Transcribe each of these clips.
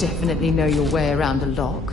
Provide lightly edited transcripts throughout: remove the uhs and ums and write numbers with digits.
definitely know your way around a lock.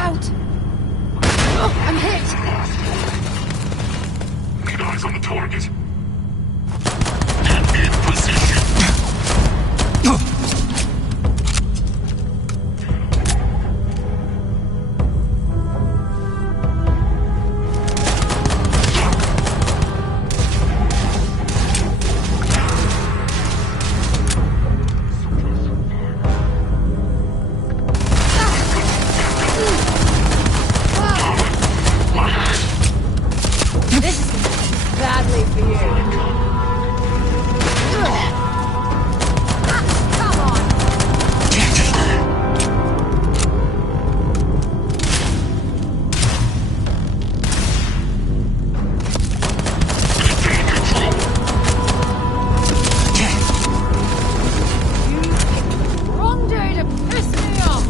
out! Oh, I'm hit! Need eyes on the target. Get in position. Badly for you. Come on! You picked the wrong day to piss me off!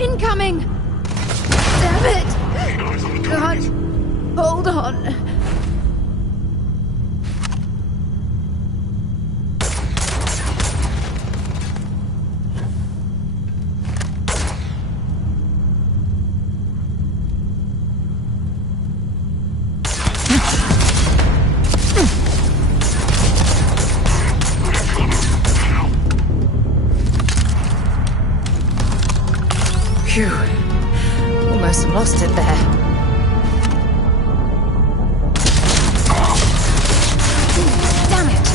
Incoming! Damn it! God, hold on. Phew. Almost lost it there. Damn it!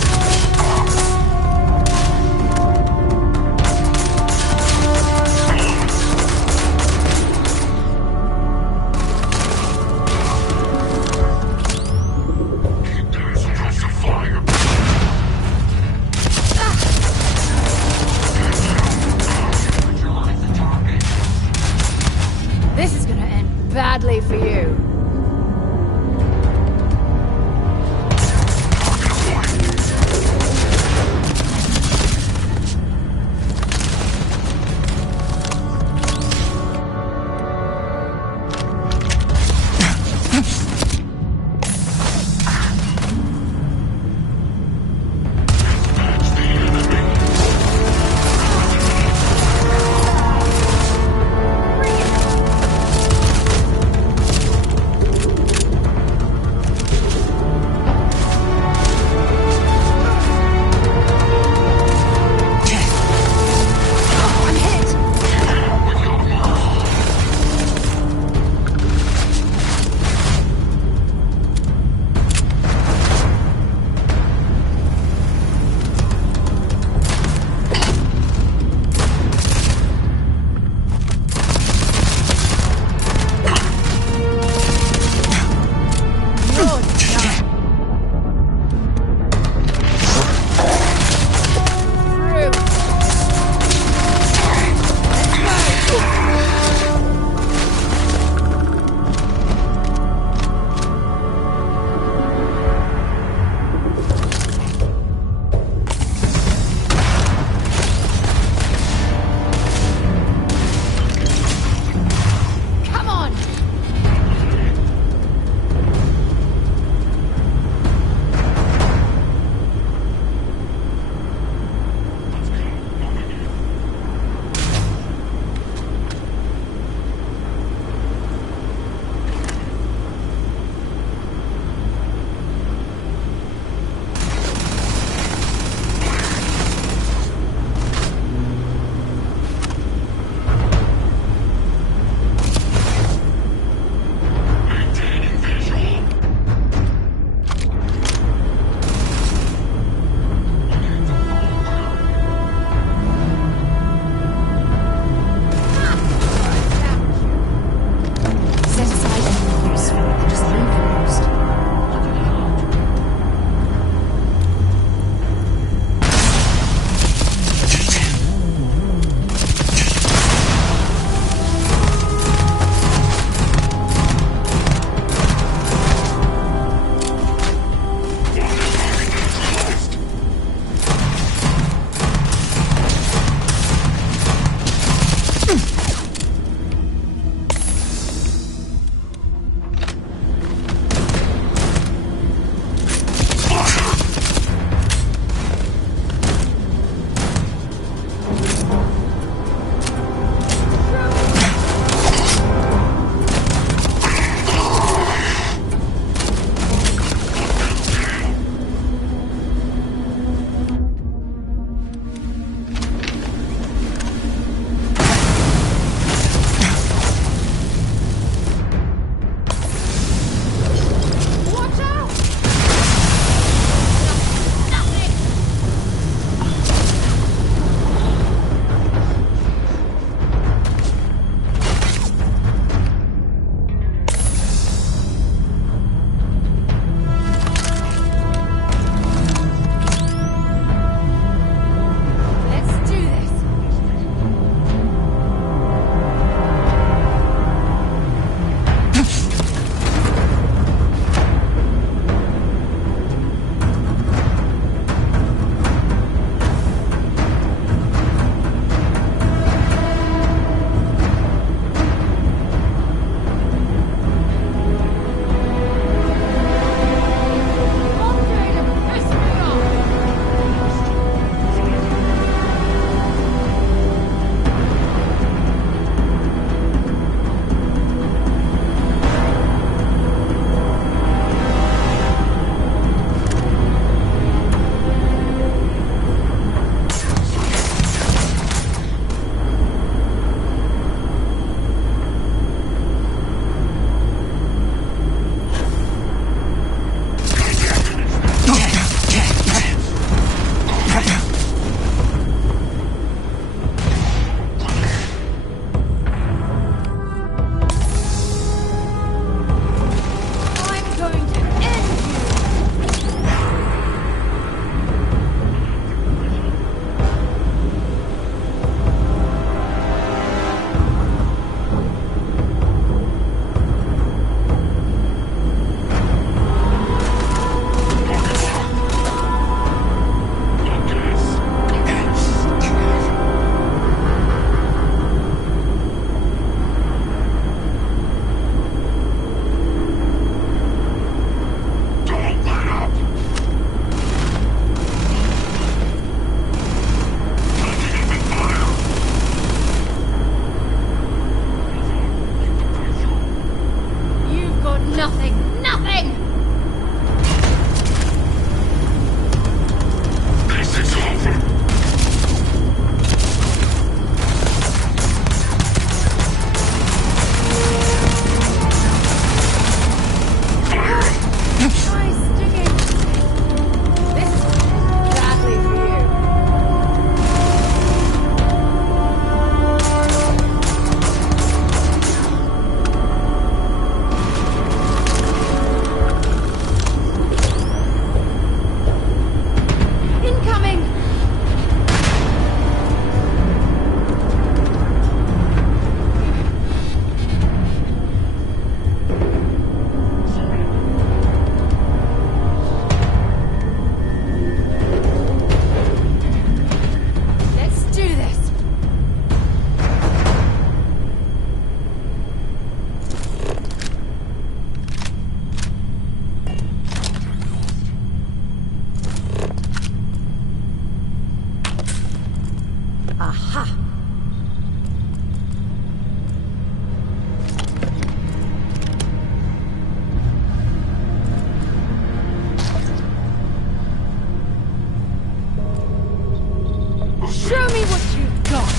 This is gonna end badly Aha! Show me what you've got!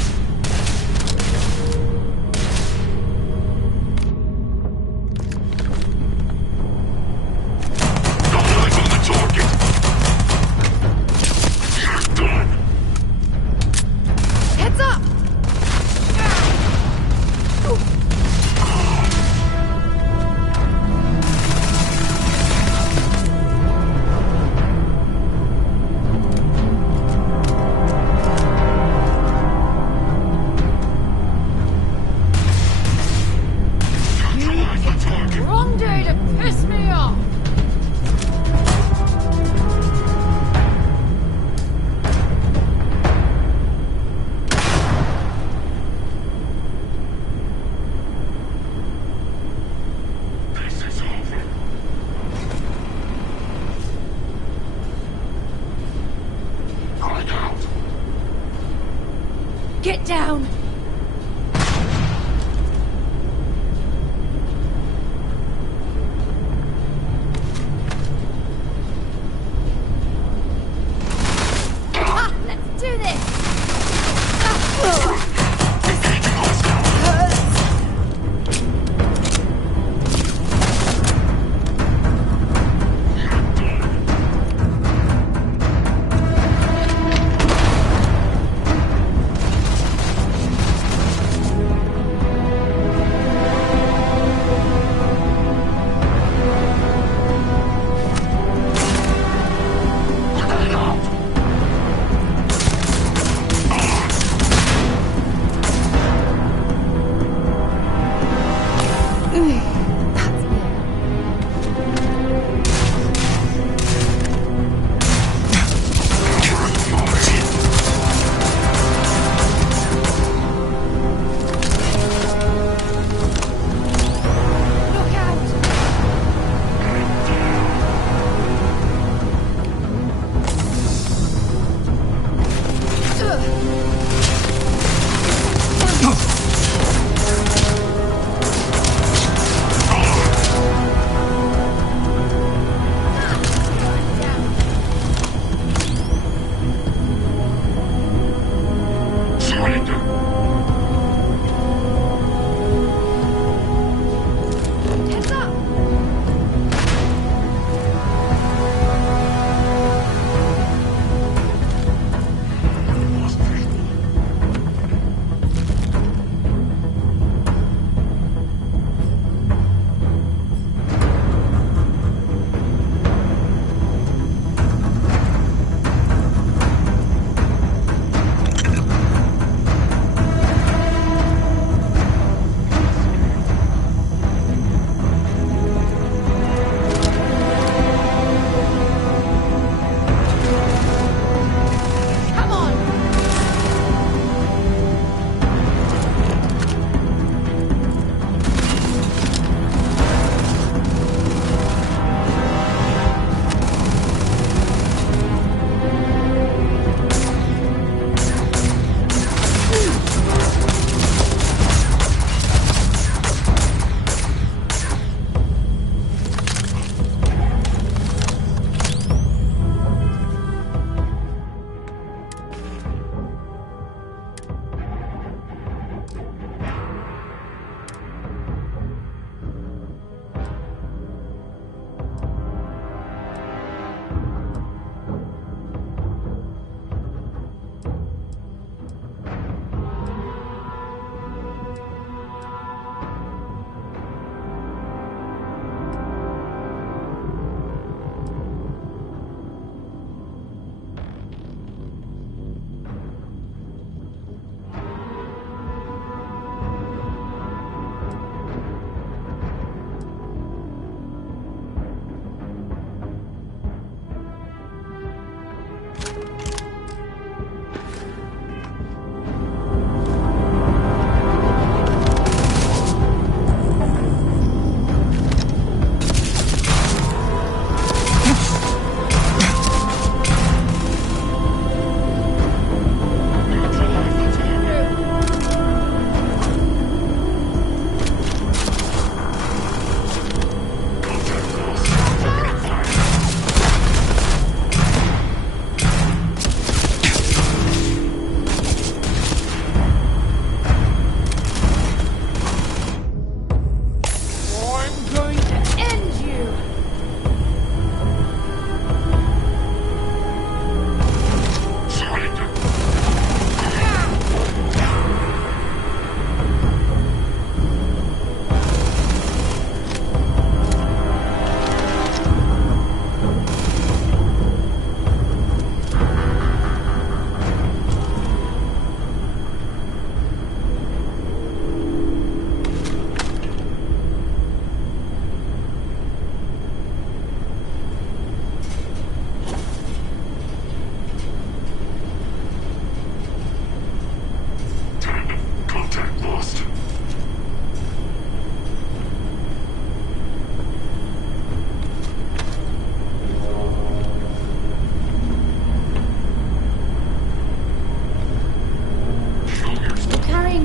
Got eyes on the target. You're done. Heads up! Eyes on target. Wrong day to piss me off! This is over. Hide out. Get down! Ah, let's do this! Engaging hostile.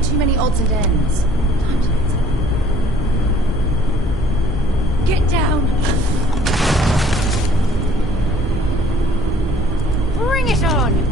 one too many odds and ends. Get down! Bring it on!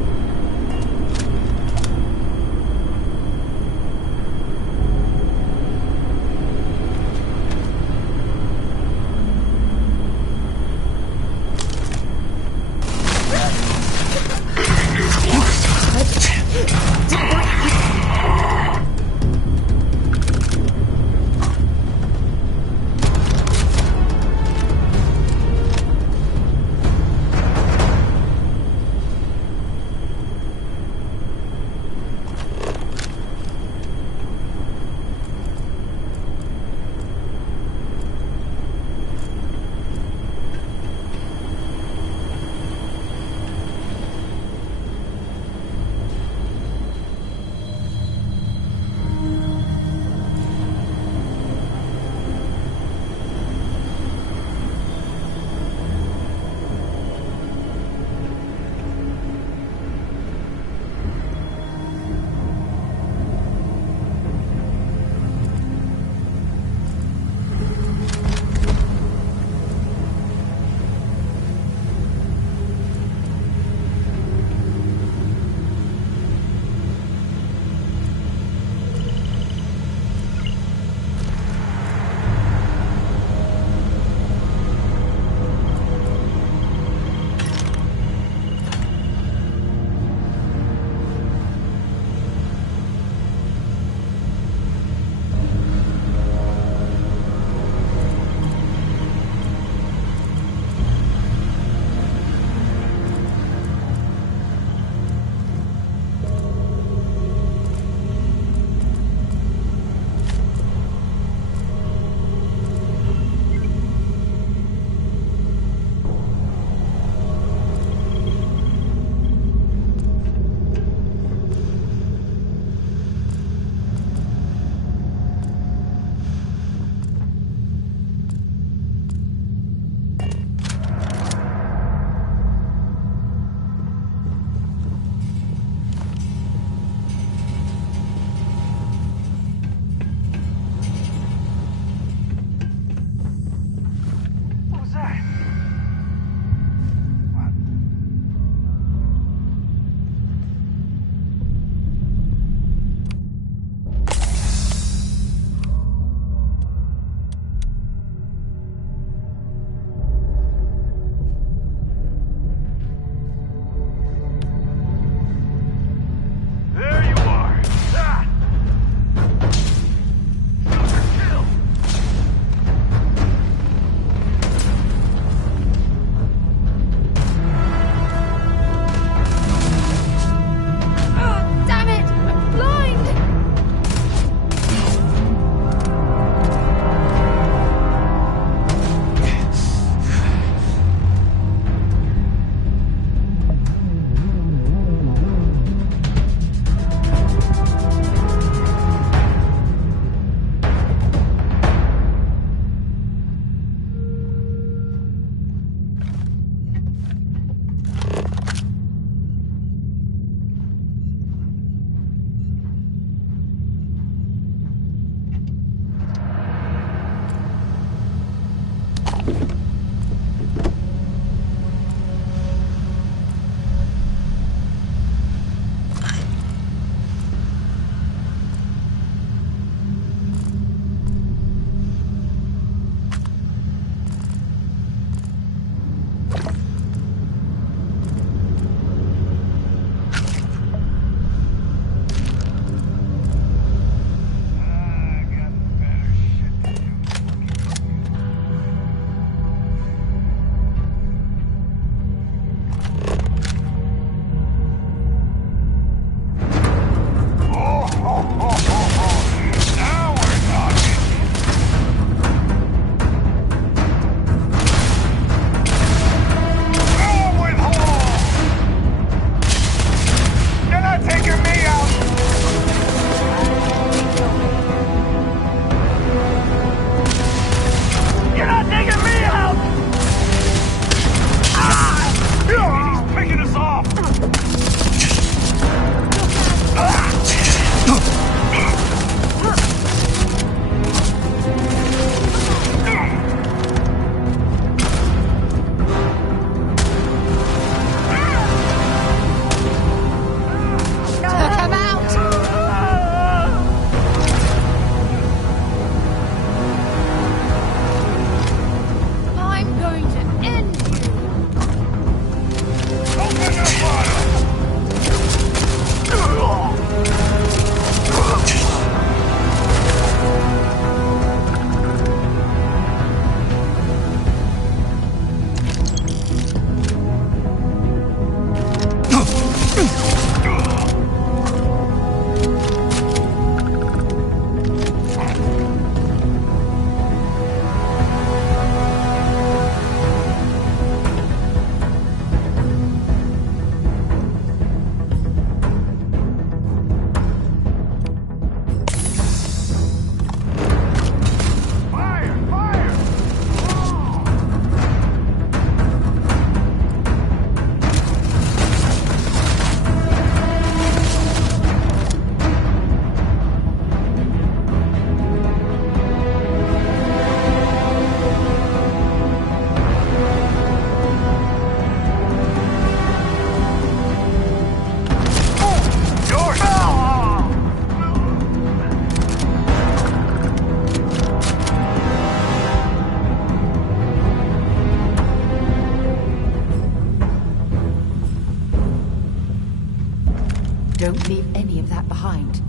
leave that behind.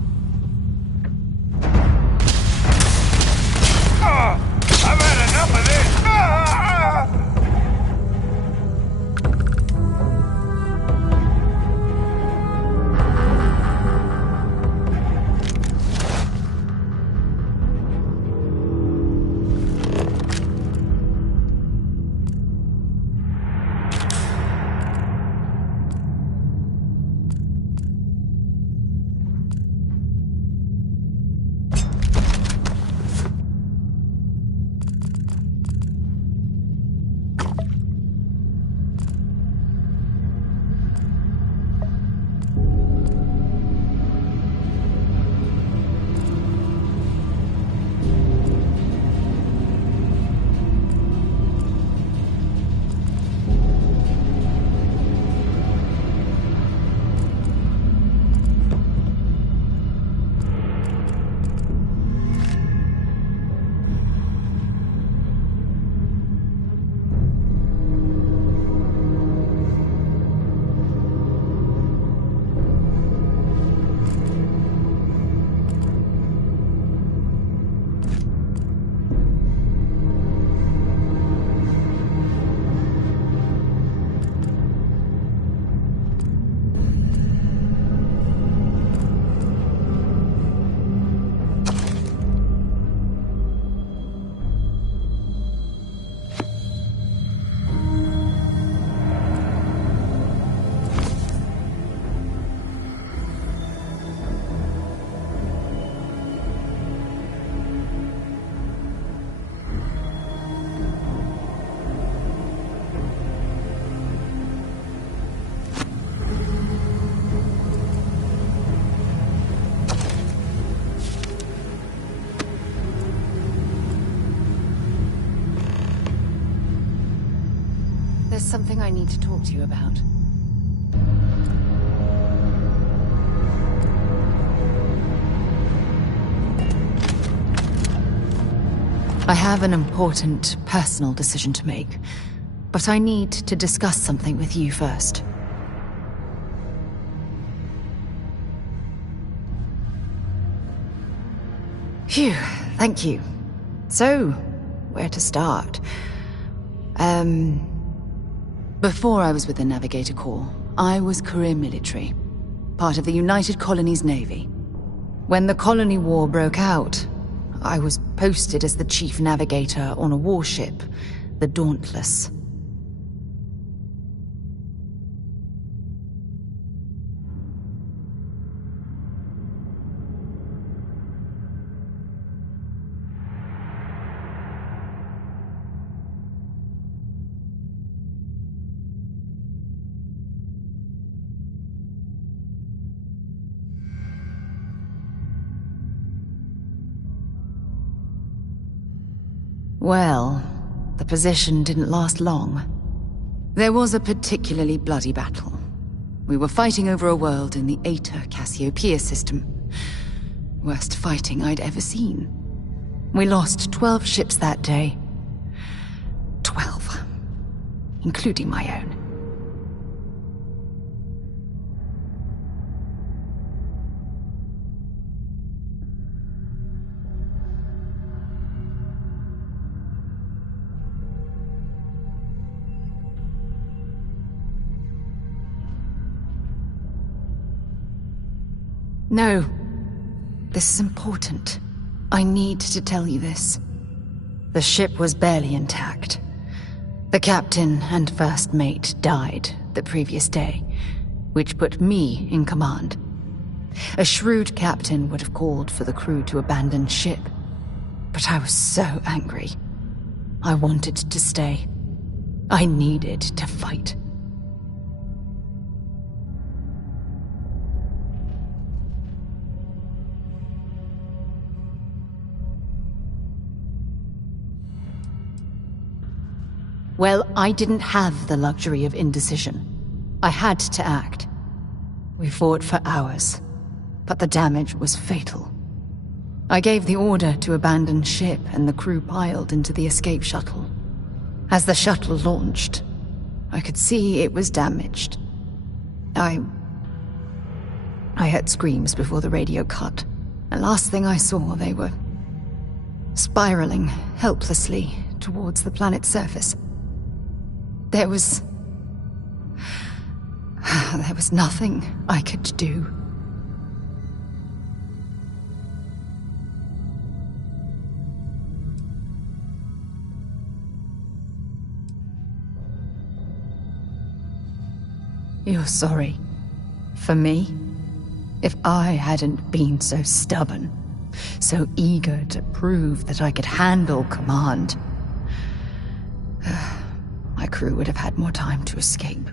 I've had enough of this! There's something I need to talk to you about. I have an important personal decision to make, but I need to discuss something with you first. Phew, thank you. So, where to start? Before I was with the Navigator Corps, I was career military, part of the United Colonies Navy. When the Colony War broke out, I was posted as the chief navigator on a warship, the Dauntless. Well, the position didn't last long. There was a particularly bloody battle. We were fighting over a world in the Eta Cassiopeia system. Worst fighting I'd ever seen. We lost 12 ships that day. 12. Including my own. No. This is important. I need to tell you this. The ship was barely intact. The captain and first mate died the previous day, which put me in command. A shrewd captain would have called for the crew to abandon ship, but I was so angry. I wanted to stay. I needed to fight. Well, I didn't have the luxury of indecision. I had to act. We fought for hours, but the damage was fatal. I gave the order to abandon ship and the crew piled into the escape shuttle. As the shuttle launched, I could see it was damaged. I I heard screams before the radio cut. The last thing I saw, they were spiraling helplessly towards the planet's surface. There was nothing I could do. You're sorry. For me? If I hadn't been so stubborn, so eager to prove that I could handle command, my crew would have had more time to escape.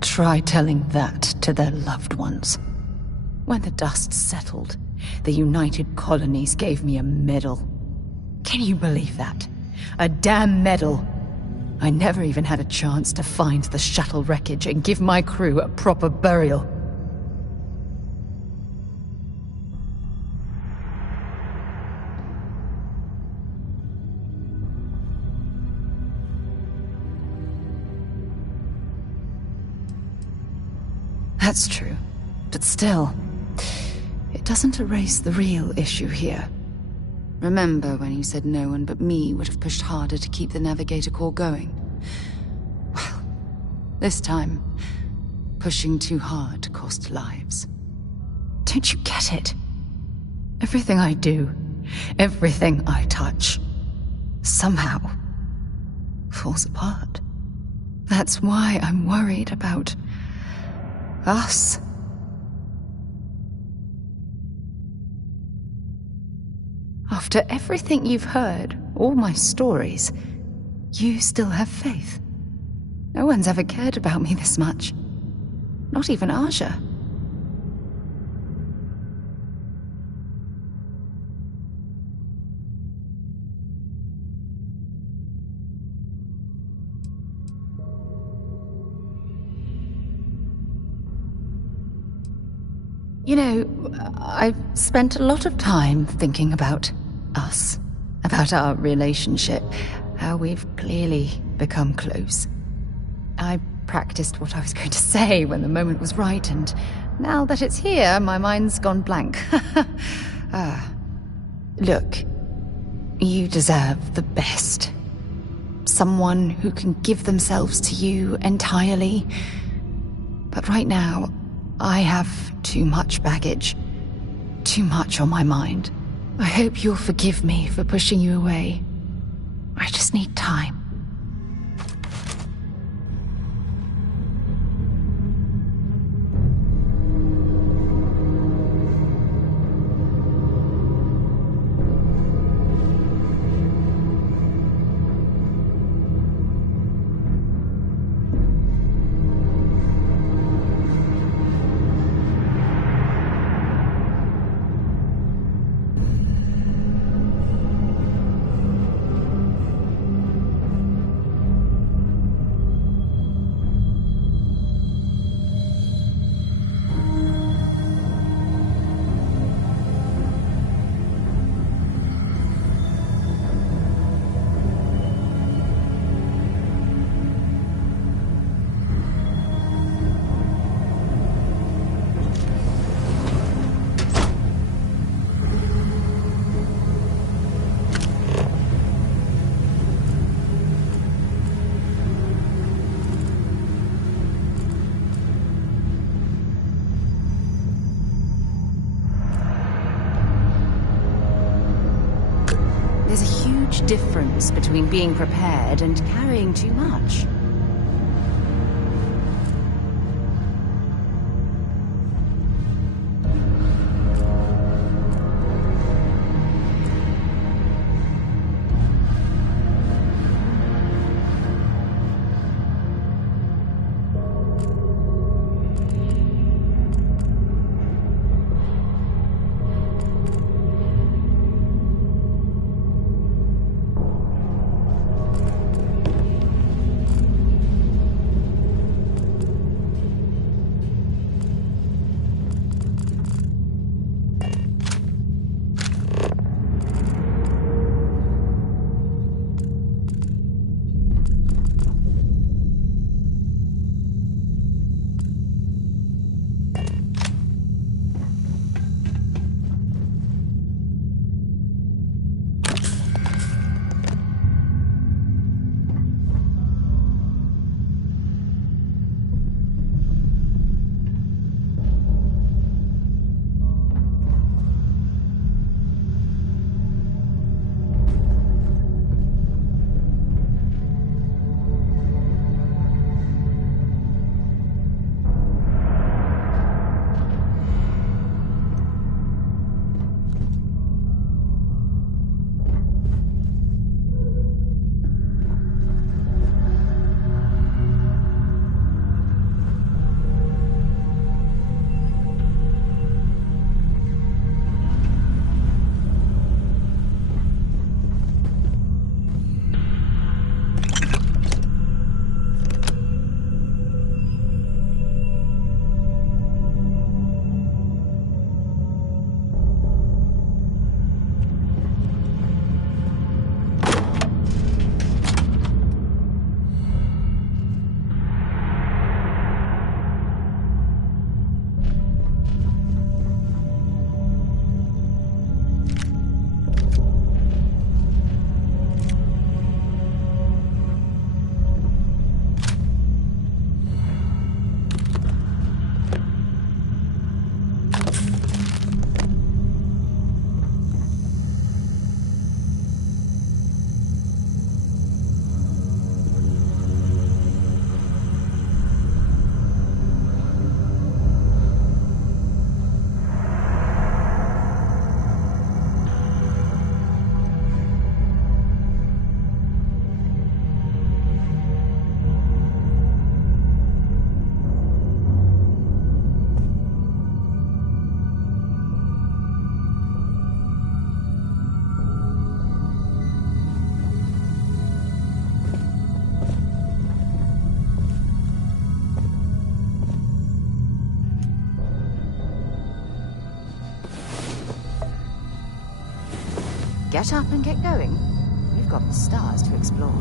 Try telling that to their loved ones. When the dust settled, the United Colonies gave me a medal. Can you believe that? A damn medal! I never even had a chance to find the shuttle wreckage and give my crew a proper burial. That's true, but still, it doesn't erase the real issue here. Remember when you said no one but me would have pushed harder to keep the Navigator core going? Well, this time, pushing too hard cost lives. Don't you get it? Everything I do, everything I touch, somehow falls apart. That's why I'm worried about us. After everything you've heard, all my stories, you still have faith. No one's ever cared about me this much. Not even Aja. You know, I've spent a lot of time thinking about us, about our relationship, how we've clearly become close. I practiced what I was going to say when the moment was right, and now that it's here, my mind's gone blank. Look, you deserve the best. Someone who can give themselves to you entirely. But right now, I have too much baggage, too much on my mind. I hope you'll forgive me for pushing you away. I just need time. There's a huge difference between being prepared and carrying too much. Get up and get going. We've got the stars to explore.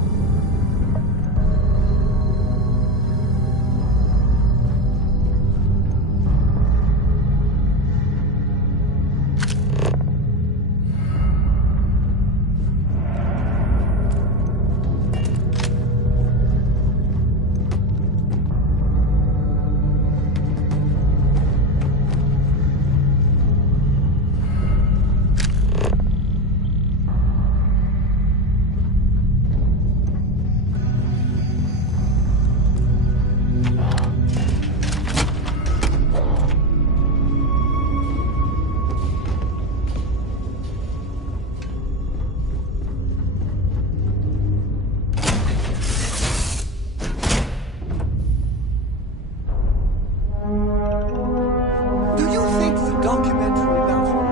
Do you think the documentary about your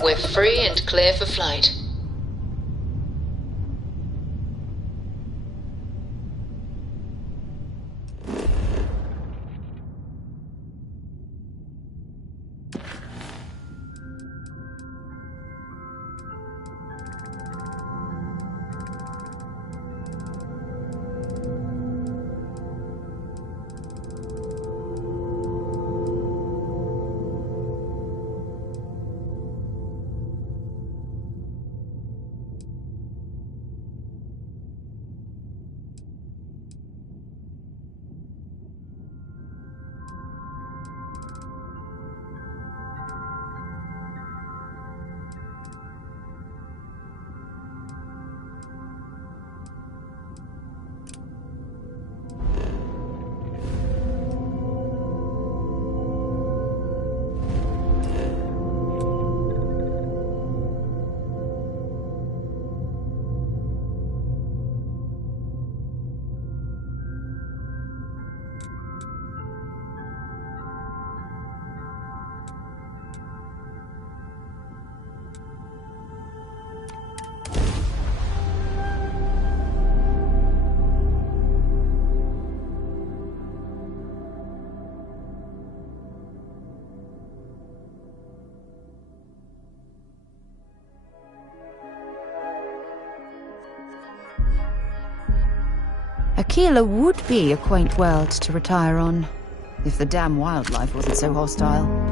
We're free and clear for flight. Aquila would be a quaint world to retire on, if the damn wildlife wasn't so hostile.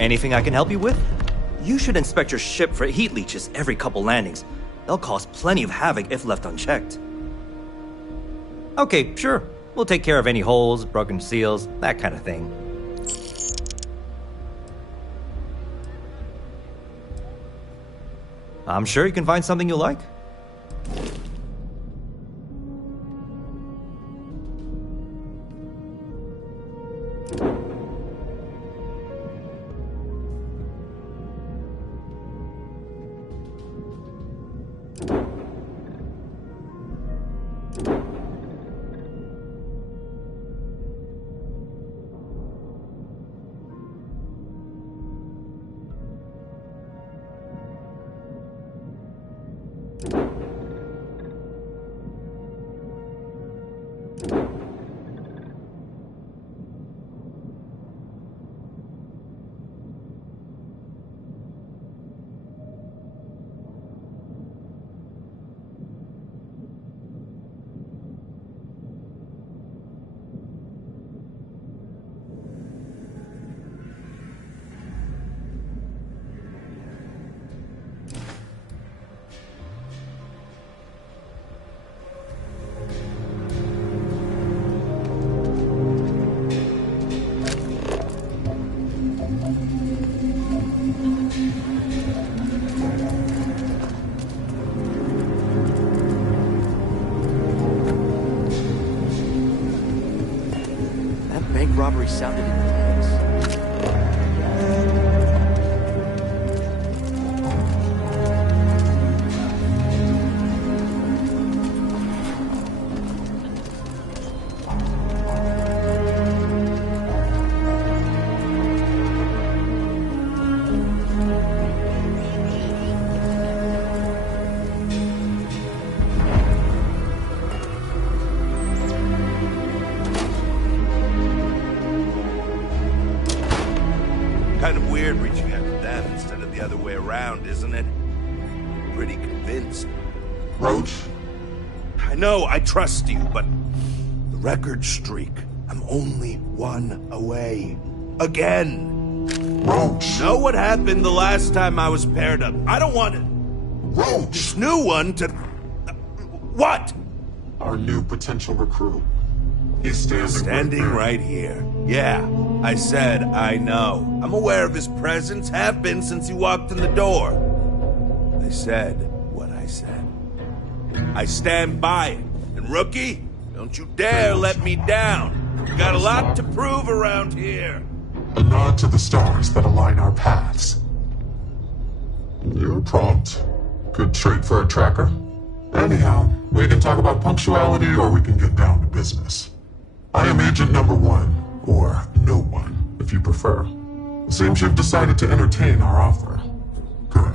Anything I can help you with? You should inspect your ship for heat leeches every couple landings. They'll cause plenty of havoc if left unchecked. Okay, sure. We'll take care of any holes, broken seals, that kind of thing. I'm sure you can find something you like. robbery sounded intense. Kind of weird reaching out to them instead of the other way around, isn't it? Pretty convinced. Roach? I know, I trust you, but the record streak. I'm only one away. Again. Roach! Know what happened the last time I was paired up? I don't want it. Roach! This new one to... What? Our new potential recruit. He's Standing right here. Yeah, I said I know. I'm aware of his presence, have been since he walked in the door. I said what I said. I stand by it. And Rookie, don't you dare let me down. You got a lot to prove around here. A nod to the stars that align our paths. You're prompt. Good trait for a tracker. Anyhow, we can talk about punctuality or we can get down to business. I am Agent Number 1, or No One, if you prefer. Seems you've decided to entertain our offer. Good.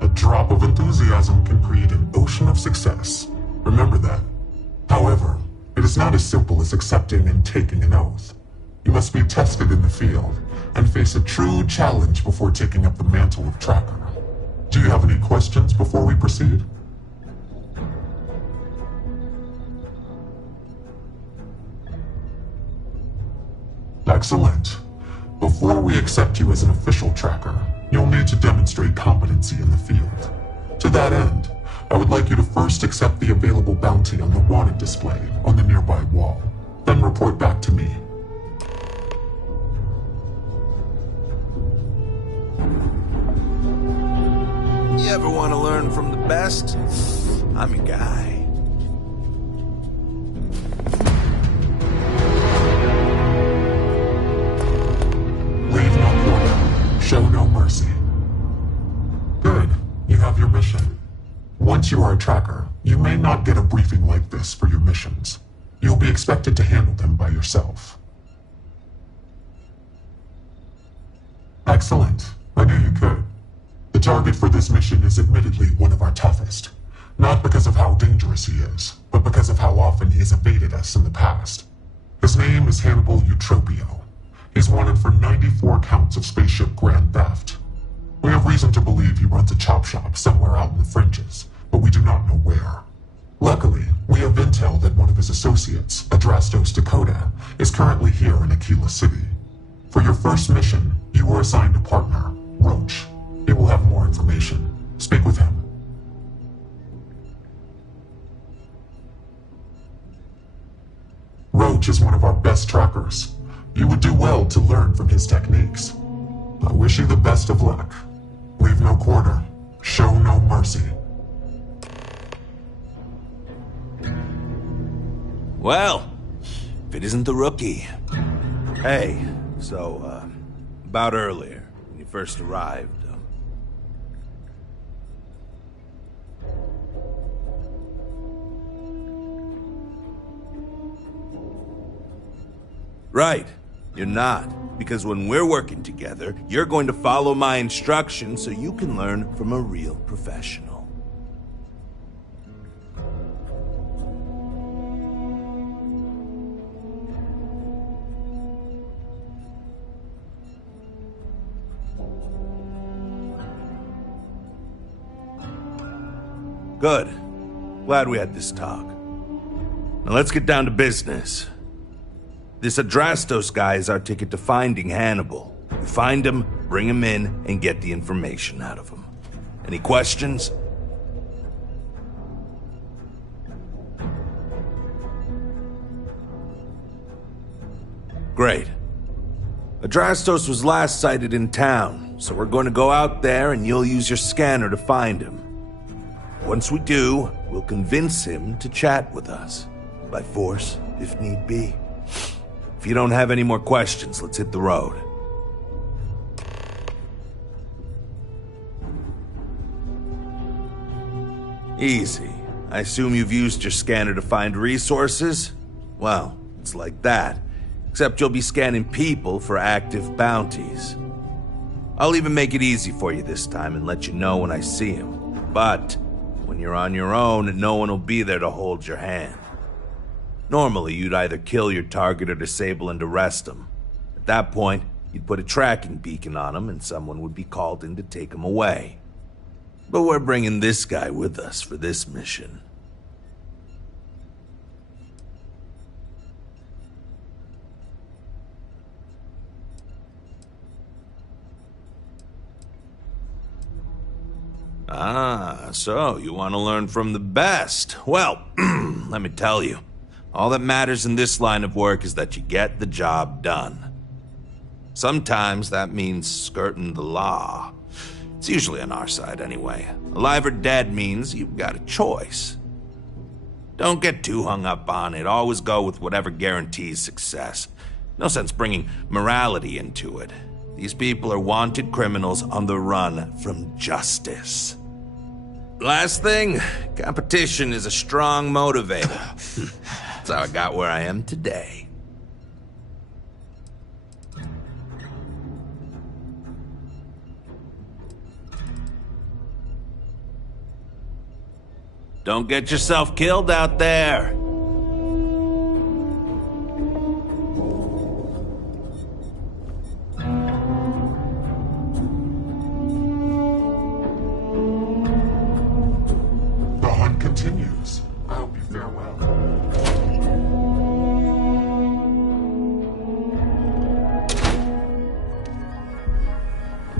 A drop of enthusiasm can create an ocean of success. Remember that. However, it is not as simple as accepting and taking an oath. You must be tested in the field and face a true challenge before taking up the mantle of tracker. Do you have any questions before we proceed? Excellent. Before we accept you as an official tracker, you'll need to demonstrate competency in the field. To that end, I would like you to first accept the available bounty on the wanted display on the nearby wall, then report back to me. You ever want to learn from the best? I'm your guy. Leave no quarter. Show no mercy. Good. You have your mission. Once you are a tracker, you may not get a briefing like this for your missions. You'll be expected to handle them by yourself. Excellent. I knew you could. The target for this mission is admittedly one of our toughest. Not because of how dangerous he is, but because of how often he has evaded us in the past. His name is Hannibal Eutropio. He's wanted for 94 counts of spaceship grand theft. We have reason to believe he runs a chop shop somewhere out in the fringes, but we do not know where. Luckily, we have intel that one of his associates, Adrastos Dakota, is currently here in Aquila City. For your first mission, you were assigned a partner, Roach. He will have more information. Speak with him. Roach is one of our best trackers. You would do well to learn from his techniques. I wish you the best of luck. Leave no quarter. Show no mercy. Well, if it isn't the Rookie. Hey, so, about earlier, when you first arrived. Right. You're not. Because when we're working together, you're going to follow my instructions so you can learn from a real professional. Good. Glad we had this talk. Now let's get down to business. This Adrastos guy is our ticket to finding Hannibal. You find him, bring him in, and get the information out of him. Any questions? Great. Adrastos was last sighted in town, so we're going to go out there and you'll use your scanner to find him. Once we do, we'll convince him to chat with us. By force, if need be. If you don't have any more questions, let's hit the road. Easy. I assume you've used your scanner to find resources? Well, it's like that. Except you'll be scanning people for active bounties. I'll even make it easy for you this time and let you know when I see him. But when you're on your own, no one will be there to hold your hand. Normally, you'd either kill your target or disable and arrest him. At that point, you'd put a tracking beacon on him and someone would be called in to take him away. But we're bringing this guy with us for this mission. Ah, so you want to learn from the best. Well, let me tell you, all that matters in this line of work is that you get the job done. Sometimes that means skirting the law. It's usually on our side anyway. Alive or dead means you've got a choice. Don't get too hung up on it. Always go with whatever guarantees success. No sense bringing morality into it. These people are wanted criminals on the run from justice. Last thing, competition is a strong motivator. That's how I got where I am today. Don't get yourself killed out there. The hunt continues. I hope you fare well.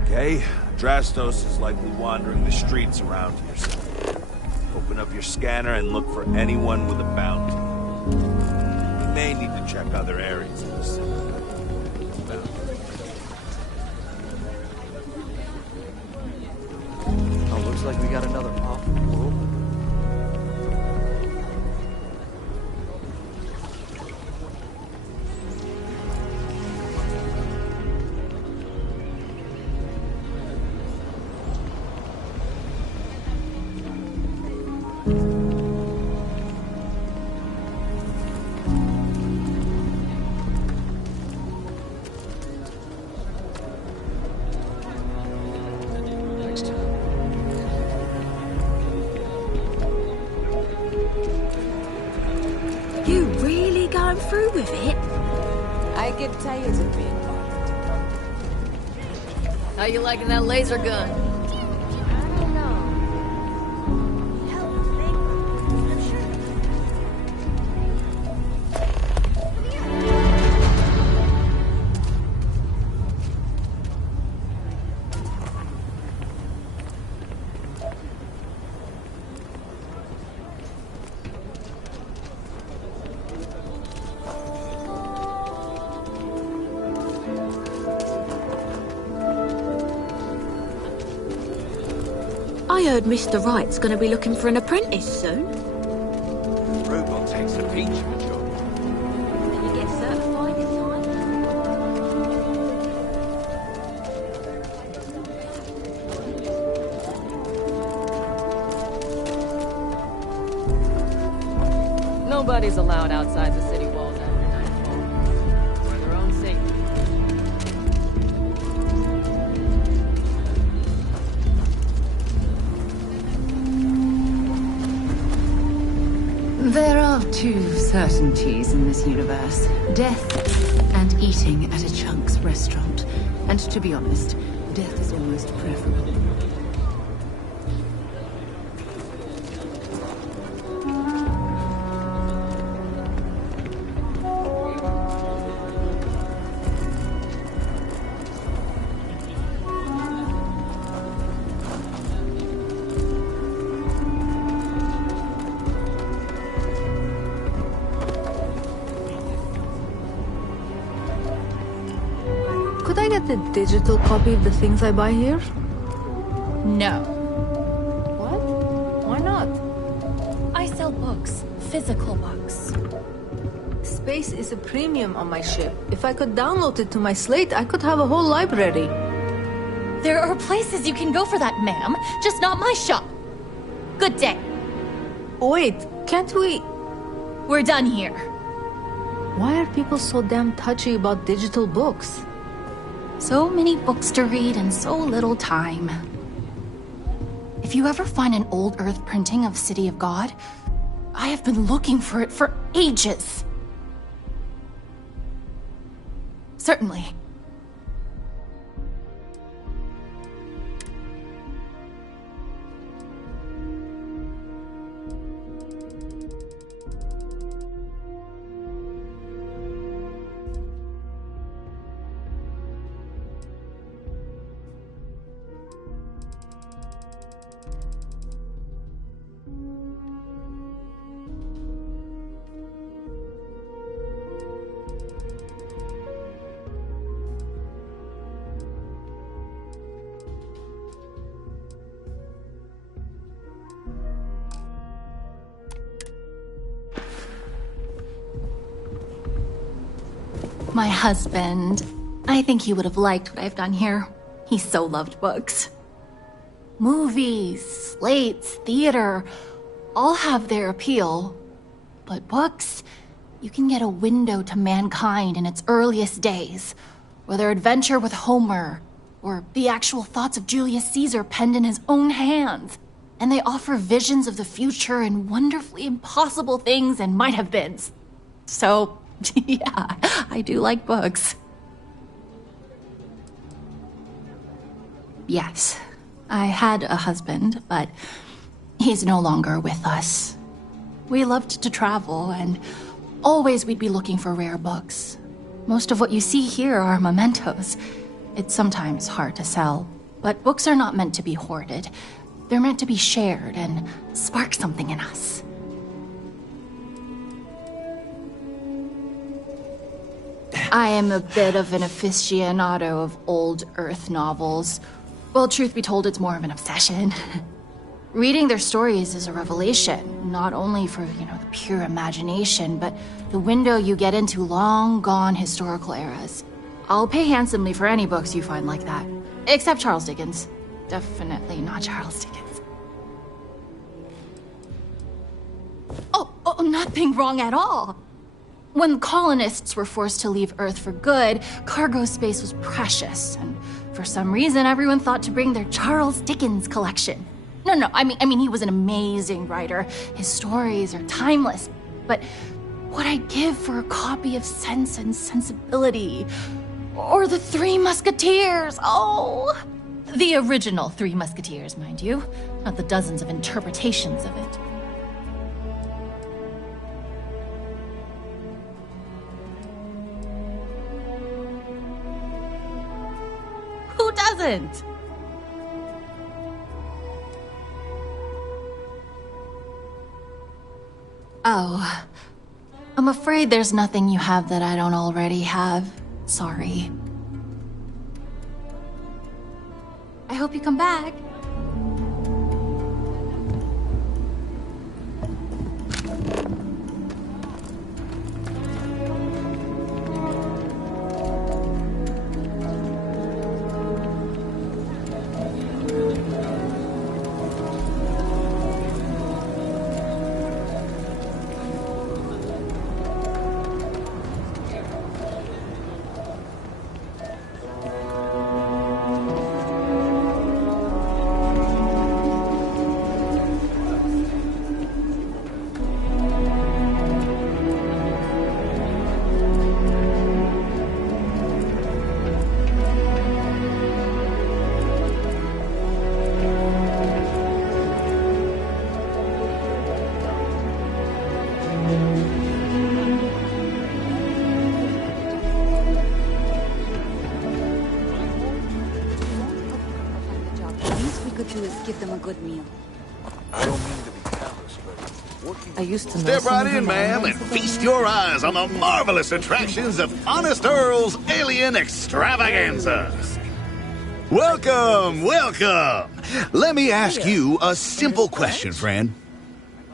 Okay, Adrastos is likely wandering the streets around here somewhere. Open up your scanner and look for anyone with a bounty. You may need to check other areas of the city. Oh, looks like we got another profitable open. You really going through with it? I can tell you to be. How you liking that laser gun? I don't know. I heard Mr. Wright's gonna be looking for an apprentice soon. Reuben takes a peach of a job. Did you get certified in time? Nobody's allowed outside the city walls after nightfall. For their own safety. There are two certainties in this universe. Death and eating at a Chunk's restaurant. And to be honest, death is almost preferable. get a digital copy of the things I buy here? No. What? Why not? I sell books. Physical books. Space is a premium on my ship. If I could download it to my slate, I could have a whole library. There are places you can go for that, ma'am. Just not my shop. Good day. Wait, can't we... We're done here. Why are people so damn touchy about digital books? So many books to read and so little time. If you ever find an old Earth printing of City of God, I have been looking for it for ages. Certainly. My husband. I think he would have liked what I've done here. He so loved books. Movies, slates, theater, all have their appeal. But books, you can get a window to mankind in its earliest days. Whether adventure with Homer, or the actual thoughts of Julius Caesar penned in his own hands. And they offer visions of the future and wonderfully impossible things and might-have-beens. So, yeah, I do like books. Yes, I had a husband, but he's no longer with us. We loved to travel, and always we'd be looking for rare books. Most of what you see here are mementos. It's sometimes hard to sell, but books are not meant to be hoarded. They're meant to be shared and spark something in us. I am a bit of an aficionado of old Earth novels. Well, truth be told, it's more of an obsession. Reading their stories is a revelation, not only for, the pure imagination, but the window you get into long-gone historical eras. I'll pay handsomely for any books you find like that. Except Charles Dickens. Definitely not Charles Dickens. Oh, nothing wrong at all. When colonists were forced to leave Earth for good, cargo space was precious, and for some reason everyone thought to bring their Charles Dickens collection. No, I mean he was an amazing writer. His stories are timeless, but what I'd give for a copy of Sense and Sensibility, or The Three Musketeers, oh! The original Three Musketeers, mind you, not the dozens of interpretations of it. Who doesn't? Oh, I'm afraid there's nothing you have that I don't already have. Sorry. I hope you come back. Give them a good meal. I don't mean to be callous. I used to know Step some right of the in, ma'am, and animals. feast your eyes on the marvelous attractions of Honest Earl's Alien Extravaganza. Welcome, welcome. Let me ask you a simple question, friend.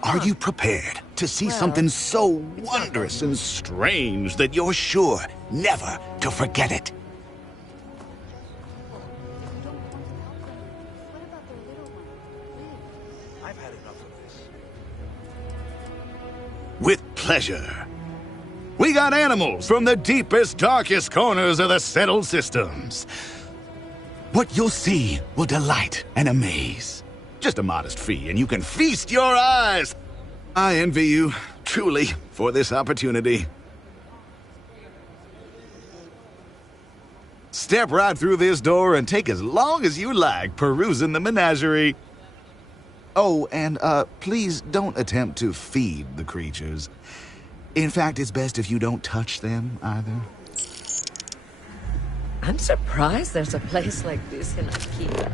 Are you prepared to see something so wondrous and strange that you're sure never to forget it? I've had enough of this. With pleasure. We got animals from the deepest, darkest corners of the settled systems. What you'll see will delight and amaze. Just a modest fee, and you can feast your eyes. I envy you, truly, for this opportunity. Step right through this door and take as long as you like perusing the menagerie. Oh, and please don't attempt to feed the creatures. In fact, it's best if you don't touch them either. I'm surprised there's a place like this in IKEA.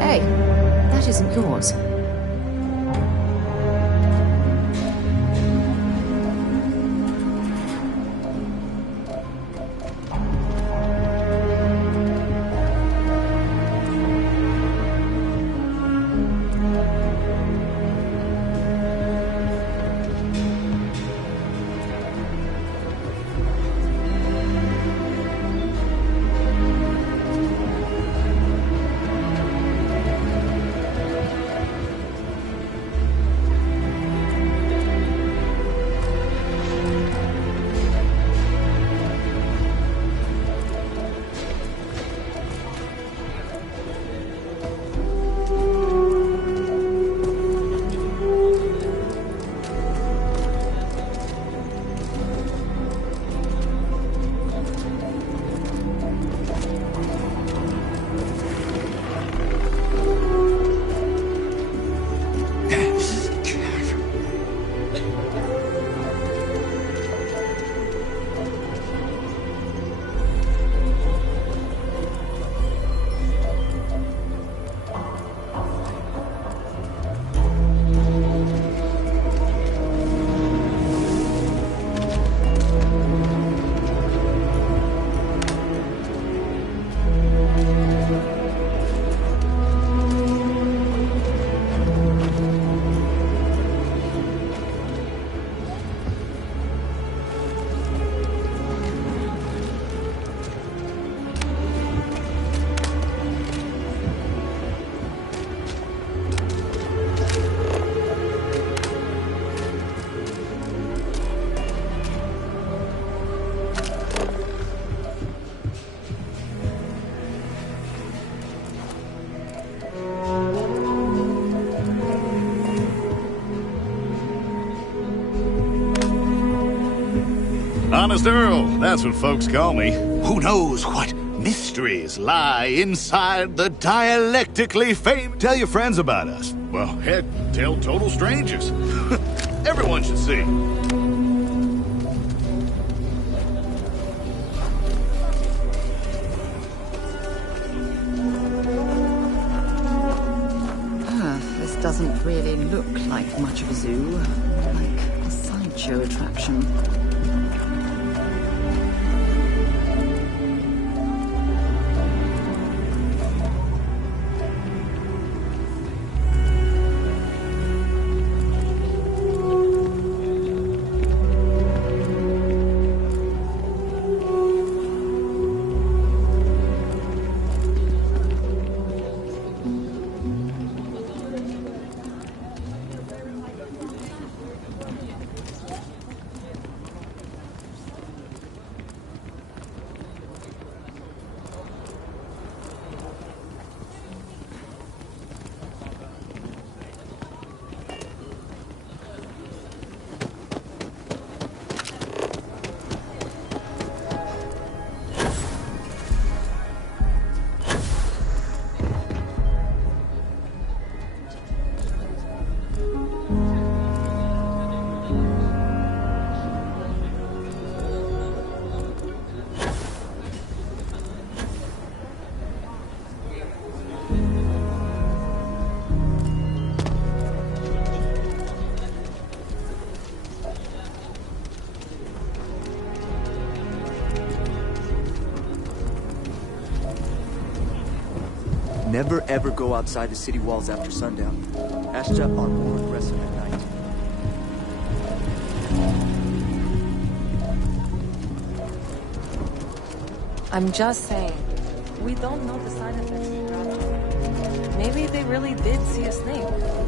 Hey, that isn't yours. Honest Earl, that's what folks call me. Who knows what mysteries lie inside the dialectically famed... Tell your friends about us. Well, heck, tell total strangers. Everyone should see. This doesn't really look like much of a zoo. More like a sideshow attraction. never ever go outside the city walls after sundown. Ashta are more aggressive at night. I'm just saying, we don't know the side effects of drugs. Maybe they really did see a snake.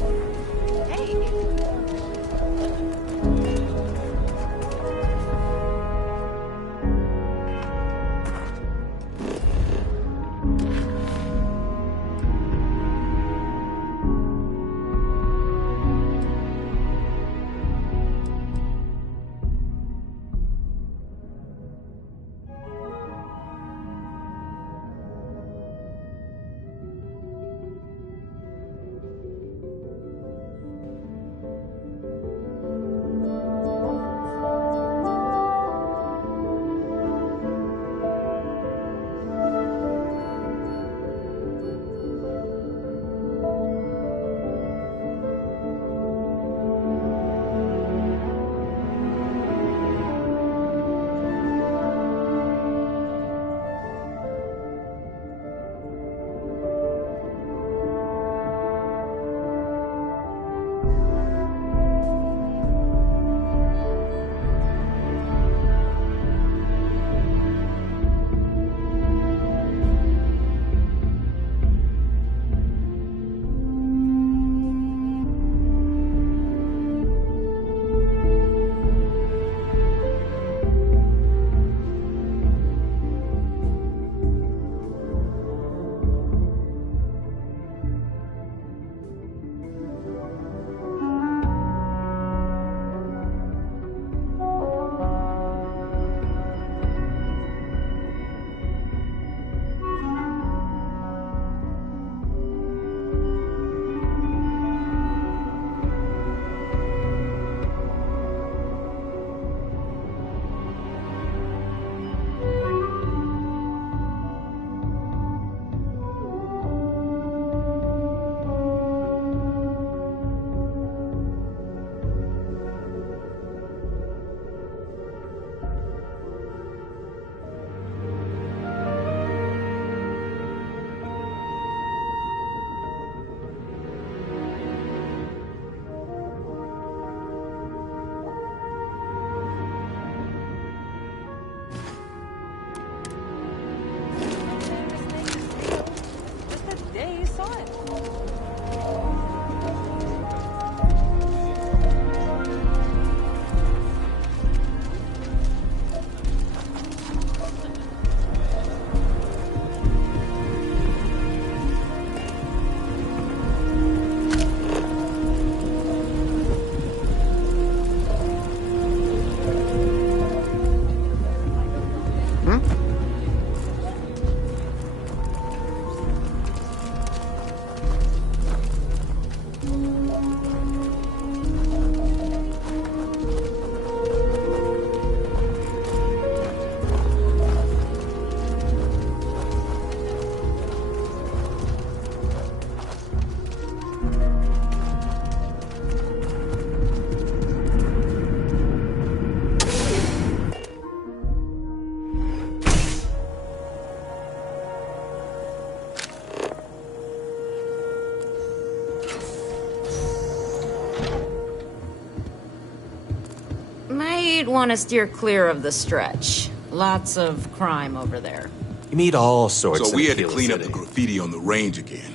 Might want to steer clear of the stretch. Lots of crime over there. You meet all sorts. So we had to clean up the graffiti on the range again.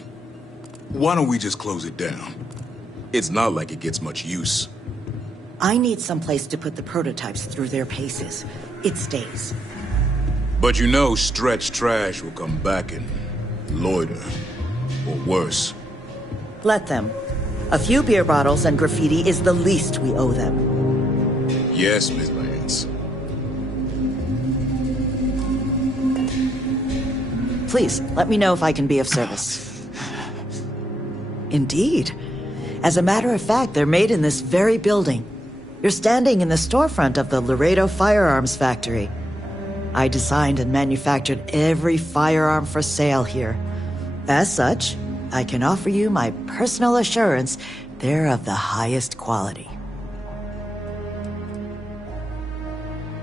Why don't we just close it down? It's not like it gets much use. I need someplace to put the prototypes through their paces. It stays. But you know Stretch Trash will come back and loiter. Or worse. Let them. A few beer bottles and graffiti is the least we owe them. Yes, Miss Lance. Please, let me know if I can be of service. Indeed. As a matter of fact, they're made in this very building. You're standing in the storefront of the Laredo Firearms Factory. I designed and manufactured every firearm for sale here. As such, I can offer you my personal assurance they're of the highest quality.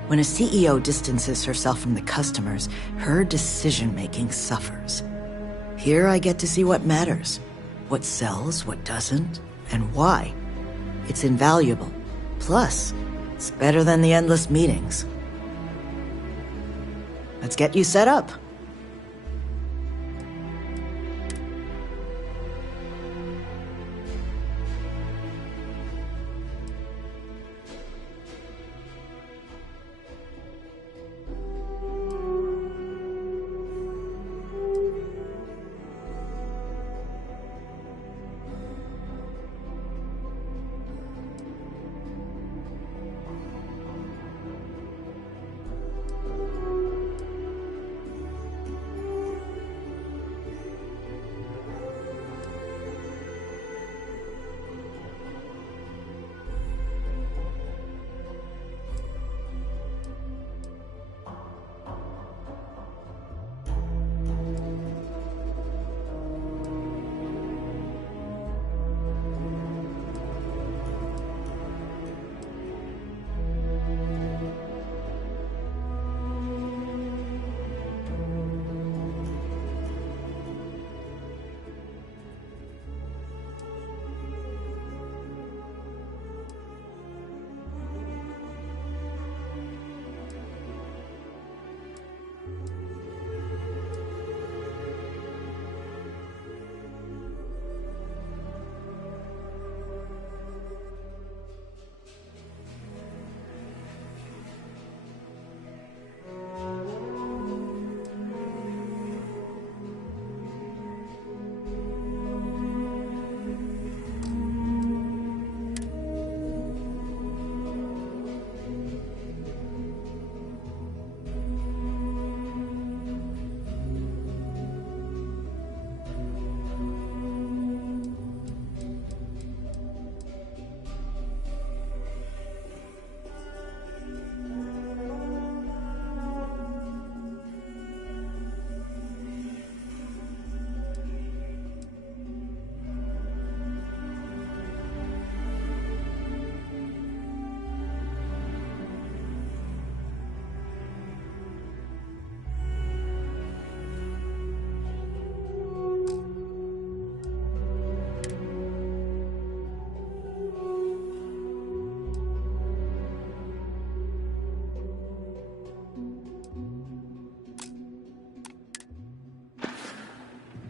When a CEO distances herself from the customers, her decision-making suffers. Here I get to see what matters. What sells, what doesn't, and why. It's invaluable. Plus, it's better than the endless meetings. Let's get you set up.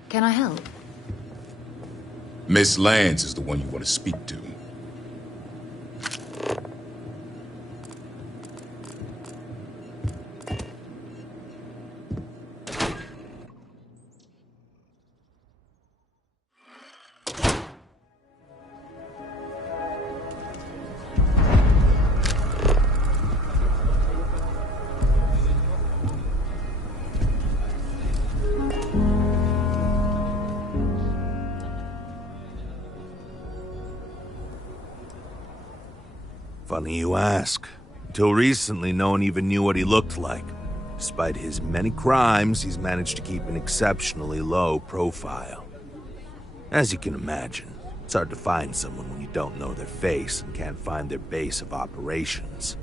Can I help? Miss Lance is the one you want to speak to. Funny you ask. Until recently, no one even knew what he looked like. Despite his many crimes, he's managed to keep an exceptionally low profile. As you can imagine, it's hard to find someone when you don't know their face and can't find their base of operations.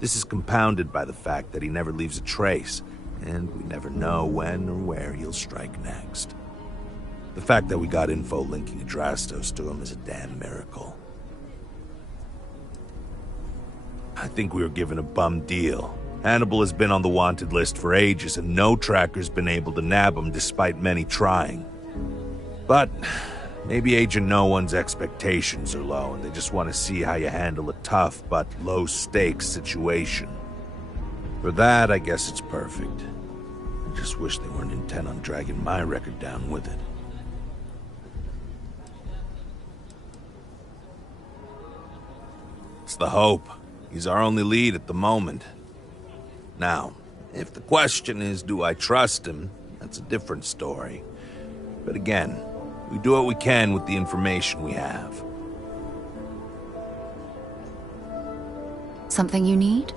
This is compounded by the fact that he never leaves a trace, and we never know when or where he'll strike next. The fact that we got info linking Adrastos to him is a damn miracle. I think we were given a bum deal. Hannibal has been on the wanted list for ages, and no tracker's been able to nab him despite many trying. But maybe Agent No One's expectations are low, and they just want to see how you handle a tough but low-stakes situation. For that, I guess it's perfect. I just wish they weren't intent on dragging my record down with it. It's the hope. He's our only lead at the moment. Now, if the question is, do I trust him, that's a different story. But again, we do what we can with the information we have. Something you need?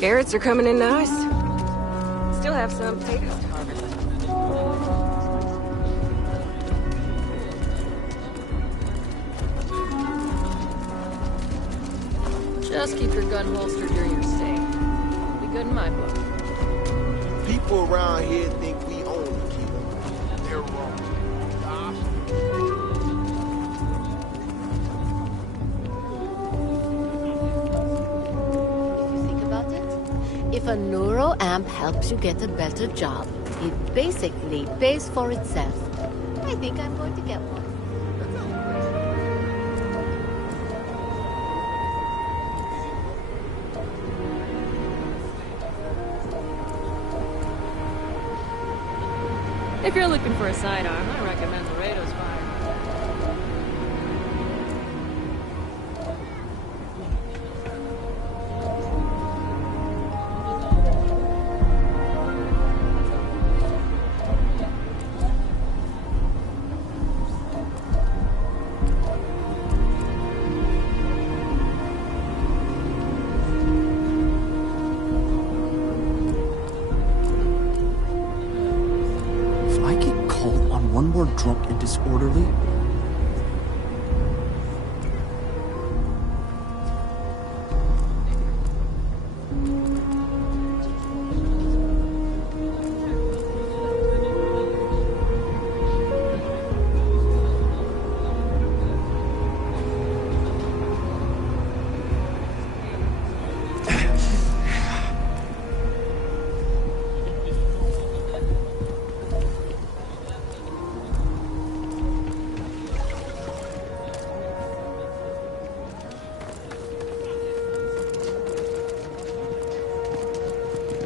Carrots are coming in nice. Still have some potatoes to harvest. Just keep your gun holstered during your stay. Be good in my book. People around here think we own the killer. They're wrong. If a neuroamp helps you get a better job, it basically pays for itself. I think I'm going to get one. If you're looking for a sidearm, I recommend Laredo's Fire. Drunk and disorderly?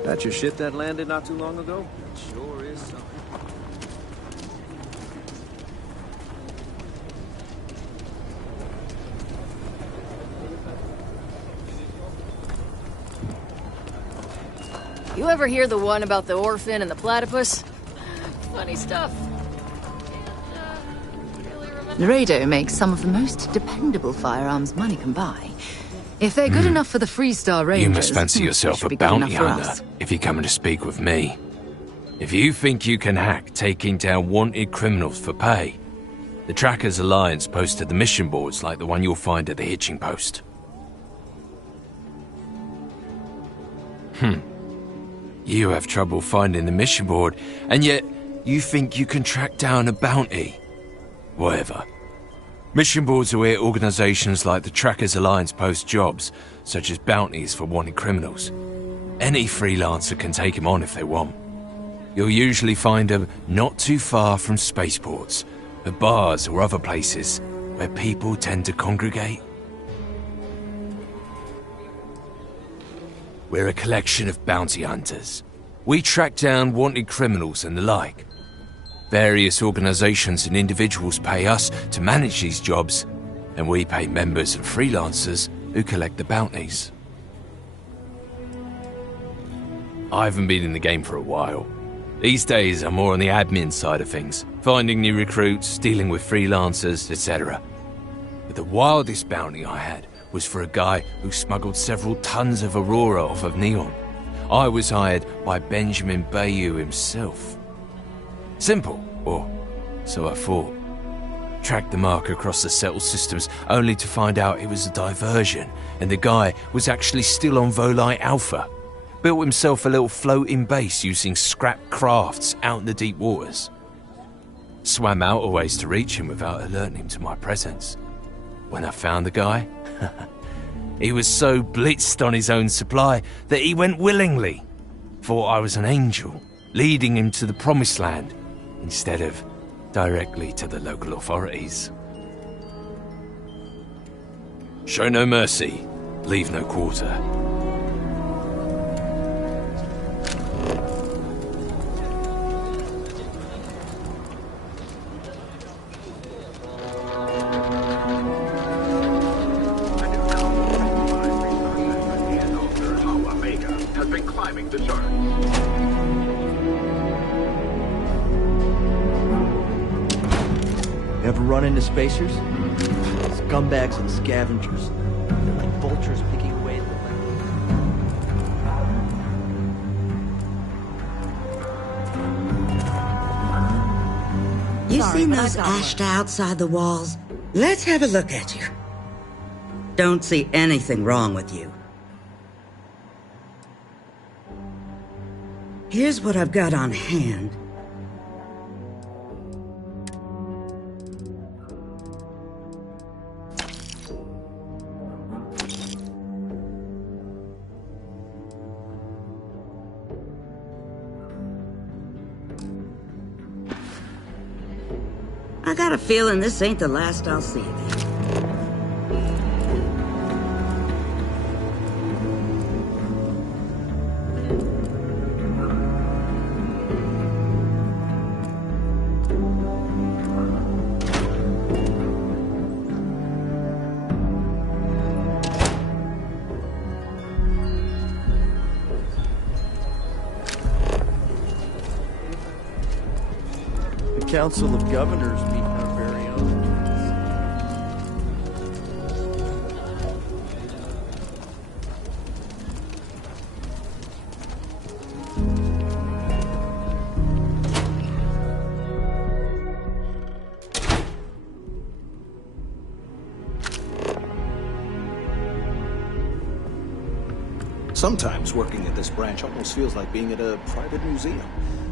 That your ship that landed not too long ago? It sure is something. You ever hear the one about the orphan and the platypus? Funny stuff. Laredo makes some of the most dependable firearms money can buy. If they're good enough for the Freestar Rangers... You must fancy yourself a bounty hunter if you're coming to speak with me. If you think you can hack taking down wanted criminals for pay, the Trackers Alliance posted the mission boards like the one you'll find at the hitching post. You have trouble finding the mission board, and yet you think you can track down a bounty. Whatever. Mission boards are where organizations like the Trackers Alliance post jobs, such as bounties for wanted criminals. Any freelancer can take them on if they want. You'll usually find them not too far from spaceports, at bars or other places where people tend to congregate. We're a collection of bounty hunters. We track down wanted criminals and the like. Various organizations and individuals pay us to manage these jobs, and we pay members and freelancers who collect the bounties. I haven't been in the game for a while. These days I'm more on the admin side of things, finding new recruits, dealing with freelancers, etc. But the wildest bounty I had was for a guy who smuggled several tons of Aurora off of Neon. I was hired by Benjamin Bayou himself. Simple, or so I thought. Tracked the mark across the settled systems only to find out it was a diversion, and the guy was actually still on Volite Alpha. Built himself a little floating base using scrap crafts out in the deep waters. Swam out a ways to reach him without alerting him to my presence. When I found the guy, he was so blitzed on his own supply that he went willingly. Thought I was an angel, leading him to the promised land, instead of directly to the local authorities. Show no mercy, leave no quarter. Ever run into spacers? Scumbags and scavengers. They're like vultures picking away at the land. you sorry, seen but those I've got Ashta outside the walls? Let's have a look at you. Don't see anything wrong with you. Here's what I've got on hand. I got a feeling this ain't the last I'll see of you. The Council of Governors meet our very own. Sometimes working at this branch almost feels like being at a private museum.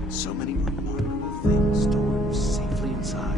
So many remarkable things stored safely inside.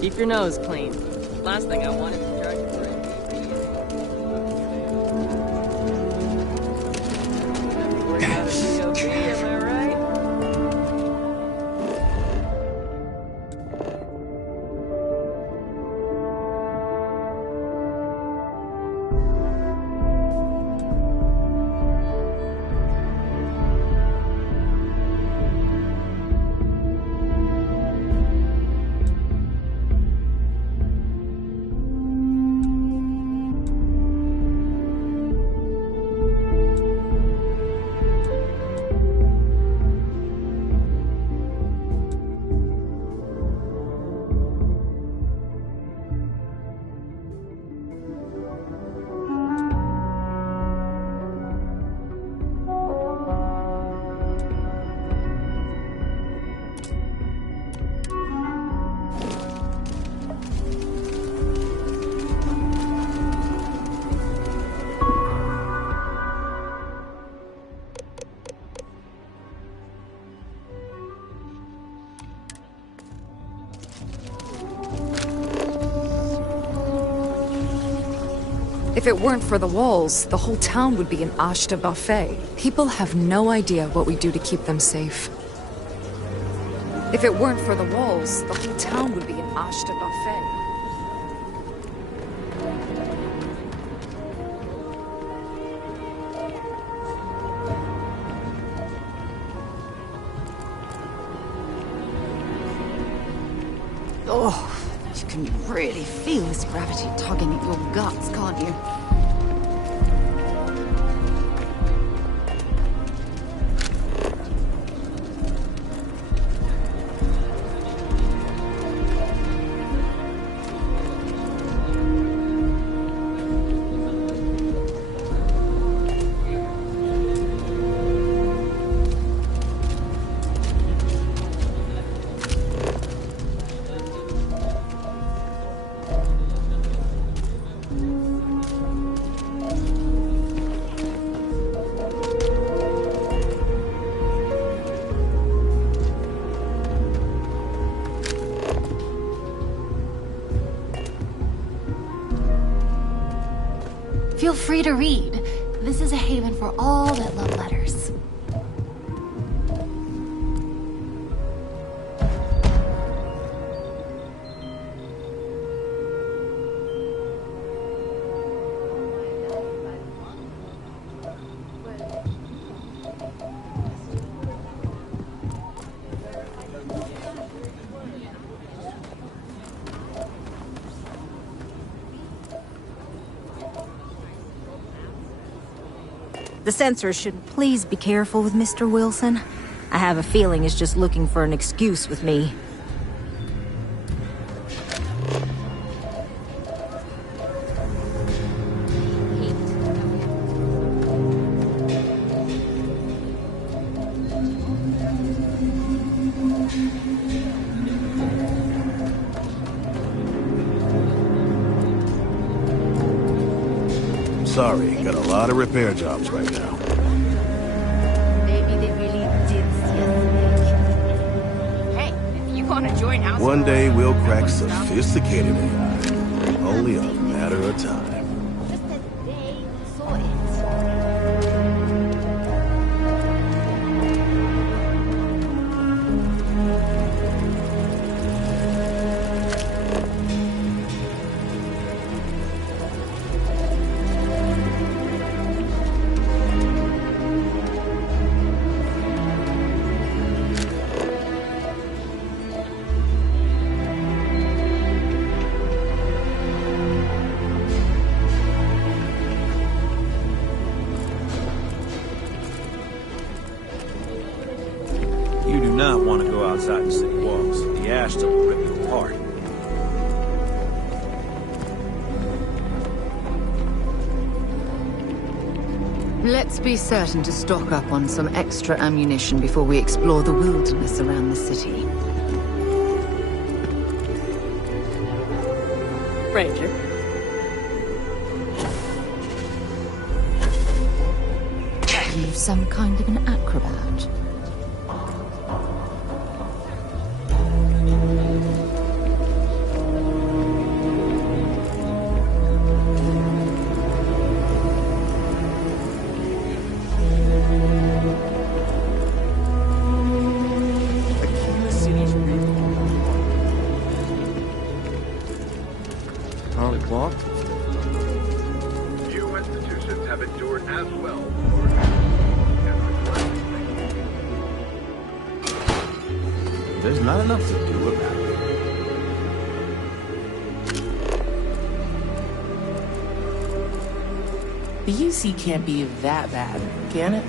Keep your nose clean. Last thing I wanted to charge you for am I right? If it weren't for the walls, the whole town would be an Ashta buffet. People have no idea what we do to keep them safe. If it weren't for the walls, the whole town would be an Ashta buffet. Oh, you can really feel this gravity tugging at your guts, can't you? Feel free to read. This is a haven for all that love letters. The censors should please be careful with Mr. Wilson. I have a feeling he's just looking for an excuse with me. Sorry, got a lot of repair jobs right now. Maybe they really did see us. Hey, if you want to join house. One day we'll crack sophisticated AI. Only a matter of time. You do not want to go outside the city walls. The Ashta will rip you apart. Let's be certain to stock up on some extra ammunition before we explore the wilderness around the city. Ranger. You're some kind of an acrobat. Harley Quinn? Few institutions have endured as well. There's not enough to do about it. The UC can't be that bad, can it?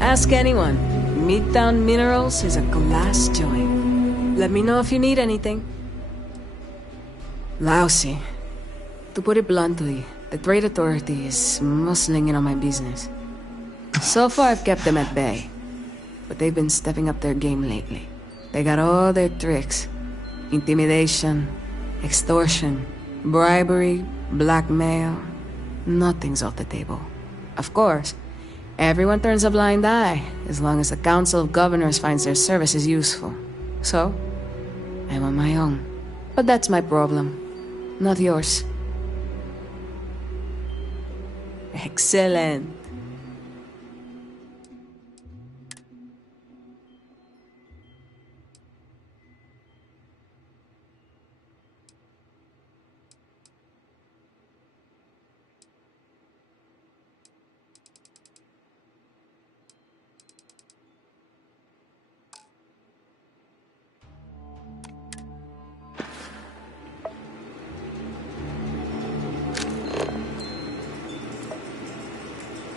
Ask anyone. Midtown Minerals is a glass joint. Let me know if you need anything. Lousy. To put it bluntly, the trade authority is muscling in on my business. So far, I've kept them at bay. But they've been stepping up their game lately. They got all their tricks. Intimidation, extortion, bribery, blackmail. Nothing's off the table. Of course, everyone turns a blind eye, as long as the Council of Governors finds their services useful. So, I'm on my own. But that's my problem, not yours. Excellent.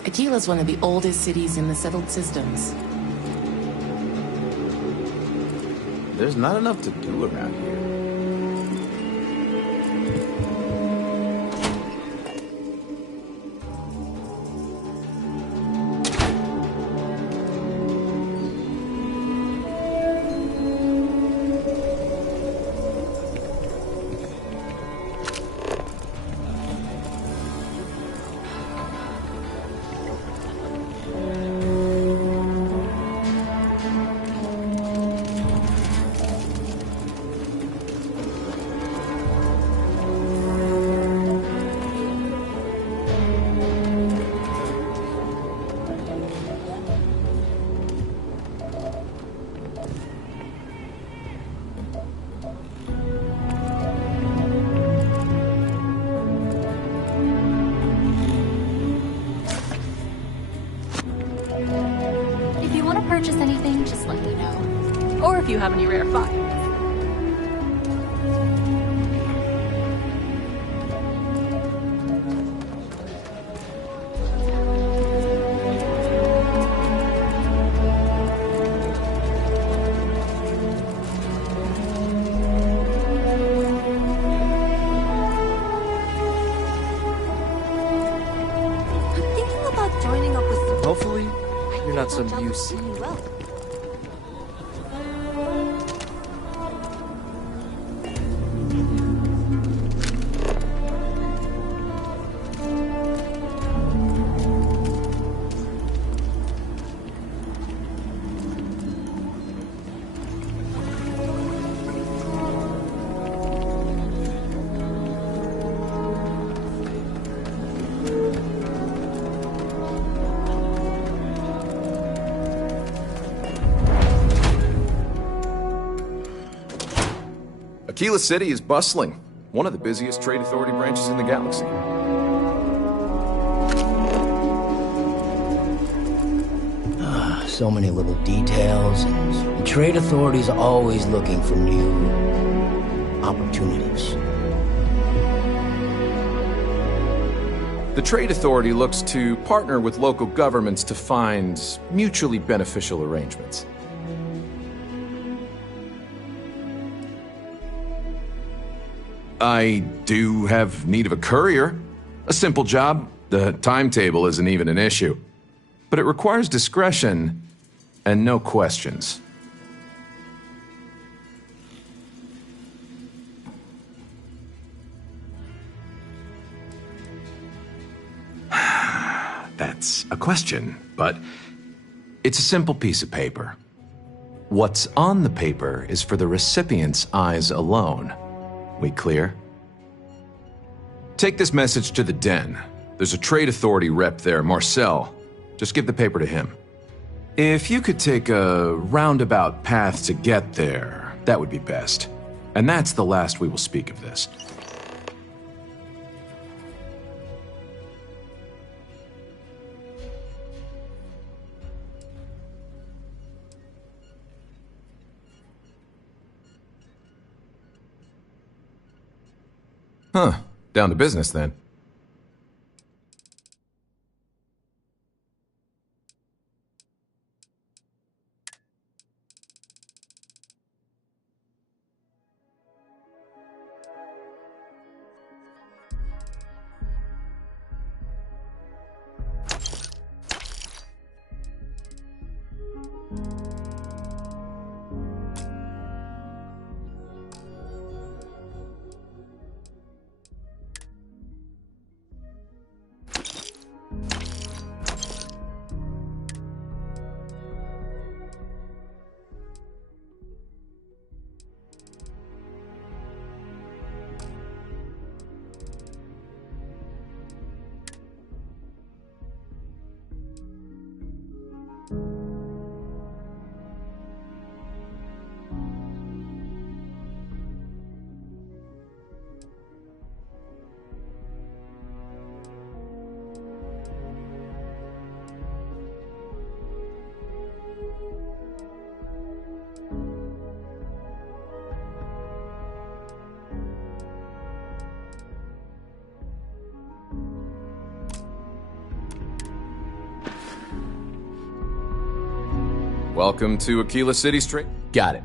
Aquila's one of the oldest cities in the settled systems. There's not enough to do around here. purchase anything, just let me know. Or if you have any rare finds. Hopefully, you're not some UC. Aquila City is bustling, one of the busiest trade authority branches in the galaxy. So many little details, and the trade authority's always looking for new opportunities. The Trade Authority looks to partner with local governments to find mutually beneficial arrangements. I do have need of a courier. A simple job. The timetable isn't even an issue. But it requires discretion and no questions. That's a question, but it's a simple piece of paper. What's on the paper is for the recipient's eyes alone. We clear? Take this message to the Den. There's a trade authority rep there, Marcel. Just give the paper to him. If you could take a roundabout path to get there, that would be best. And that's the last we will speak of this. Huh. Down to business, then. Welcome to Aquila City Street. Got it.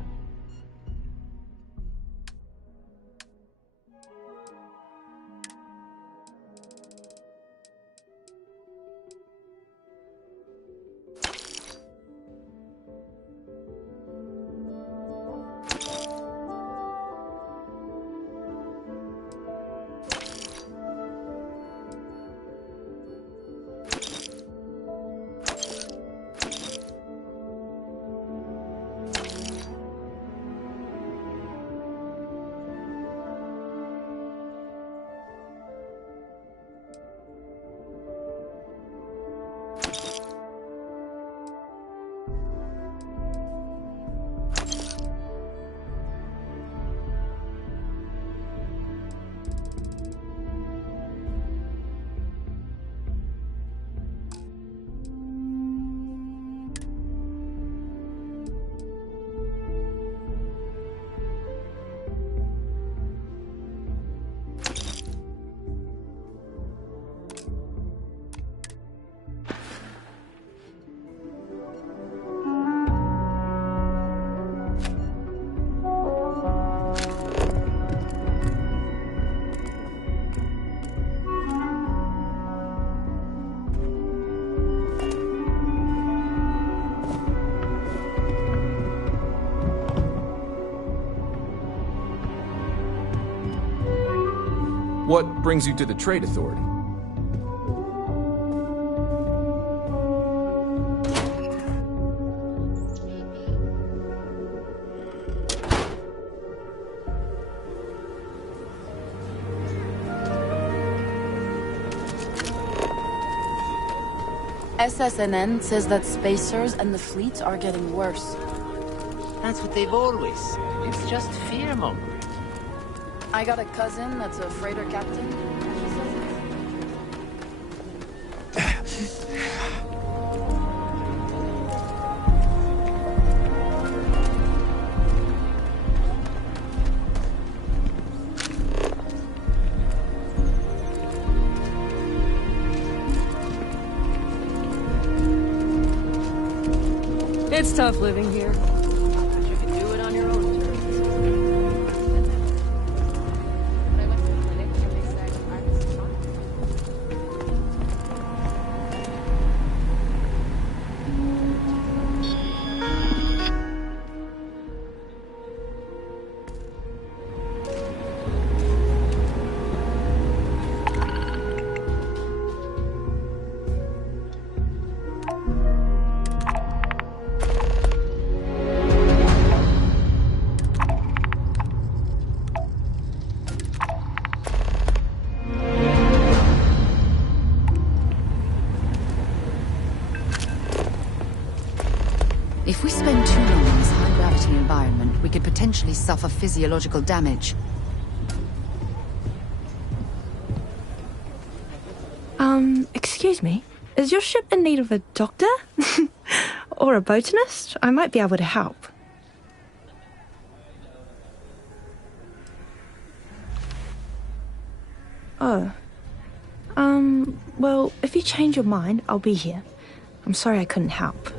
What brings you to the Trade Authority? SSNN says that spacers and the fleet are getting worse. That's what they've always said. It's just fear-mongering. I got a cousin that's a freighter captain. It's tough living here. But you can do it on your own terms. When I went to the clinic, they said I was fine. If we spend too long in this high-gravity environment, we could potentially suffer physiological damage. Excuse me? Is your ship in need of a doctor? Or a botanist? I might be able to help. Oh. Well, if you change your mind, I'll be here. I'm sorry I couldn't help.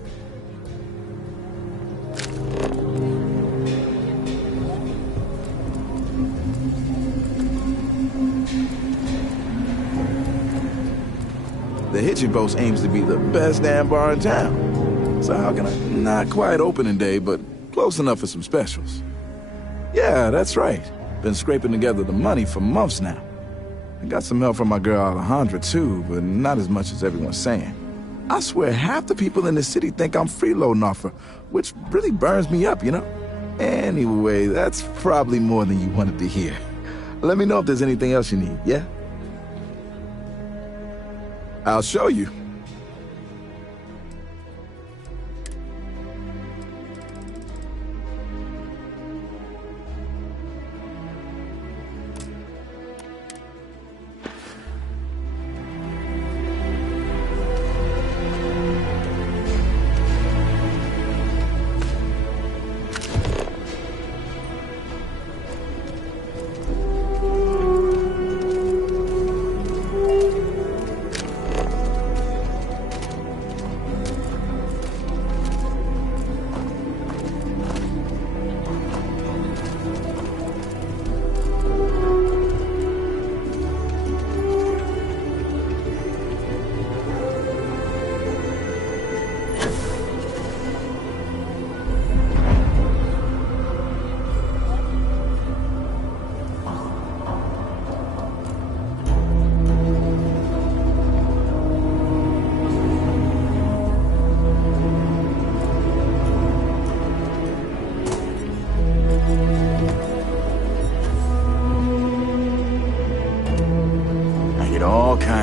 The Hitching Post aims to be the best damn bar in town. So how can I? Not quite opening day, but close enough for some specials. Yeah, that's right. Been scraping together the money for months now. I got some help from my girl Alejandra too, but not as much as everyone's saying. I swear half the people in the city think I'm freeloading off her, which really burns me up, you know? Anyway, that's probably more than you wanted to hear. Let me know if there's anything else you need, yeah? I'll show you.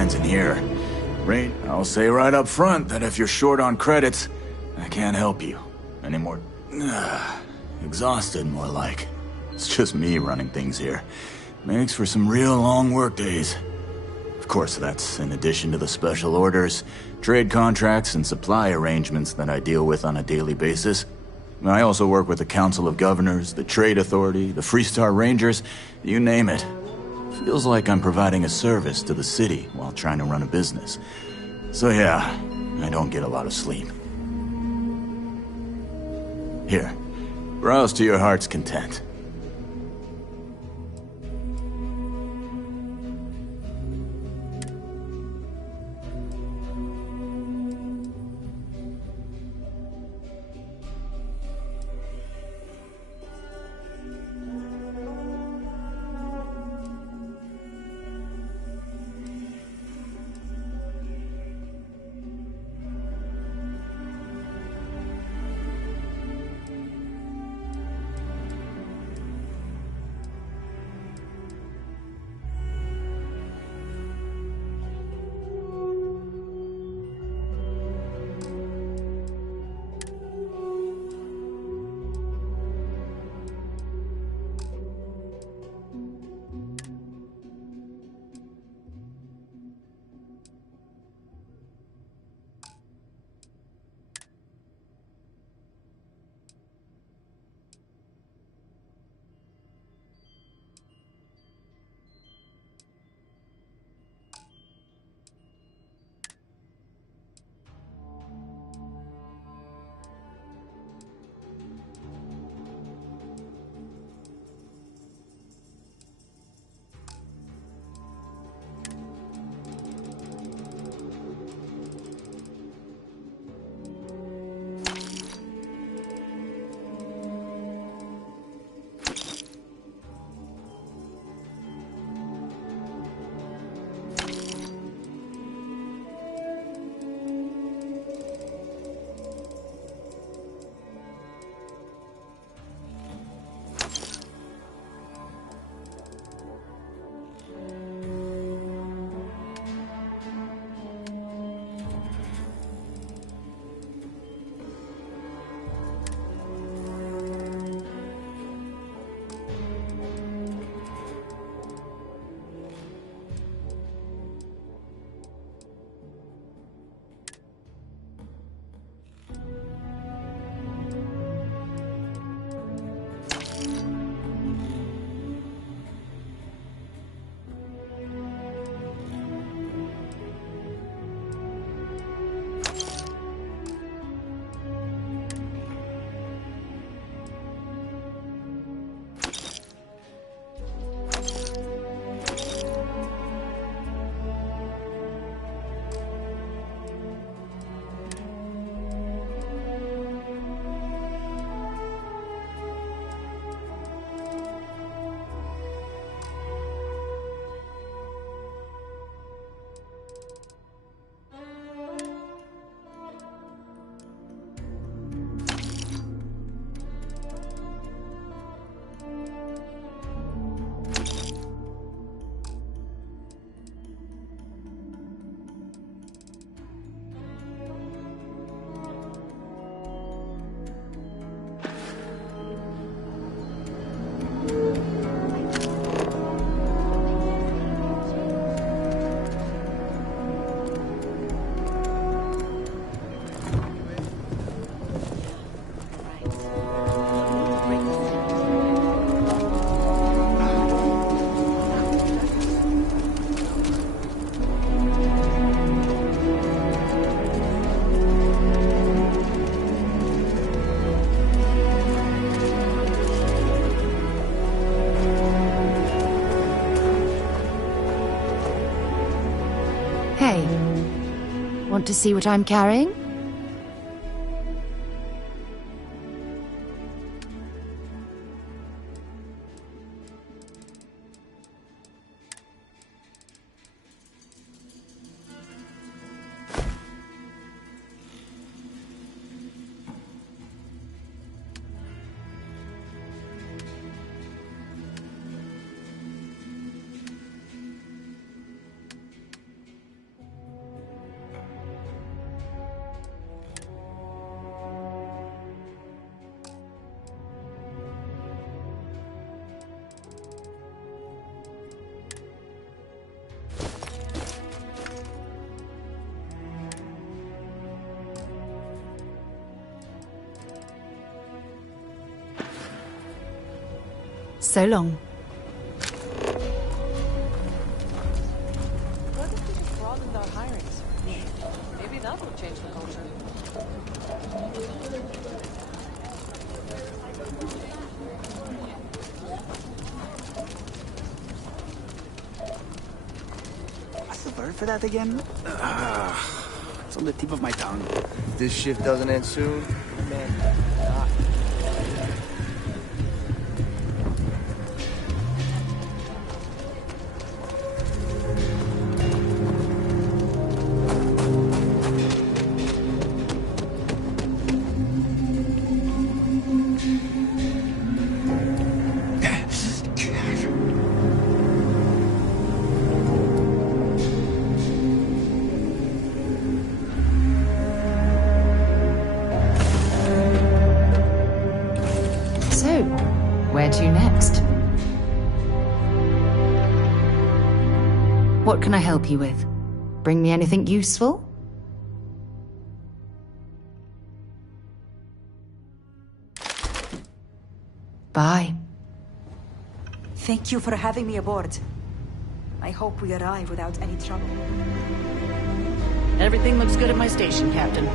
In here. Rain, I'll say right up front that if you're short on credits, I can't help you anymore. Exhausted, more like. It's just me running things here. Makes for some real long work days. Of course, that's in addition to the special orders, trade contracts, and supply arrangements that I deal with on a daily basis. I also work with the Council of Governors, the Trade Authority, the Freestar Rangers, you name it. Feels like I'm providing a service to the city while trying to run a business. So yeah, I don't get a lot of sleep. Here, browse to your heart's content. want to see what I'm carrying? So long. What if we just broadened our hirings? Maybe that would change the culture. What's the word for that again? It's on the tip of my tongue. If this shift doesn't end soon, man. So, where to next? What can I help you with? Bring me anything useful? Bye. Thank you for having me aboard. I hope we arrive without any trouble. Everything looks good at my station, Captain.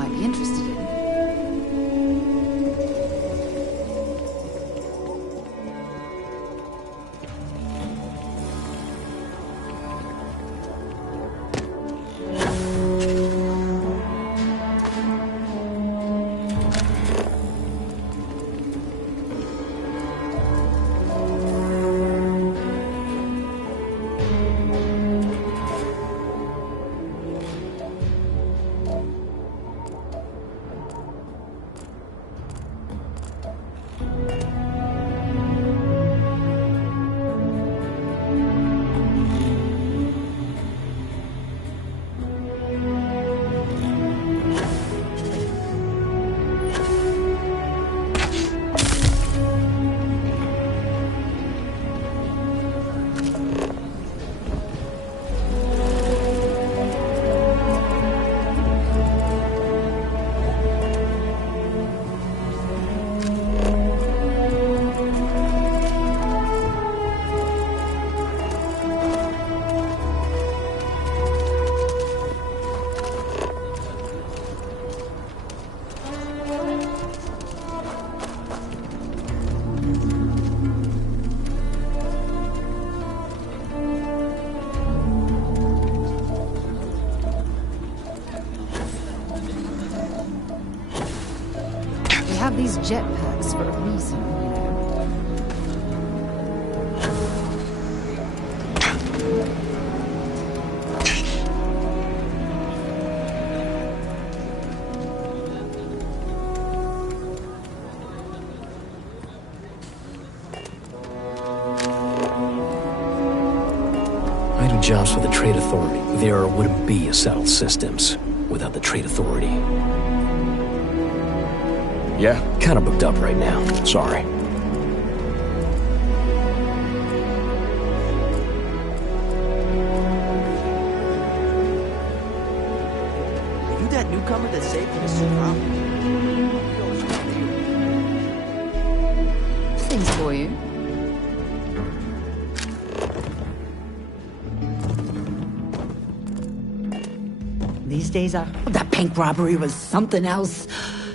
might be interested in. These jetpacks for a reason, you know. I do jobs for the Trade Authority. There wouldn't be a Settled Systems without the Trade Authority. Yeah, kind of booked up right now. Sorry. Are you that newcomer that saved me, Mr. Crown? Things for you. These days, that bank robbery was something else.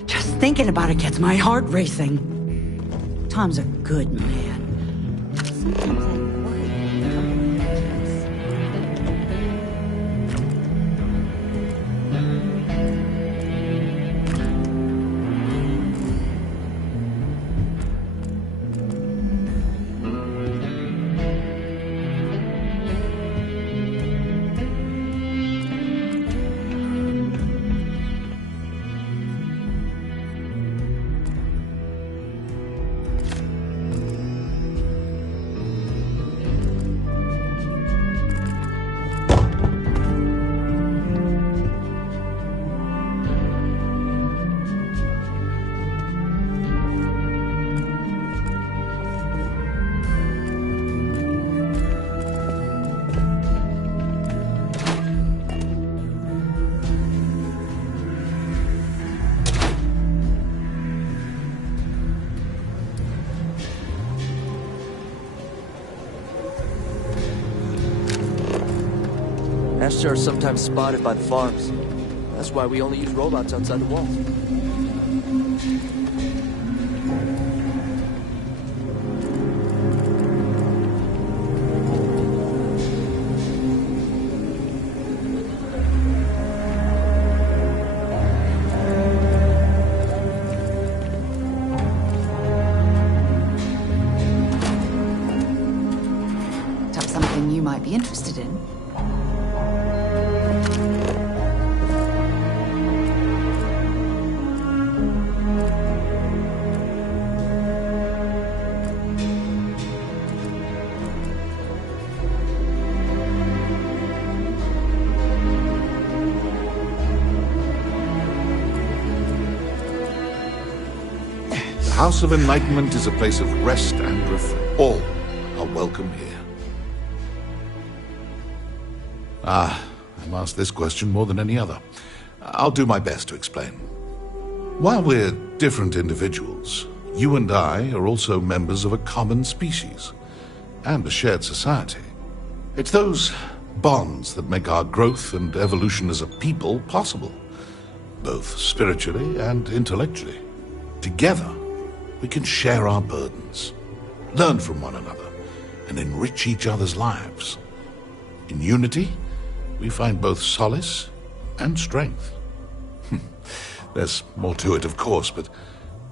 Just thinking about it gets my heart racing. Tom's a good man. Sometimes I Ashtar are sometimes spotted by the farms. That's why we only use robots outside the walls. That's something you might be interested in. The House of Enlightenment is a place of rest and refreshment. All are welcome here. I'm asked this question more than any other. I'll do my best to explain. While we're different individuals, you and I are also members of a common species and a shared society. It's those bonds that make our growth and evolution as a people possible. both spiritually and intellectually. Together, we can share our burdens, learn from one another, and enrich each other's lives. In unity, we find both solace and strength. There's more to it, of course, but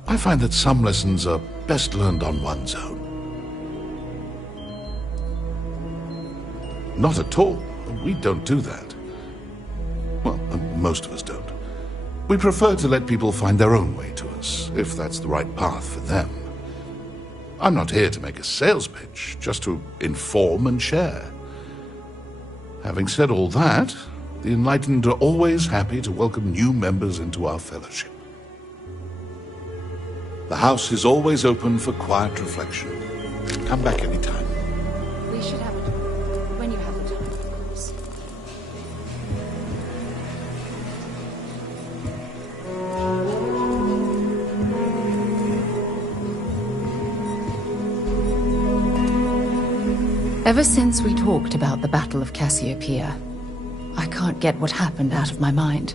I find that some lessons are best learned on one's own. Not at all. We don't do that. Well, most of us don't. We prefer to let people find their own way to us, if that's the right path for them. I'm not here to make a sales pitch, just to inform and share. Having said all that, the Enlightened are always happy to welcome new members into our fellowship. The house is always open for quiet reflection. Come back anytime. We should have it when you have the time, of course. Ever since we talked about the Battle of Cassiopeia, I can't get what happened out of my mind.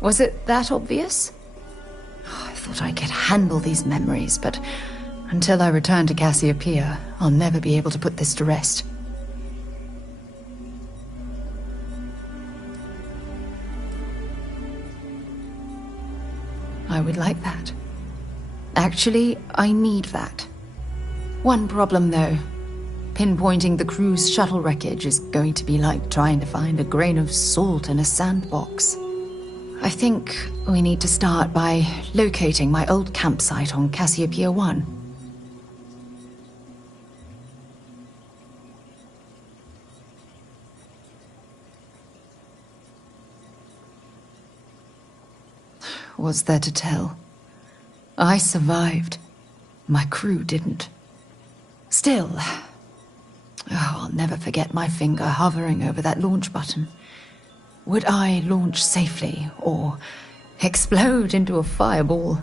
Was it that obvious? Oh, I thought I could handle these memories, but until I return to Cassiopeia, I'll never be able to put this to rest. I would like that. Actually, I need that. One problem, though. Pinpointing the crew's shuttle wreckage is going to be like trying to find a grain of salt in a sandbox. I think we need to start by locating my old campsite on Cassiopeia 1. What's there to tell? I survived. My crew didn't. Still, I'll never forget my finger hovering over that launch button. Would I launch safely, or explode into a fireball?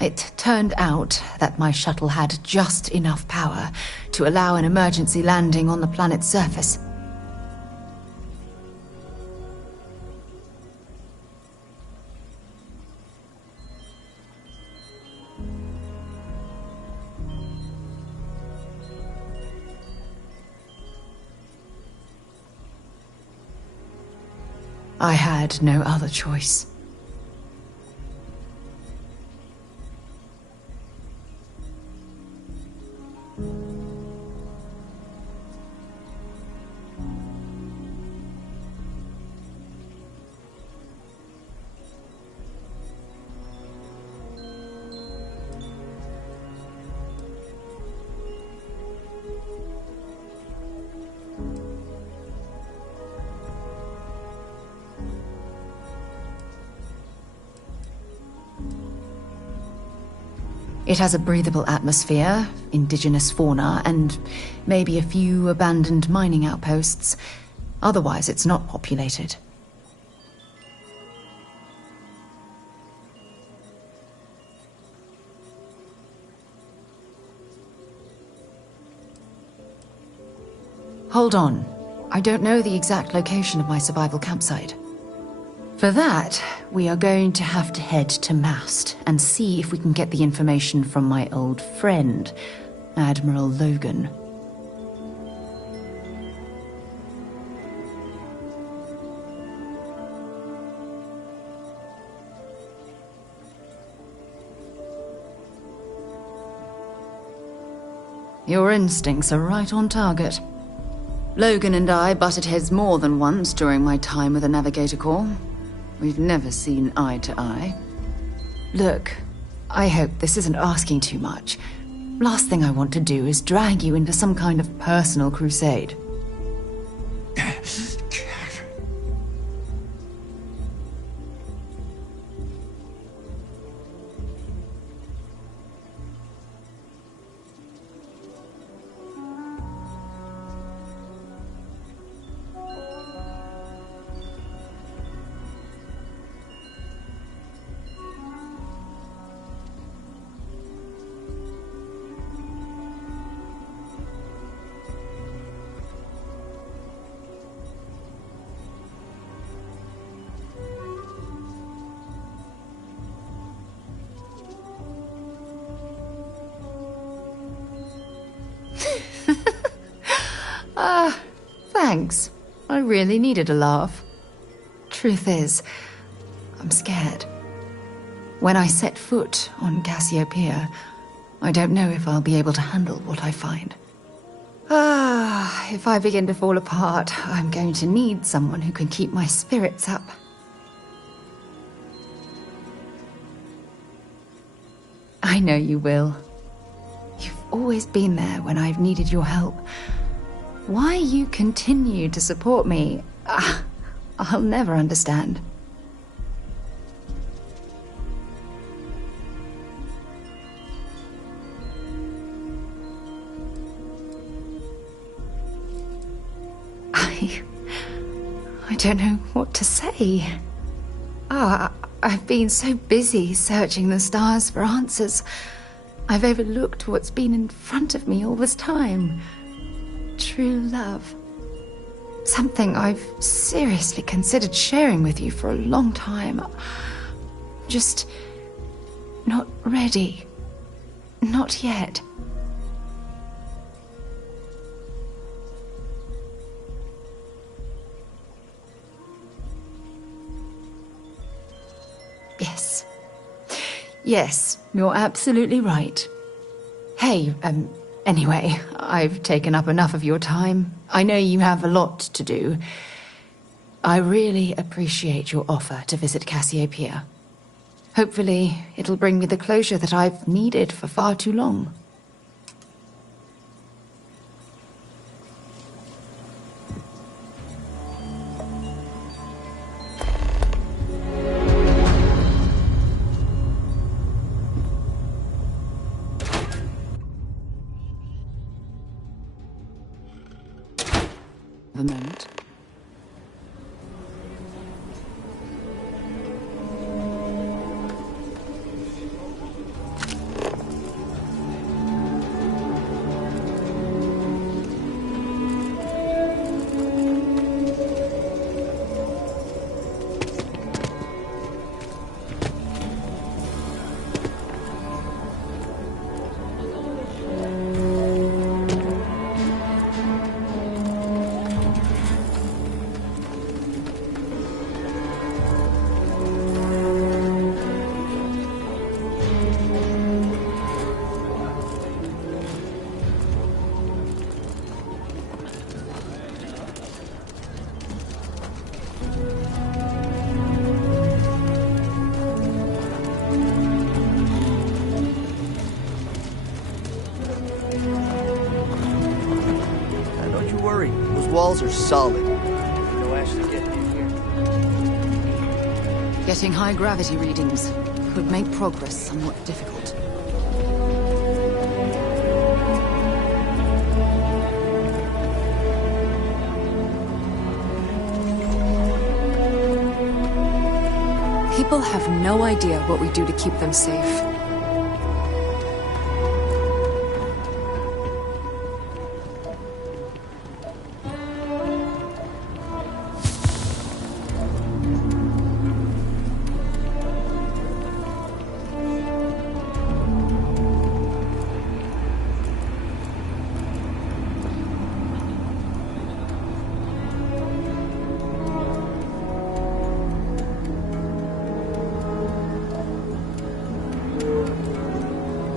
It turned out that my shuttle had just enough power to allow an emergency landing on the planet's surface. I had no other choice. It has a breathable atmosphere, indigenous fauna, and maybe a few abandoned mining outposts. Otherwise, it's not populated. Hold on. I don't know the exact location of my survival campsite. For that, we are going to have to head to Mast and see if we can get the information from my old friend, Admiral Logan. Your instincts are right on target. Logan and I butted heads more than once during my time with the Navigator Corps. We've never seen eye to eye. Look, I hope this isn't asking too much. Last thing I want to do is drag you into some kind of personal crusade. Thanks. I really needed a laugh. Truth is, I'm scared. When I set foot on Cassiopeia, I don't know if I'll be able to handle what I find. If I begin to fall apart, I'm going to need someone who can keep my spirits up. I know you will. You've always been there when I've needed your help. Why you continue to support me, I'll never understand. I don't know what to say. I've been so busy searching the stars for answers. I've overlooked what's been in front of me all this time. True love. Something I've seriously considered sharing with you for a long time. Just not ready. Not yet. Yes. Yes, you're absolutely right. Hey, anyway, I've taken up enough of your time. I know you have a lot to do. I really appreciate your offer to visit Cassiopeia. Hopefully, it'll bring me the closure that I've needed for far too long. A moment. Walls are solid. No actually getting in here. Getting high gravity readings could make progress somewhat difficult. People have no idea what we do to keep them safe.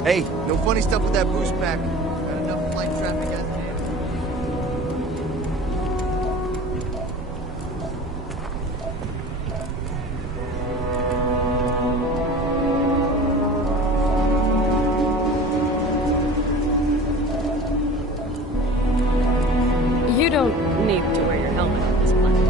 Hey, no funny stuff with that boost pack. Got enough flight traffic as it is. You don't need to wear your helmet on this planet.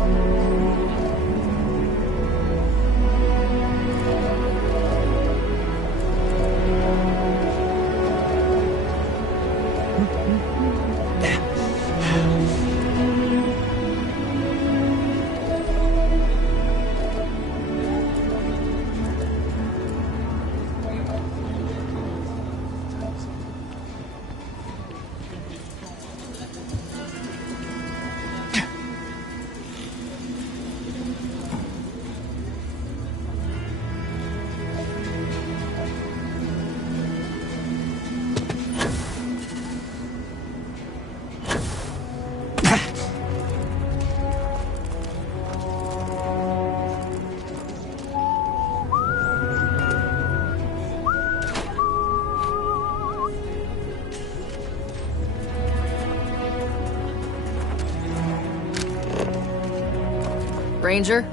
stranger?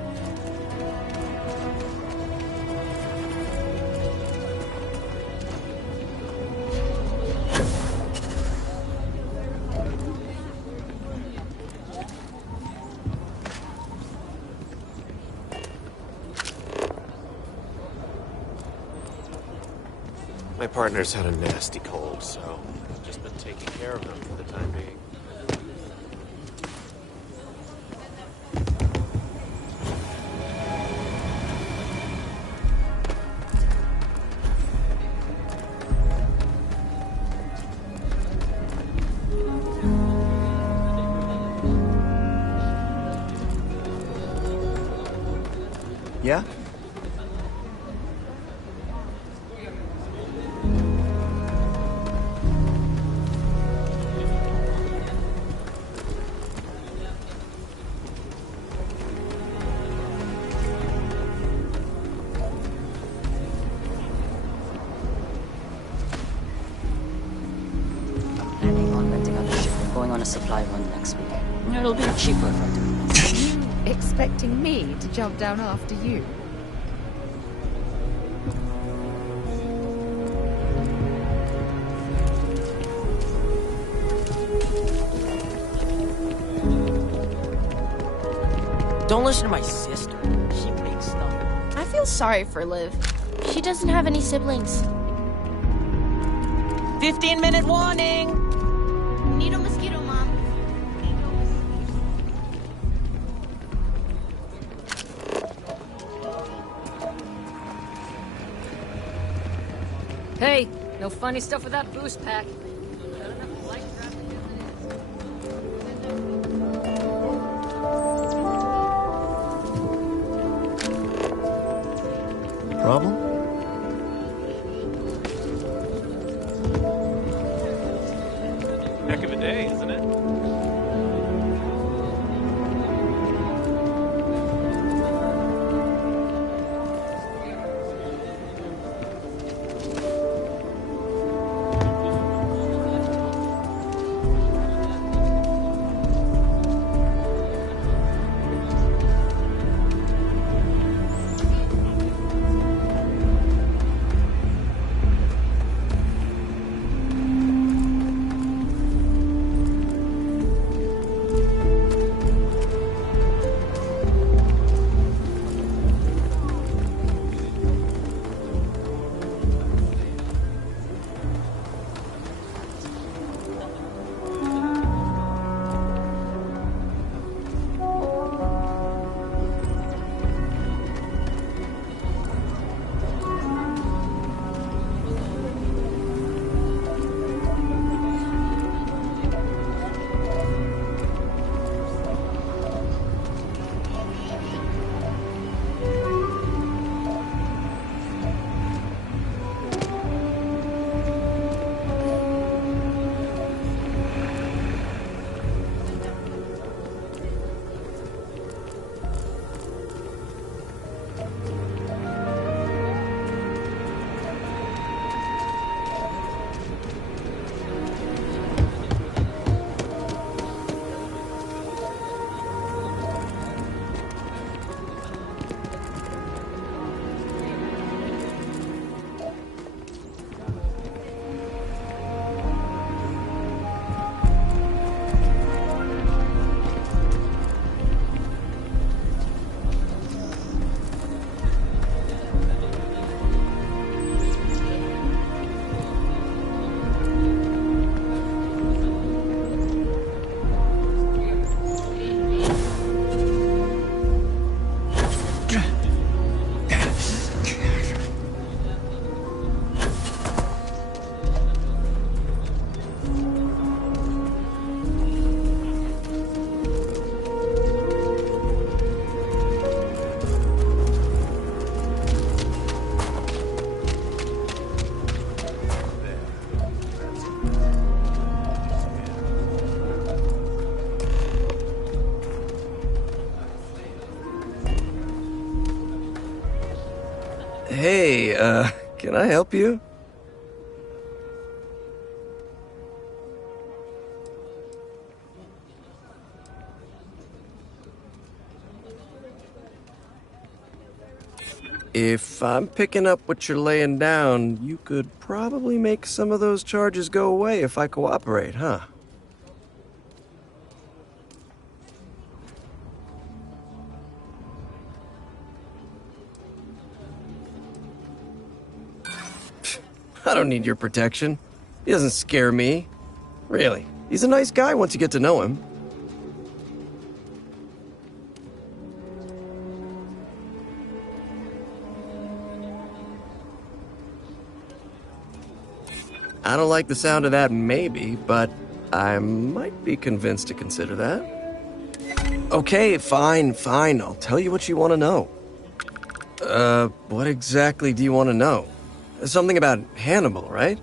My partner's had a nasty cold, so I've just been taking care of him for the time being. Yeah? Planning on renting out the ship and going on a supply run next week. It'll be cheaper if I do. You expecting me to jump down after you? Don't listen to my sister. She makes stuff. I feel sorry for Liv. She doesn't have any siblings. 15-minute warning! Need a mosquito, Mom. Hey, no funny stuff with that boost pack. Problem? Heck of a day, isn't it? Hey, can I help you? If I'm picking up what you're laying down, you could probably make some of those charges go away if I cooperate, huh? I don't need your protection. He doesn't scare me. Really. He's a nice guy once you get to know him. I don't like the sound of that maybe, but I might be convinced to consider that. Okay, fine. I'll tell you what you want to know. What exactly do you want to know? Something about Hannibal, right?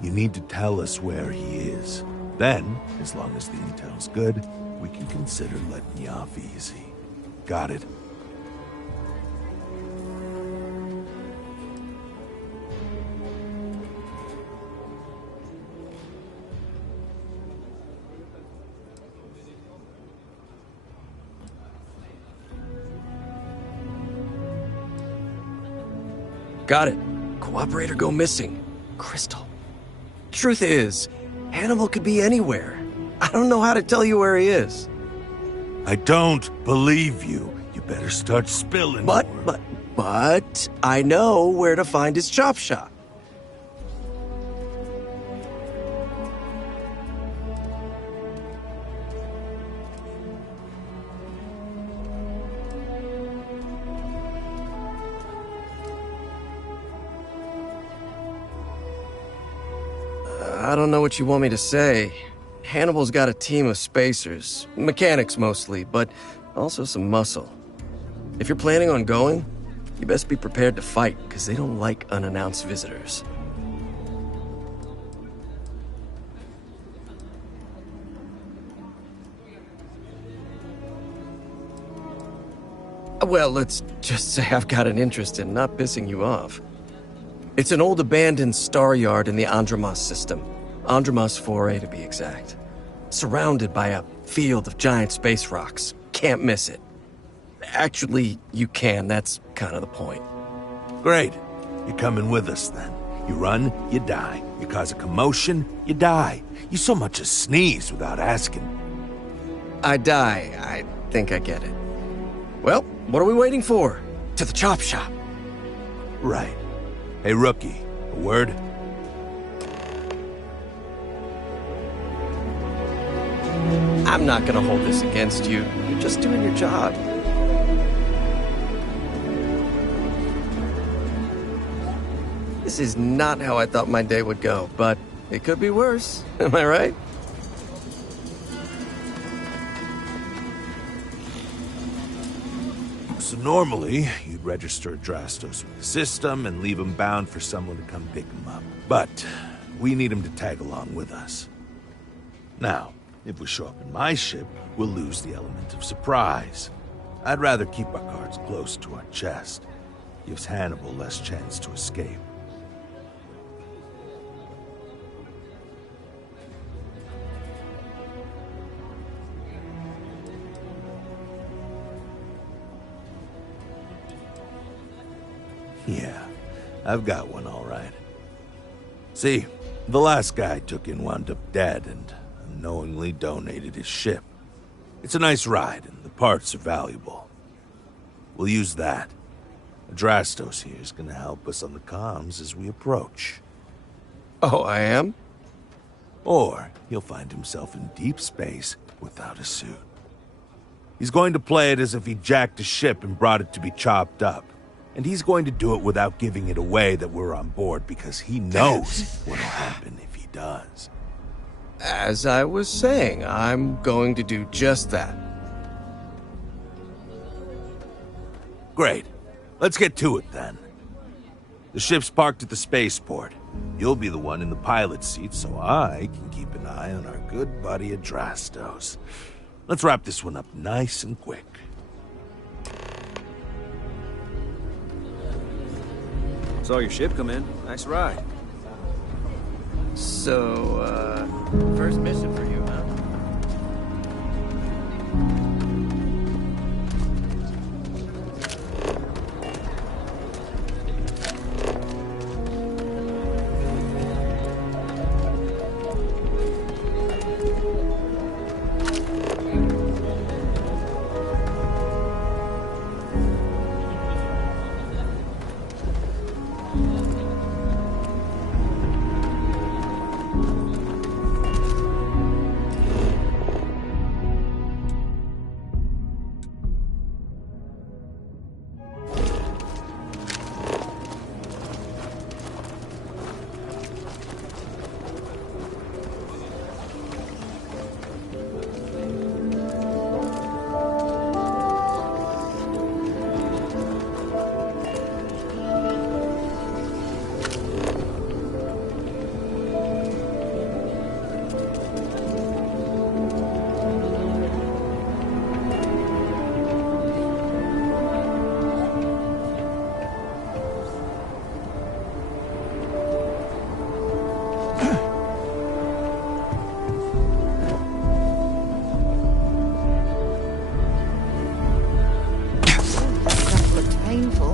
You need to tell us where he is. Then, as long as the intel's good, we can consider letting you off easy. Got it? Got it. Cooperate or go missing. Crystal. Truth is, Hannibal could be anywhere. I don't know how to tell you where he is. I don't believe you. You better start spilling more. But I know where to find his chop shop. I don't know what you want me to say. Hannibal's got a team of spacers, mechanics mostly, but also some muscle. If you're planning on going, you best be prepared to fight, because they don't like unannounced visitors. Well, let's just say I've got an interest in not pissing you off. It's an old abandoned star yard in the Andromos system. Andromos 4A to be exact. Surrounded by a field of giant space rocks. Can't miss it. Actually, you can. That's kind of the point. Great. You're coming with us then. You run, you die. You cause a commotion, you die. You so much as sneeze without asking. I die. I think I get it. Well, what are we waiting for? To the chop shop. Right. Hey, rookie, a word? I'm not gonna hold this against you. You're just doing your job. This is not how I thought my day would go, but it could be worse. Am I right? So normally, you'd register Adrastos with the system and leave him bound for someone to come pick him up. But we need him to tag along with us. Now, if we show up in my ship, we'll lose the element of surprise. I'd rather keep our cards close to our chest. Gives Hannibal less chance to escape. Yeah, I've got one all right. See, the last guy I took in wound up dead and unknowingly donated his ship. It's a nice ride, and the parts are valuable. We'll use that. Adrastos here is gonna help us on the comms as we approach. Oh, I am? Or he'll find himself in deep space without a suit. He's going to play it as if he jacked a ship and brought it to be chopped up. And he's going to do it without giving it away that we're on board because he knows what'll happen if he does. As I was saying, I'm going to do just that. Great. Let's get to it then. The ship's parked at the spaceport. You'll be the one in the pilot's seat so I can keep an eye on our good buddy Adrastos. Let's wrap this one up nice and quick. Saw your ship come in. Nice ride. So, first mission for you, huh?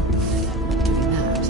careful. Give you that.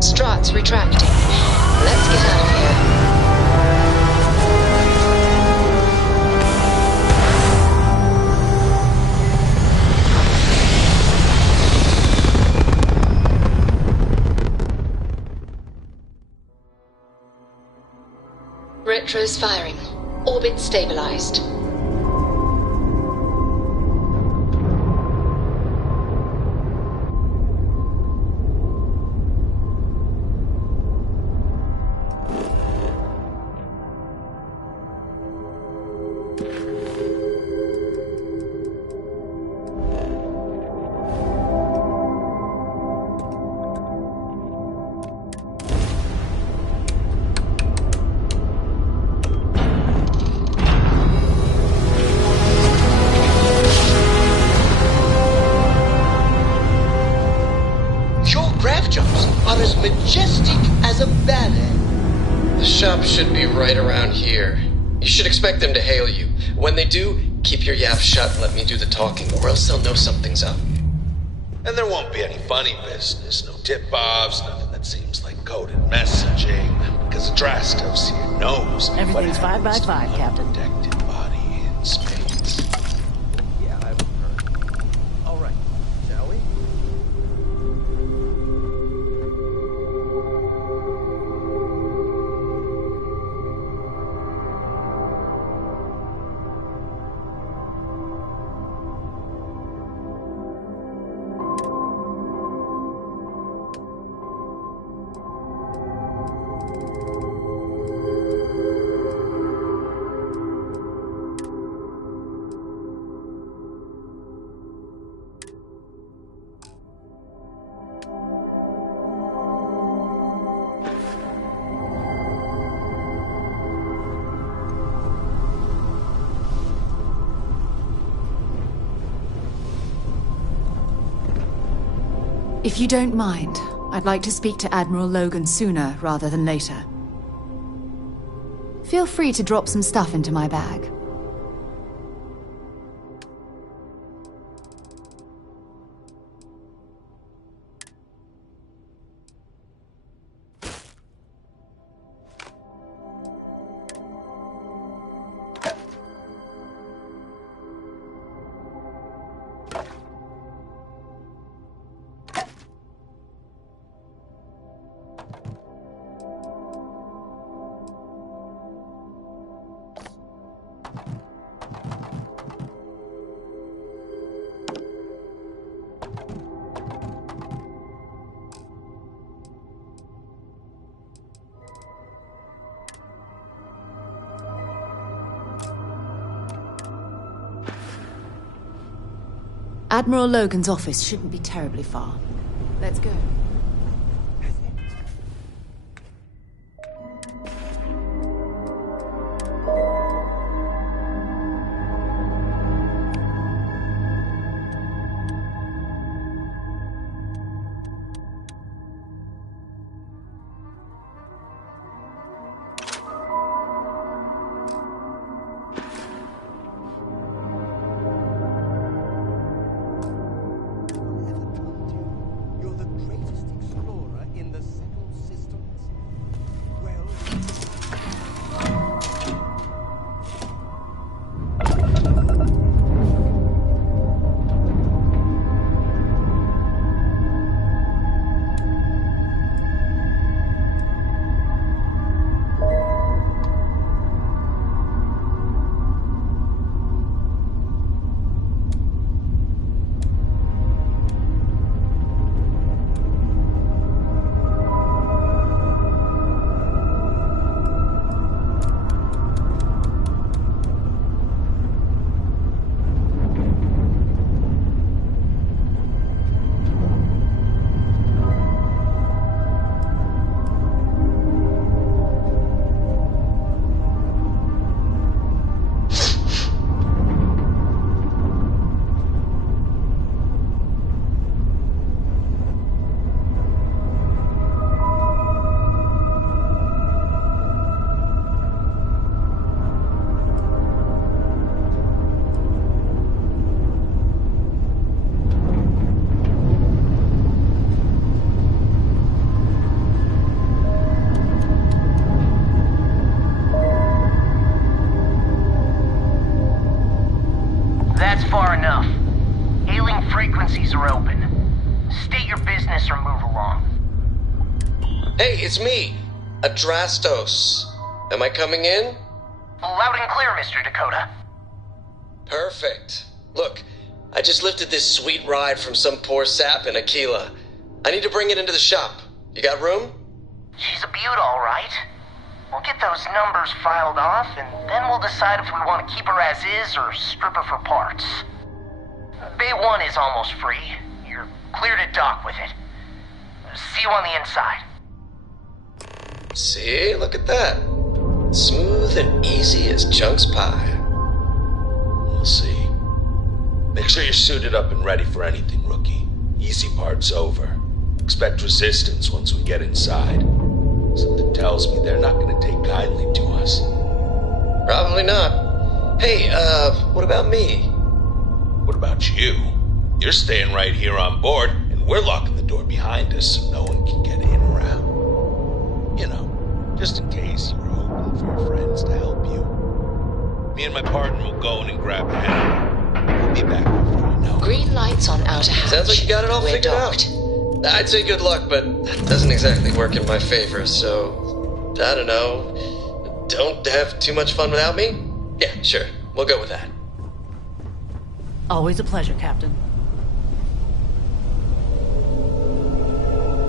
Struts retracting. Let's get out of here. Retros firing. Orbit stabilized. are as majestic as a ballet. The shop should be right around here. You should expect them to hail you. When they do, keep your yap shut and let me do the talking, or else they'll know something's up. And there won't be any funny business, no tip-offs, nothing that seems like coded messaging, because Drastos here knows Everything's 5 by 5, Captain. Protected body in space. Yeah, I've heard. All right, shall we? If you don't mind, I'd like to speak to Admiral Logan sooner rather than later. Feel free to drop some stuff into my bag. Admiral Logan's office shouldn't be terribly far. Let's go. far enough. Hailing frequencies are open. State your business or move along. Hey, it's me, Adrastos. Am I coming in? Loud and clear, Mr. Dakota. Perfect. Look, I just lifted this sweet ride from some poor sap in Aquila. I need to bring it into the shop. You got room? She's a beaut, all right. We'll get those numbers filed off, and then we'll decide if we want to keep her as is or strip her for parts. Bay 1 is almost free. You're clear to dock with it. See you on the inside. See? Look at that. Smooth and easy as Chunk's pie. We'll see. Make sure you're suited up and ready for anything, rookie. Easy part's over. Expect resistance once we get inside. Something tells me they're not gonna take kindly to us. Probably not. Hey, what about me? What about you? You're staying right here on board, and we're locking the door behind us so no one can get in or out. You know, just in case you were hoping for your friends to help you. Me and my partner will go in and grab Hannah. We'll be back before you know. Green lights on outer hatch. Sounds like you got it all We're figured docked. out. I'd say good luck, but that doesn't exactly work in my favor, so... I don't know. Don't have too much fun without me? Yeah, sure. We'll go with that. Always a pleasure, Captain.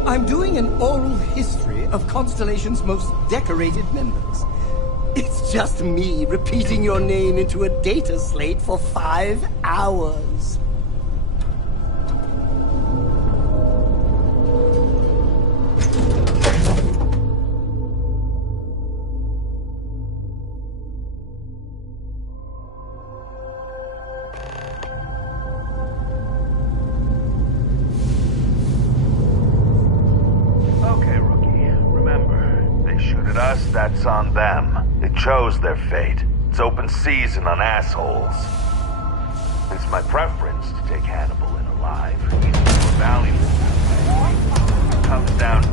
I'm doing an oral history of Constellation's most decorated members. It's just me repeating your name into a data slate for 5 hours. That's on them. They chose their fate. It's open season on assholes. It's my preference to take Hannibal in alive. He's more valuable. It comes down.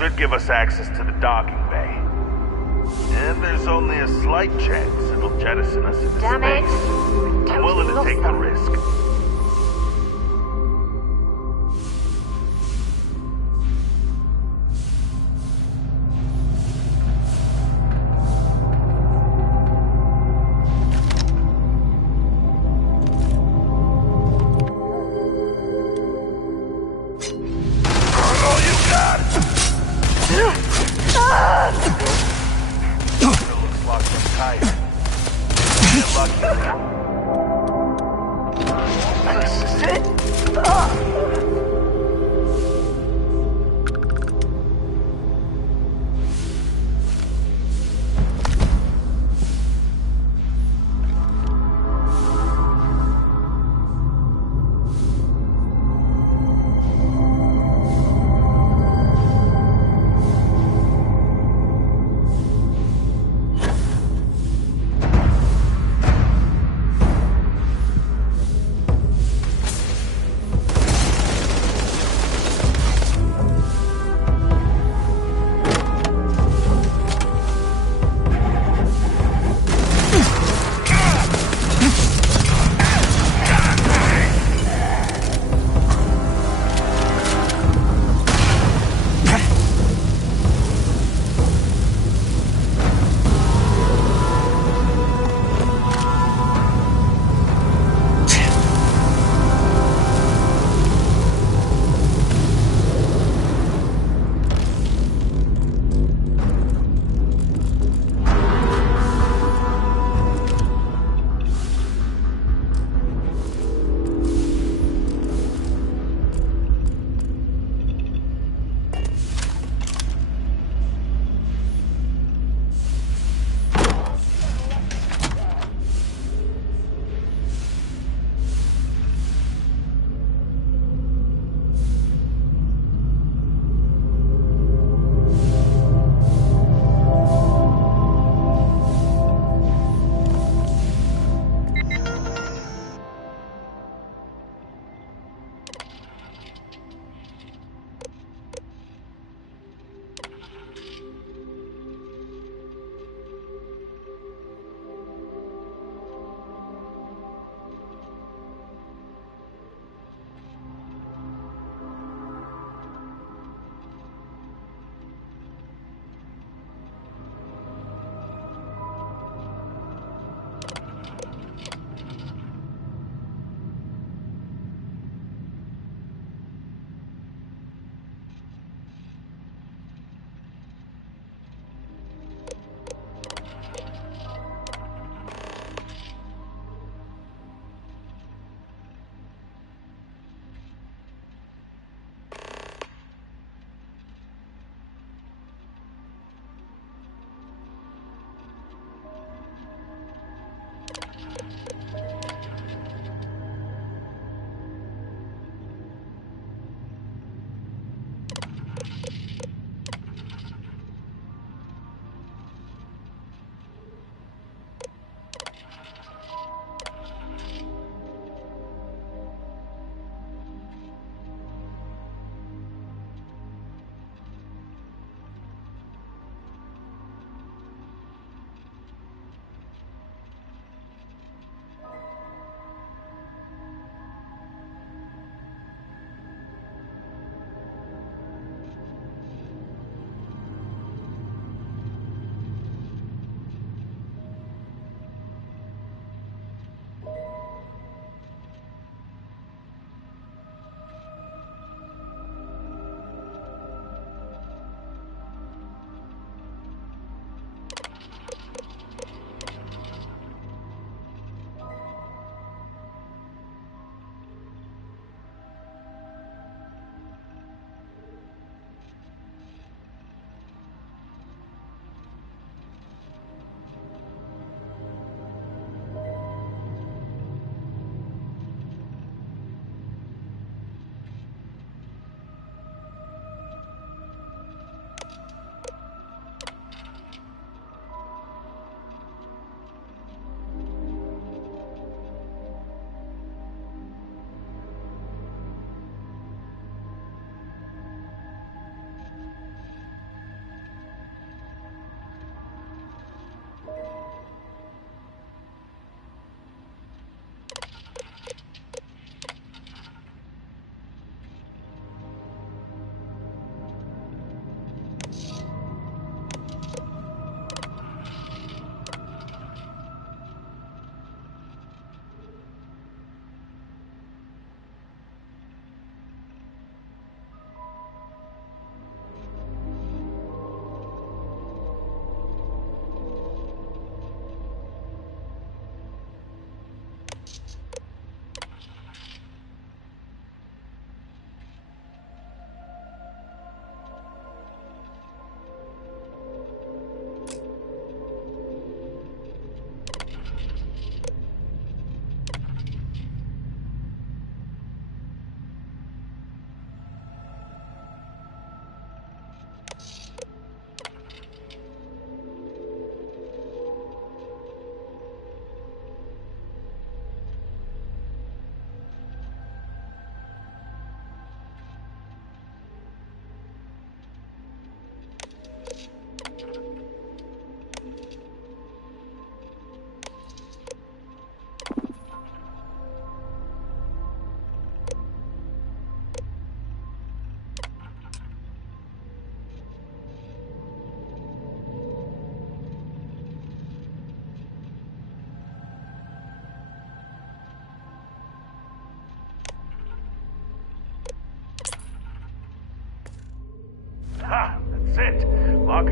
Should give us access to the docking bay. And there's only a slight chance it'll jettison us into Damn it. space. I'm willing to take the risk.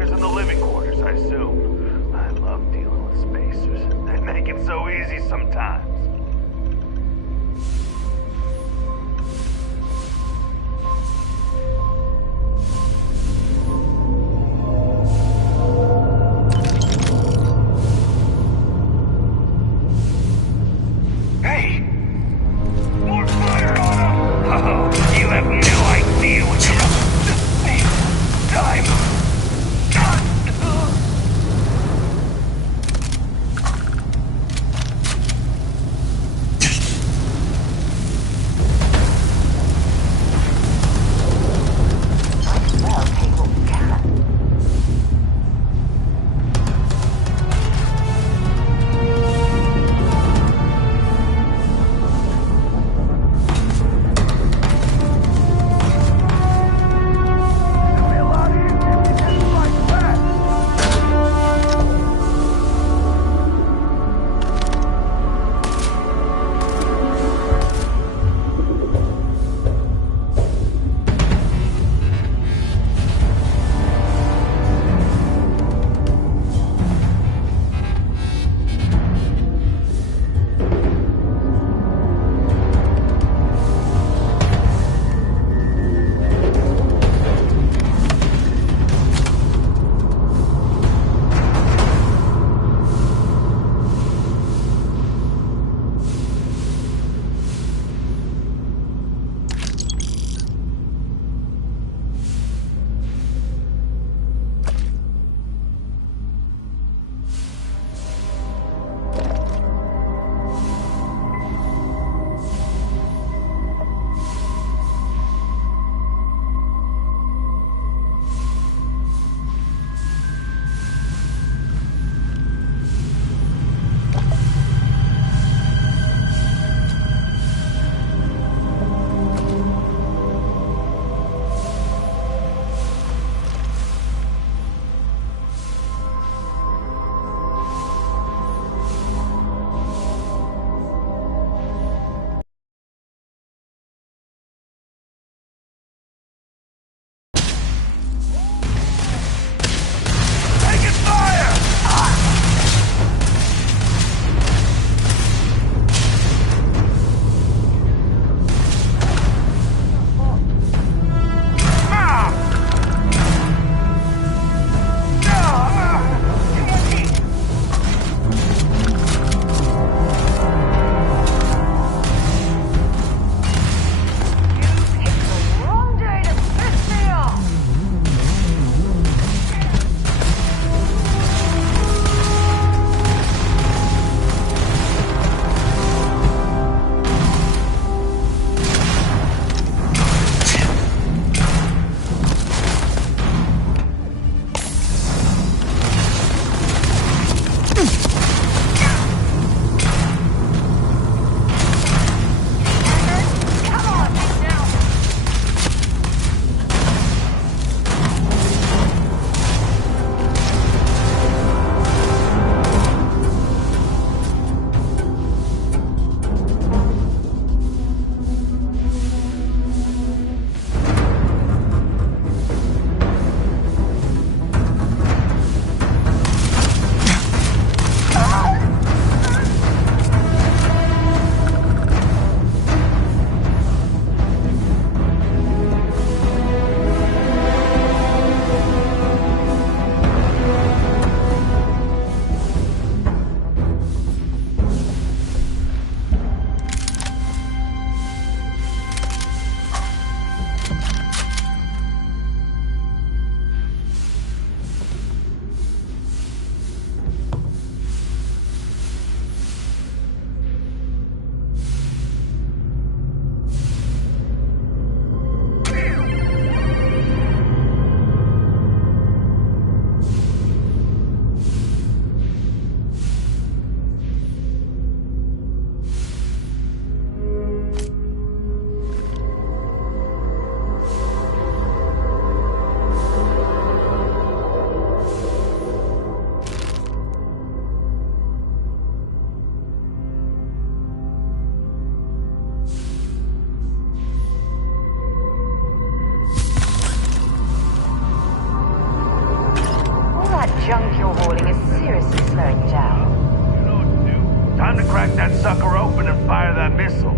spacers in the living quarters, I assume. I love dealing with spacers. They make it so easy sometimes. Hey! More fire on him! Oh, you have no idea what you're up to. Time! is seriously slowing you down. You know what to do. Time to crack that sucker open and fire that missile.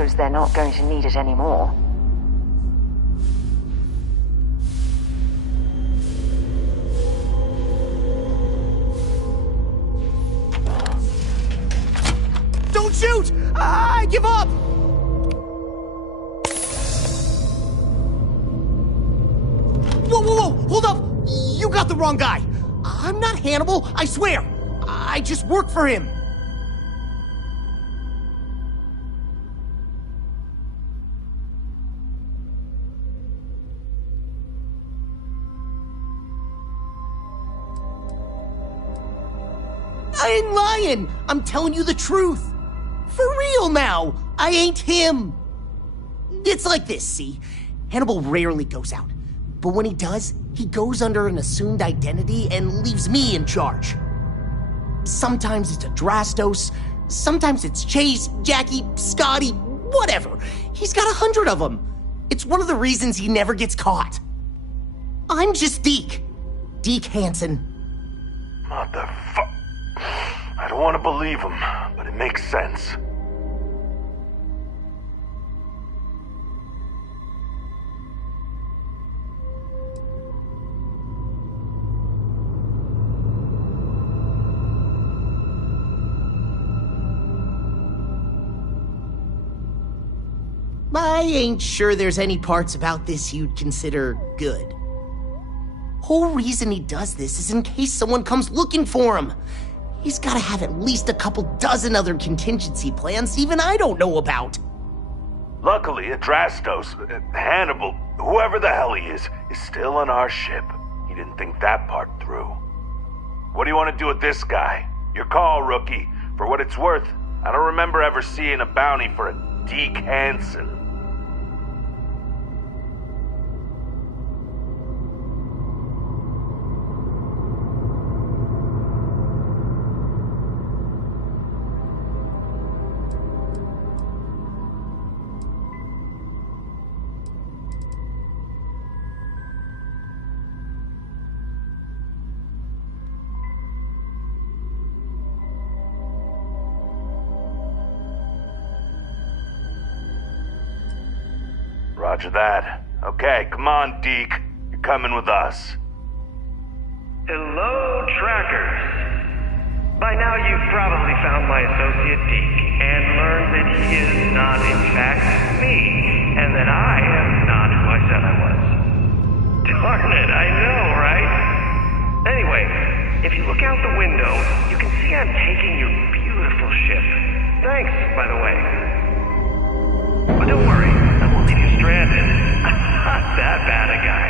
suppose they're not going to need it anymore. Don't shoot! I give up! Whoa, whoa, whoa! Hold up! You got the wrong guy! I'm not Hannibal, I swear! I just work for him! I ain't lying! I'm telling you the truth! For real now! I ain't him! It's like this, see? Hannibal rarely goes out. But when he does, he goes under an assumed identity and leaves me in charge. Sometimes it's Adrastos, sometimes it's Chase, Jackie, Scotty, whatever. He's got 100 of them. It's one of the reasons he never gets caught. I'm just Deke. Deke Hansen. Motherfucker. I don't want to believe him, but it makes sense. I ain't sure there's any parts about this you'd consider good. Whole reason he does this is in case someone comes looking for him. He's gotta have at least a couple dozen other contingency plans even I don't know about. Luckily, Adrastos, Hannibal, whoever the hell he is still on our ship. He didn't think that part through. What do you want to do with this guy? Your call, rookie. For what it's worth, I don't remember ever seeing a bounty for a Deke Hansen. Roger that. Okay, come on, Deke. You're coming with us. Hello, trackers. By now you've probably found my associate Deke and learned that he is not in fact me, and that I am not who I said I was. Darn it, I know, right? Anyway, if you look out the window, you can see I'm taking your beautiful ship. Thanks, by the way. But don't worry, I won't leave you stranded. I'm not that bad a guy.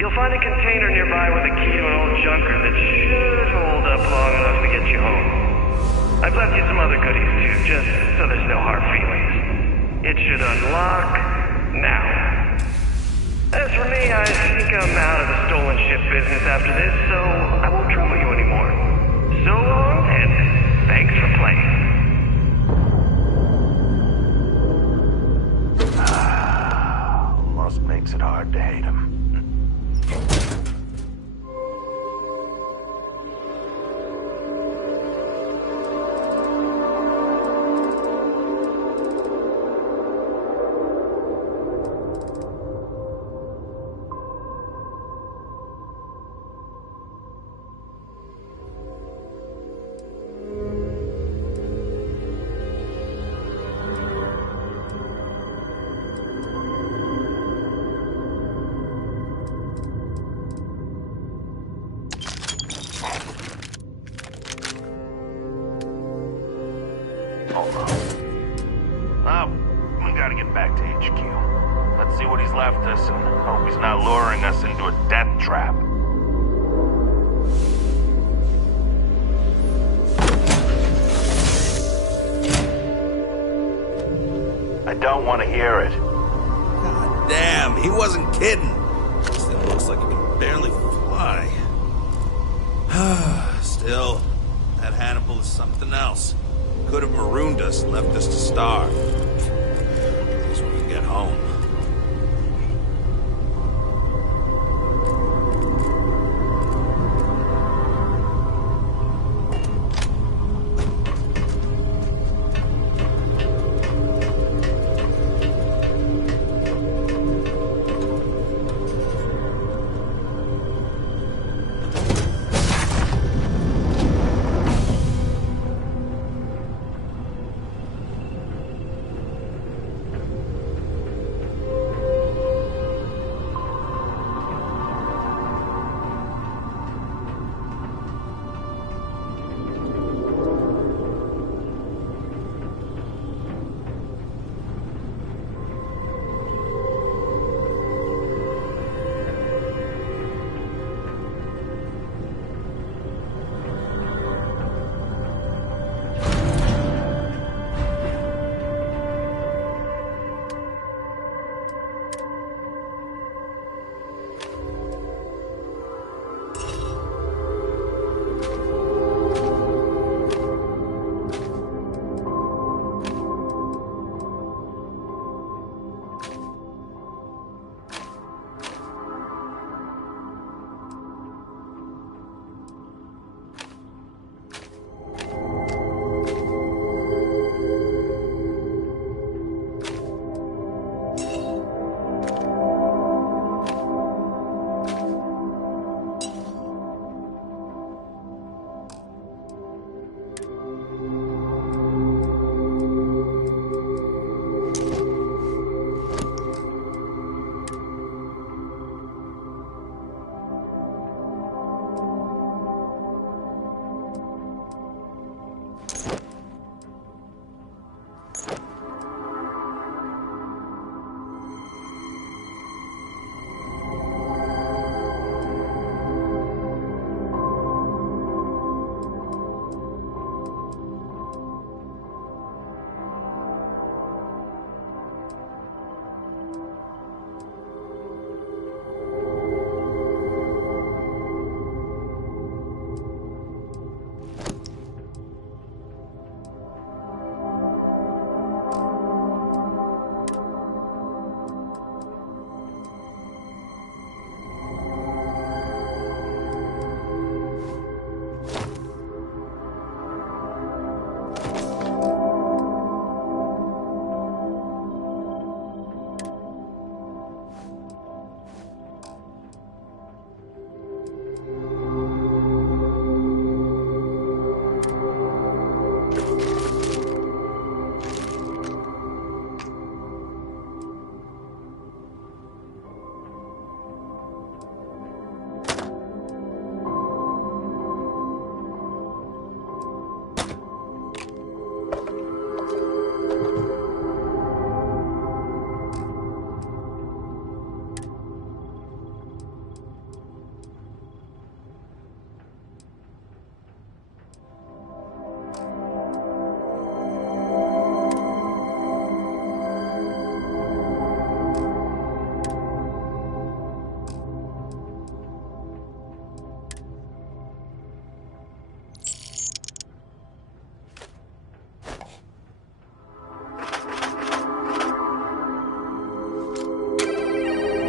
You'll find a container nearby with a key to an old junker that should hold up long enough to get you home. I've left you some other goodies too, just so there's no hard feelings. It should unlock now. As for me, I think I'm out of the stolen ship business after this, so I won't trouble you anymore. So long, and thanks for playing. Almost makes it hard to hate him. Well, we gotta get back to HQ. Let's see what he's left us and hope he's not luring us into a death trap. I don't want to hear it. God damn, he wasn't kidding. This thing looks like it can barely fly. Still, that Hannibal is something else. Could have marooned us, left us to starve. At least we can get home.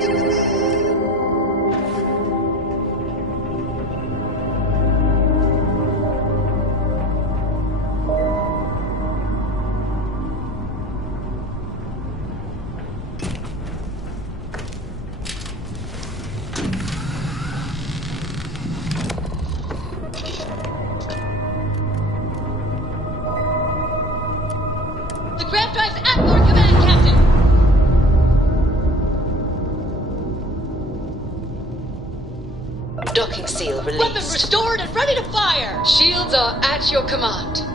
The grav drive's at your command, Captain! Docking seal released. Weapon restored and ready to fire! Shields are at your command.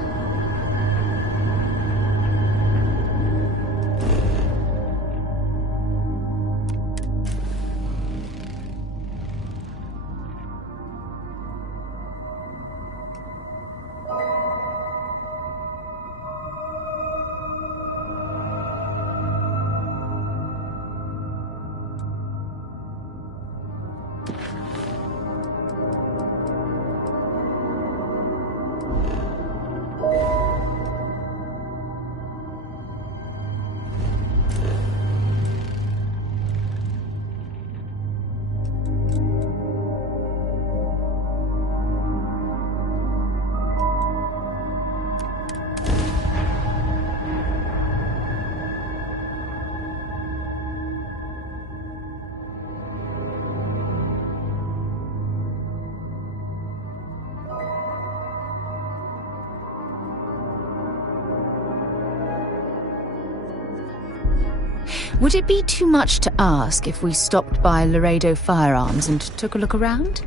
Would it be too much to ask if we stopped by Laredo Firearms and took a look around?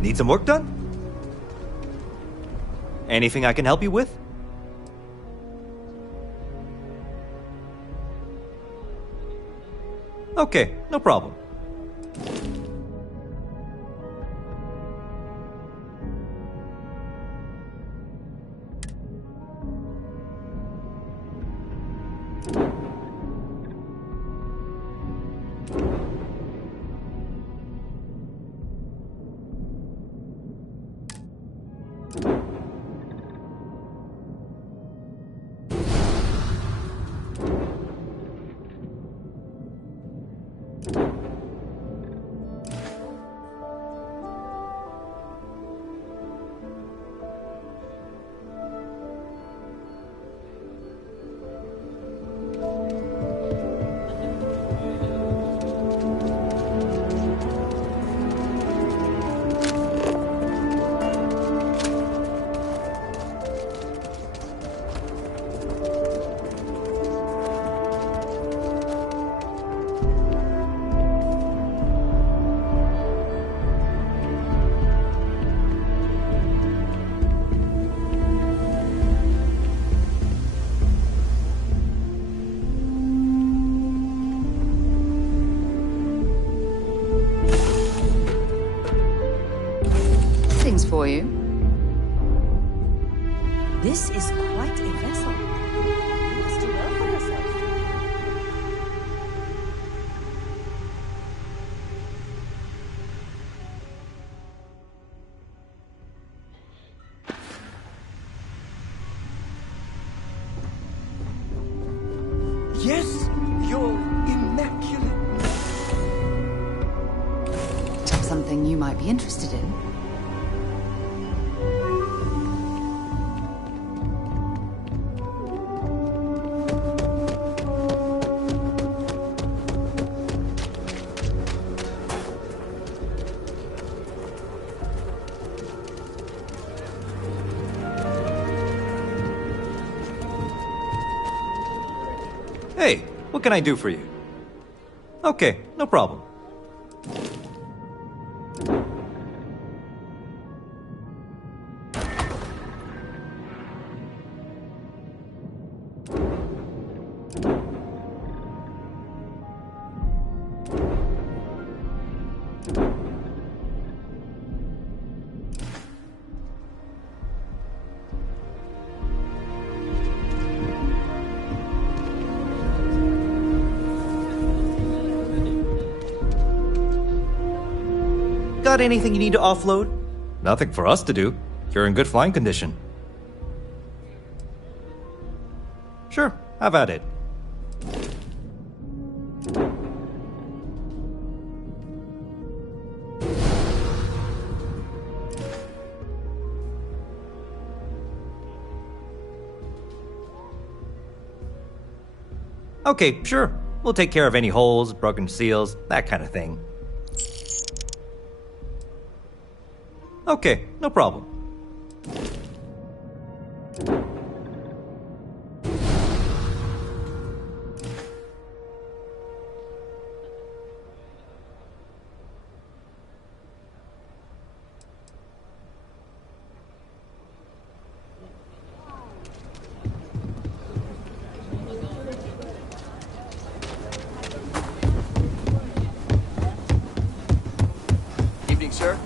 Need some work done? Anything I can help you with? Okay, no problem. For you. This is quite a vessel. You must do well for yourself. Yes, you're immaculate. Something you might be interested in. Hey, what can I do for you? Okay, no problem. Got anything you need to offload? Nothing for us to do. You're in good flying condition. Sure, have at it. Okay, sure. We'll take care of any holes, broken seals, that kind of thing. Okay, no problem. Evening, sir.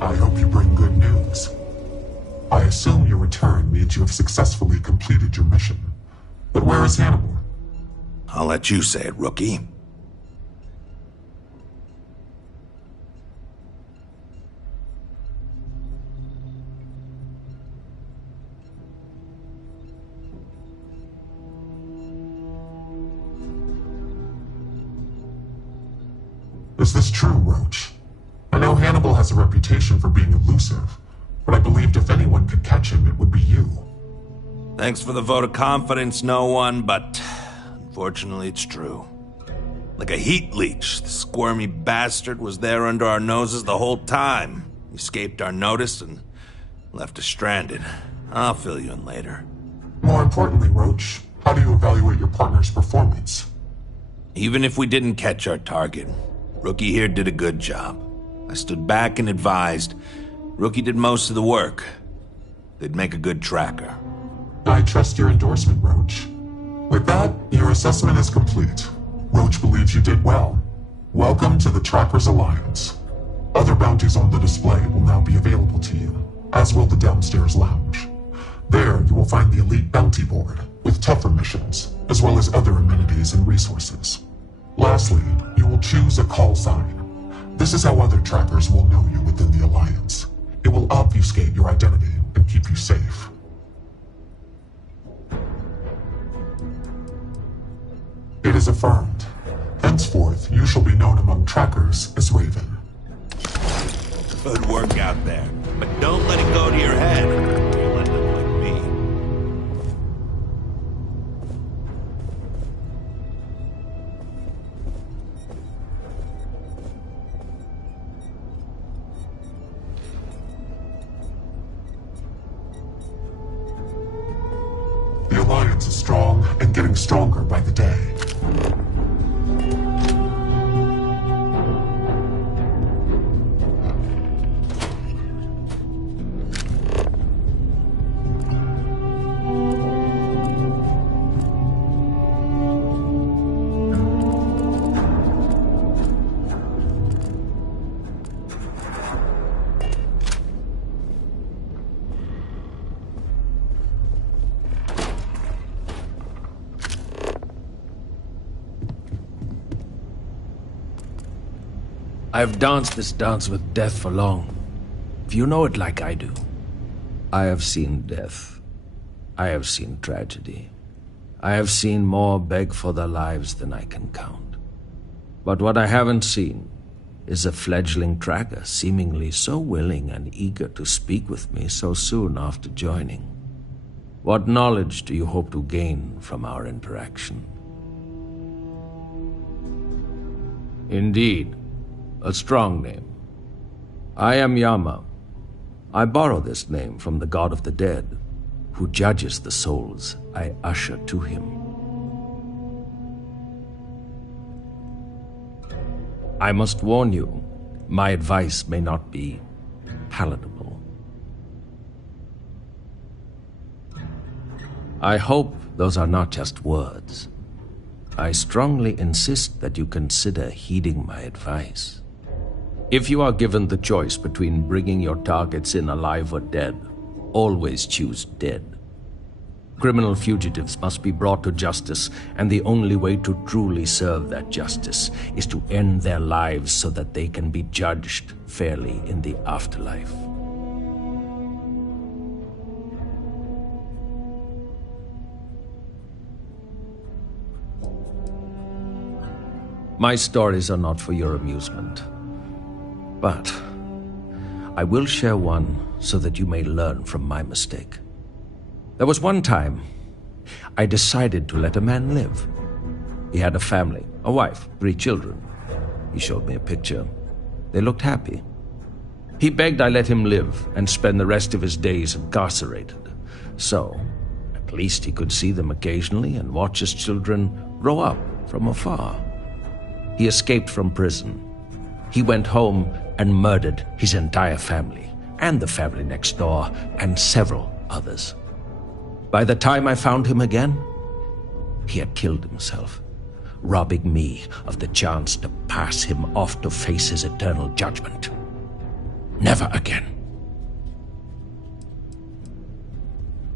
I hope you bring good news. I assume your return means you have successfully completed your mission. But where is Hannibal? I'll let you say it, rookie. Is this true, Roach? I know Hannibal has a reputation for being elusive, but I believed if anyone could catch him, it would be you. Thanks for the vote of confidence, no one, but unfortunately it's true. Like a heat leech, the squirmy bastard was there under our noses the whole time. He escaped our notice and left us stranded. I'll fill you in later. More importantly, Roach, how do you evaluate your partner's performance? Even if we didn't catch our target, Rookie here did a good job. I stood back and advised. Rookie did most of the work. They'd make a good tracker. I trust your endorsement, Roach. With that, your assessment is complete. Roach believes you did well. Welcome to the Trackers Alliance. Other bounties on the display will now be available to you, as will the downstairs lounge. There, you will find the Elite Bounty Board, with tougher missions, as well as other amenities and resources. Lastly, you will choose a call sign. This is how other trackers will know you within the Alliance. It will obfuscate your identity and keep you safe. It is affirmed. Henceforth, you shall be known among trackers as Raven. Good work out there, but don't let it go to your head. You'll end up like me. The Alliance is strong and getting stronger by the day. I've danced this dance with death for long. If you know it like I do. I have seen death. I have seen tragedy. I have seen more beg for their lives than I can count. But what I haven't seen is a fledgling tracker seemingly so willing and eager to speak with me so soon after joining. What knowledge do you hope to gain from our interaction? Indeed, a strong name. I am Yama. I borrow this name from the god of the dead, who judges the souls I usher to him. I must warn you, my advice may not be palatable. I hope those are not just words. I strongly insist that you consider heeding my advice. If you are given the choice between bringing your targets in alive or dead, always choose dead. Criminal fugitives must be brought to justice, and the only way to truly serve that justice is to end their lives so that they can be judged fairly in the afterlife. My stories are not for your amusement, but I will share one so that you may learn from my mistake. There was one time I decided to let a man live. He had a family, a wife, 3 children. He showed me a picture. They looked happy. He begged I let him live and spend the rest of his days incarcerated. So, at least he could see them occasionally and watch his children grow up from afar. He escaped from prison. He went home and murdered his entire family, and the family next door, and several others. By the time I found him again, he had killed himself, robbing me of the chance to pass him off to face his eternal judgment. Never again.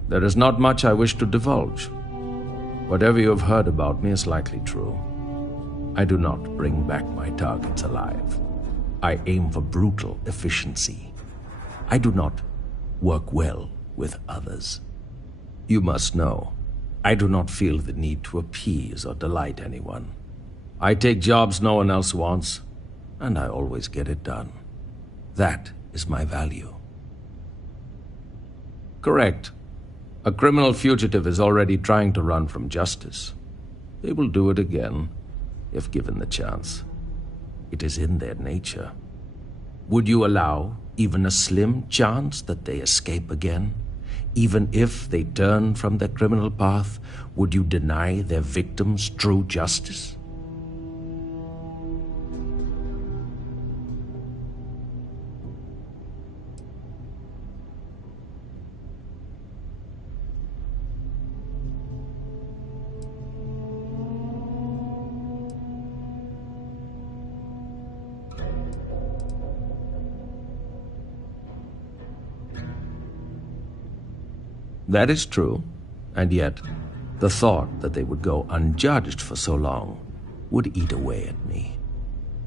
There is not much I wish to divulge. Whatever you have heard about me is likely true. I do not bring back my targets alive. I aim for brutal efficiency. I do not work well with others. You must know, I do not feel the need to appease or delight anyone. I take jobs no one else wants, and I always get it done. That is my value. Correct. A criminal fugitive is already trying to run from justice. They will do it again, if given the chance. It is in their nature. Would you allow even a slim chance that they escape again? Even if they turn from their criminal path, would you deny their victims true justice? That is true, and yet the thought that they would go unjudged for so long would eat away at me.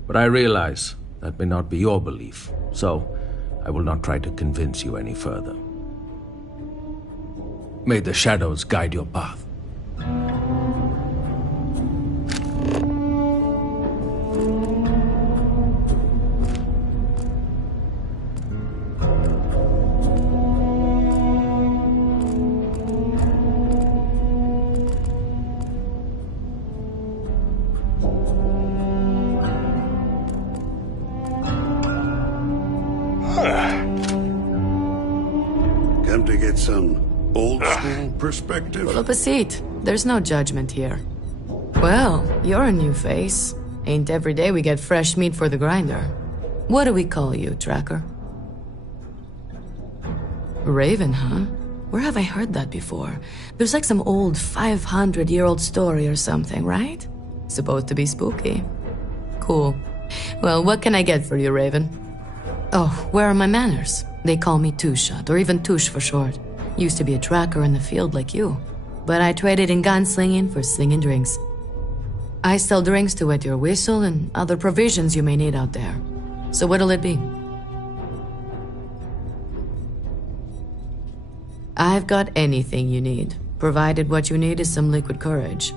But I realize that may not be your belief, so I will not try to convince you any further. May the shadows guide your path. Come to get some old-school perspective? Pull up a seat. There's no judgment here. Well, you're a new face. Ain't every day we get fresh meat for the grinder. What do we call you, Tracker? Raven, huh? Where have I heard that before? There's like some old 500-year-old story or something, right? Supposed to be spooky. Cool. Well, what can I get for you, Raven? Oh, where are my manners? They call me Two-Shot, or even Touche for short. Used to be a tracker in the field like you. But I traded in gunslinging for slinging drinks. I sell drinks to wet your whistle and other provisions you may need out there. So what'll it be? I've got anything you need, provided what you need is some liquid courage.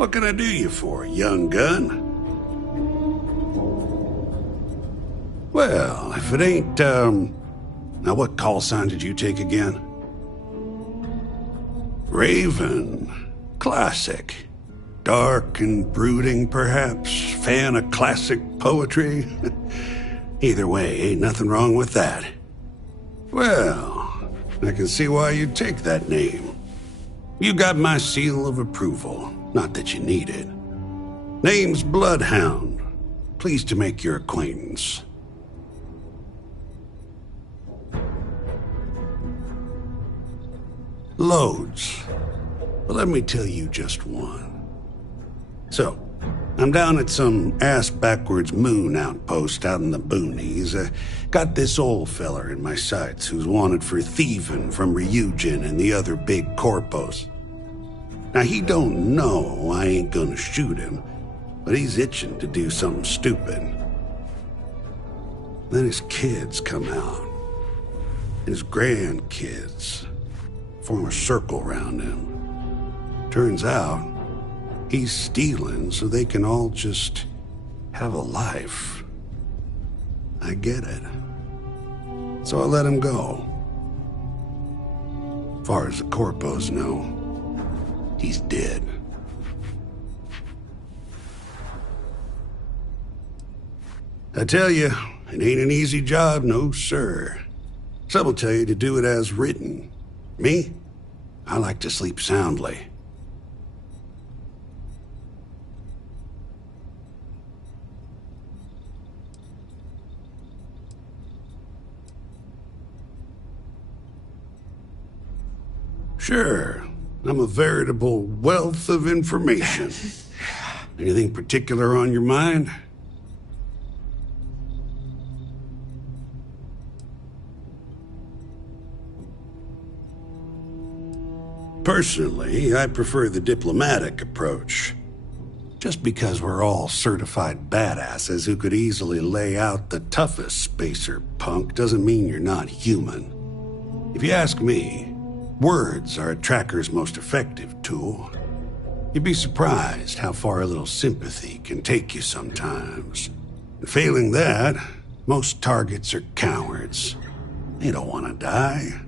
What can I do you for, young gun? Well, if it ain't, now what call sign did you take again? Raven. Classic. Dark and brooding, perhaps. Fan of classic poetry. Either way, ain't nothing wrong with that. Well, I can see why you'd take that name. You got my seal of approval. Not that you need it. Name's Bloodhound. Pleased to make your acquaintance. Loads. But let me tell you just one. So, I'm down at some ass-backwards moon outpost out in the boonies. Got this old feller in my sights who's wanted for thieving from Ryujin and the other big corpos. Now, he don't know I ain't gonna shoot him, but he's itching to do something stupid. Then his kids come out. And his grandkids form a circle around him. Turns out, he's stealing so they can all just have a life. I get it. So I let him go. Far as the corpos know, he's dead. I tell you, it ain't an easy job, no sir. Some will tell you to do it as written. Me? I like to sleep soundly. Sure. I'm a veritable wealth of information. Anything particular on your mind? Personally, I prefer the diplomatic approach. Just because we're all certified badasses who could easily lay out the toughest spacer punk doesn't mean you're not human. If you ask me, words are a tracker's most effective tool. You'd be surprised how far a little sympathy can take you sometimes. And failing that, most targets are cowards. They don't want to die.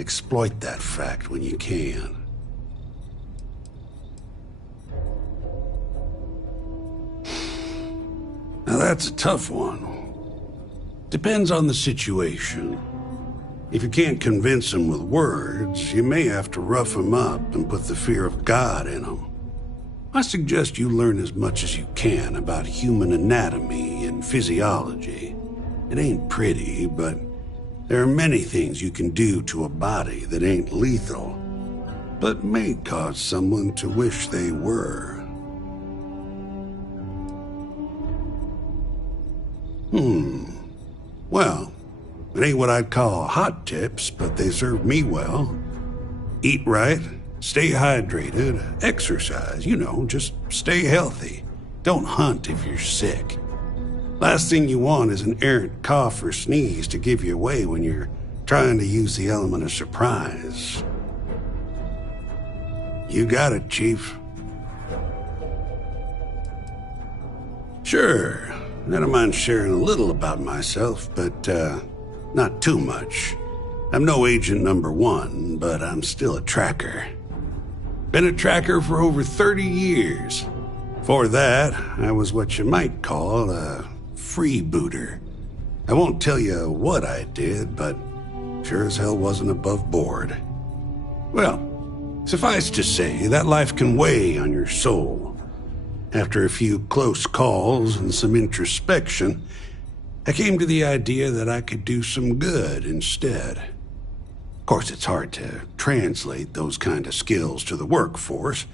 Exploit that fact when you can. Now that's a tough one. Depends on the situation. If you can't convince them with words, you may have to rough them up and put the fear of God in them. I suggest you learn as much as you can about human anatomy and physiology. It ain't pretty, but there are many things you can do to a body that ain't lethal, but may cause someone to wish they were. Well, it ain't what I'd call hot tips, but they serve me well. Eat right, stay hydrated, exercise, just stay healthy. Don't hunt if you're sick. Last thing you want is an errant cough or sneeze to give you away when you're trying to use the element of surprise. You got it, Chief. Sure, I don't mind sharing a little about myself, but, not too much. I'm no agent number 1, but I'm still a tracker. Been a tracker for over 30 years. Before that, I was what you might call a freebooter. I won't tell you what I did, but sure as hell wasn't above board. Well, suffice to say, that life can weigh on your soul. After a few close calls and some introspection, I came to the idea that I could do some good instead. Of course, it's hard to translate those kind of skills to the workforce,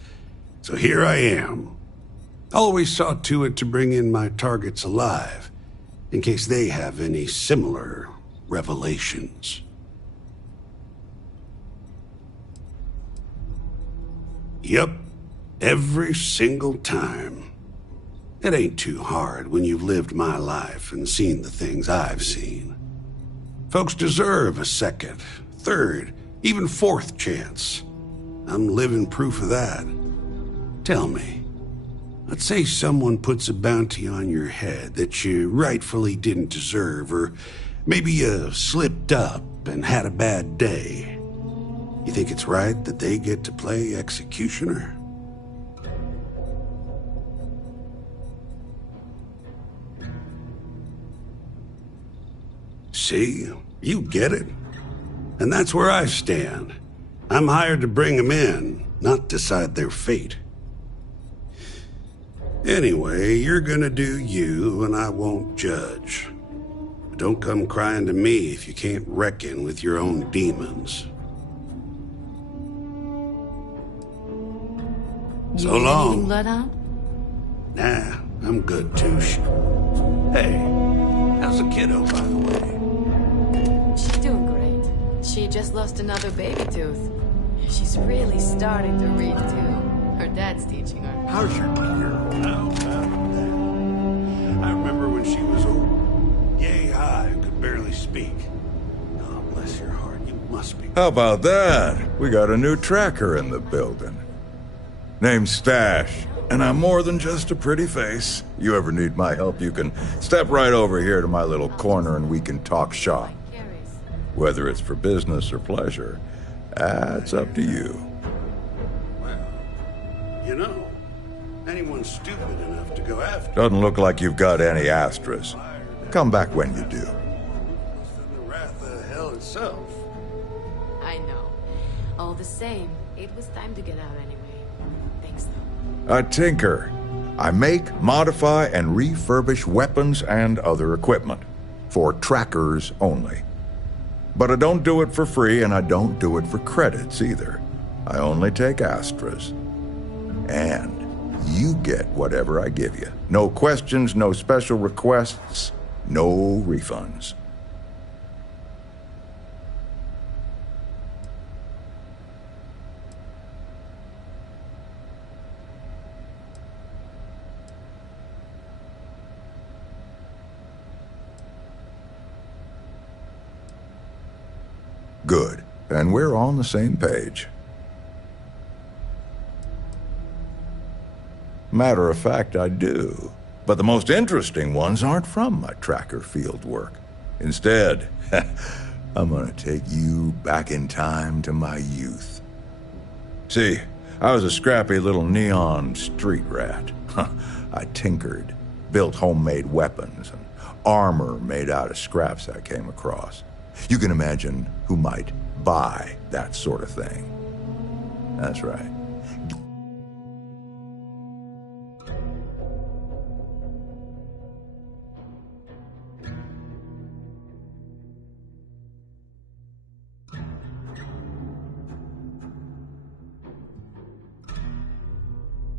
so here I am. Always saw to it to bring in my targets alive, in case they have any similar revelations. Yup, every single time. It ain't too hard when you've lived my life and seen the things I've seen. Folks deserve a second, third, even fourth chance. I'm living proof of that. Tell me, let's say someone puts a bounty on your head that you rightfully didn't deserve, or maybe you slipped up and had a bad day. You think it's right that they get to play executioner? See? You get it. And that's where I stand. I'm hired to bring them in, not decide their fate. Anyway, you're gonna do you, and I won't judge. But don't come crying to me if you can't reckon with your own demons. So long. Bloodhound? Nah, I'm good, Touche. Hey, how's the kiddo, by the way? She's doing great. She just lost another baby tooth. She's really starting to read, too. Her dad's teaching her. How's your girl now? I remember when she was old, yay high, and could barely speak. Oh, bless your heart, you must be... How about that? We got a new tracker in the building. Name's Stash, and I'm more than just a pretty face. You ever need my help, you can step right over here to my little corner and we can talk shop. Whether it's for business or pleasure, that's up to you. Well, you know, anyone stupid enough to go after... Doesn't look like you've got any Astras. Come back when you do. The wrath of hell itself. I know. All the same, it was time to get out anyway. Thanks, though. I tinker. I make, modify, and refurbish weapons and other equipment. For trackers only. But I don't do it for free, and I don't do it for credits either. I only take Astras. And you get whatever I give you. No questions, no special requests, no refunds. Good. And we're on the same page. Matter of fact, I do. But the most interesting ones aren't from my tracker field work. Instead, I'm gonna take you back in time to my youth. See, I was a scrappy little neon street rat. I tinkered, built homemade weapons, and armor made out of scraps I came across. You can imagine who might buy that sort of thing. That's right.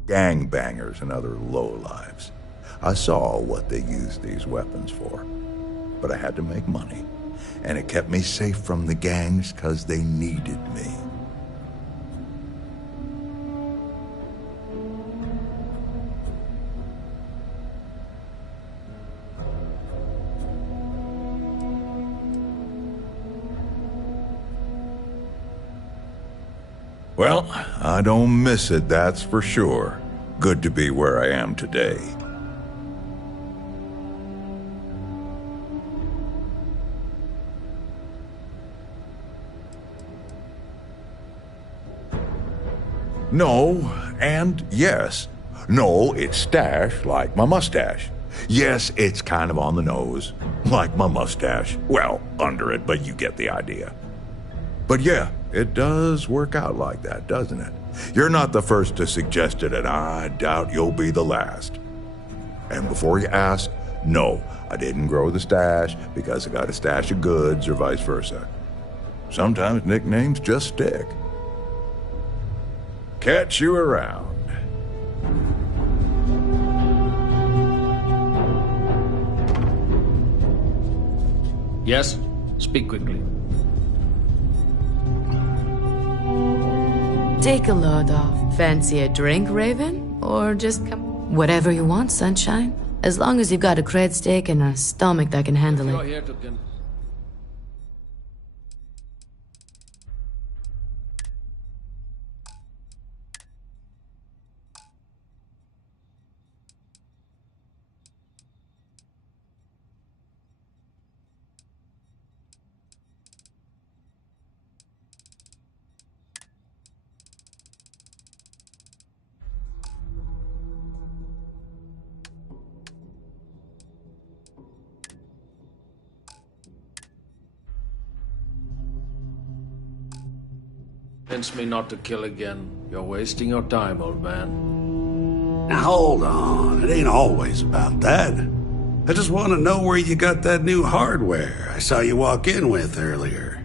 Gangbangers and other lowlives. I saw what they used these weapons for, but I had to make money. And it kept me safe from the gangs because they needed me. Well, I don't miss it, that's for sure. Good to be where I am today. No, and yes. No, it's Stash, like my mustache. Yes, it's kind of on the nose, like my mustache. Well, under it, but you get the idea. But yeah, it does work out like that, doesn't it? You're not the first to suggest it, and I doubt you'll be the last. And before you ask, no, I didn't grow the stash because I got a stash of goods or vice versa. Sometimes nicknames just stick. Catch you around. Yes? Speak quickly. Take a load off. Fancy a drink, Raven? Or just come... Whatever you want, Sunshine. As long as you've got a cred steak and a stomach that can handle it. Here to Convince me not to kill again. You're wasting your time, old man. Now hold on, it ain't always about that. I just want to know where you got that new hardware I saw you walk in with earlier.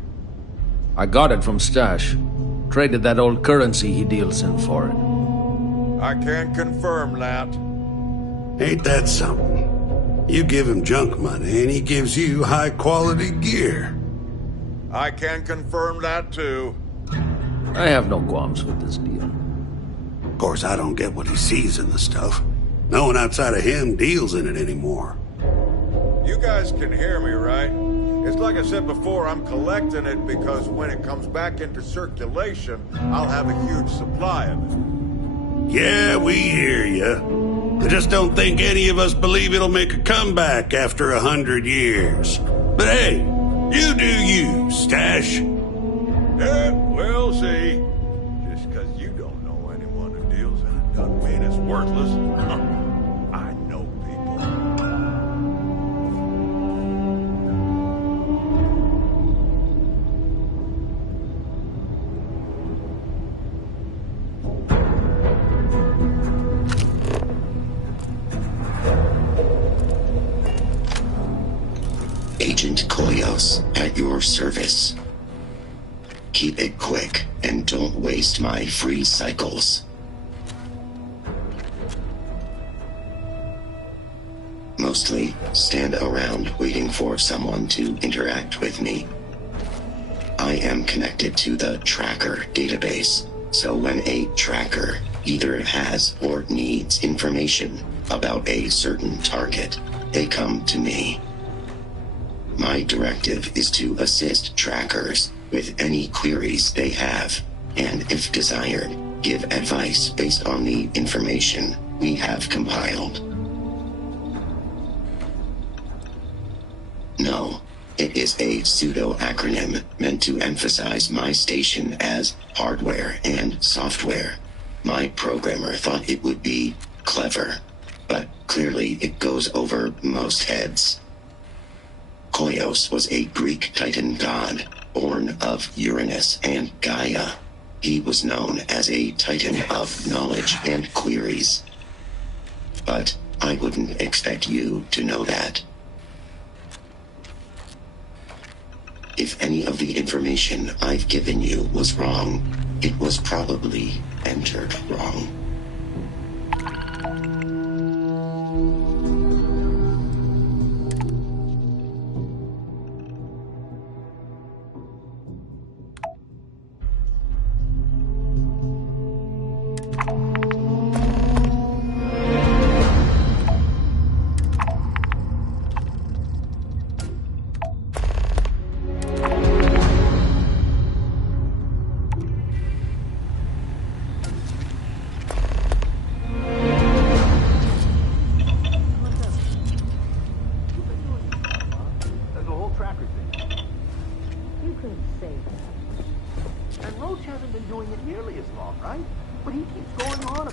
I got it from Stash. Traded that old currency he deals in for it. I can confirm that. Ain't that something? You give him junk money and he gives you high-quality gear. I can confirm that too. I have no qualms with this deal. Of course, I don't get what he sees in the stuff. No one outside of him deals in it anymore. You guys can hear me, right? It's like I said before, I'm collecting it because when it comes back into circulation, I'll have a huge supply of it. Yeah, we hear you. I just don't think any of us believe it'll make a comeback after 100 years. But hey, you do you, Stash. Yeah, we'll see. Just because you don't know anyone who deals in it doesn't mean it's worthless. I know people. Agent Koios, at your service. Keep it quick, and don't waste my free cycles. Mostly, stand around waiting for someone to interact with me. I am connected to the Tracker database, so when a tracker either has or needs information about a certain target, they come to me. My directive is to assist trackers with any queries they have, and if desired, give advice based on the information we have compiled. No, it is a pseudo-acronym meant to emphasize my station as hardware and software. My programmer thought it would be clever, but clearly it goes over most heads. Koios was a Greek Titan god, born of Uranus and Gaia. He was known as a Titan of knowledge and queries. But I wouldn't expect you to know that. If any of the information I've given you was wrong, it was probably entered wrong.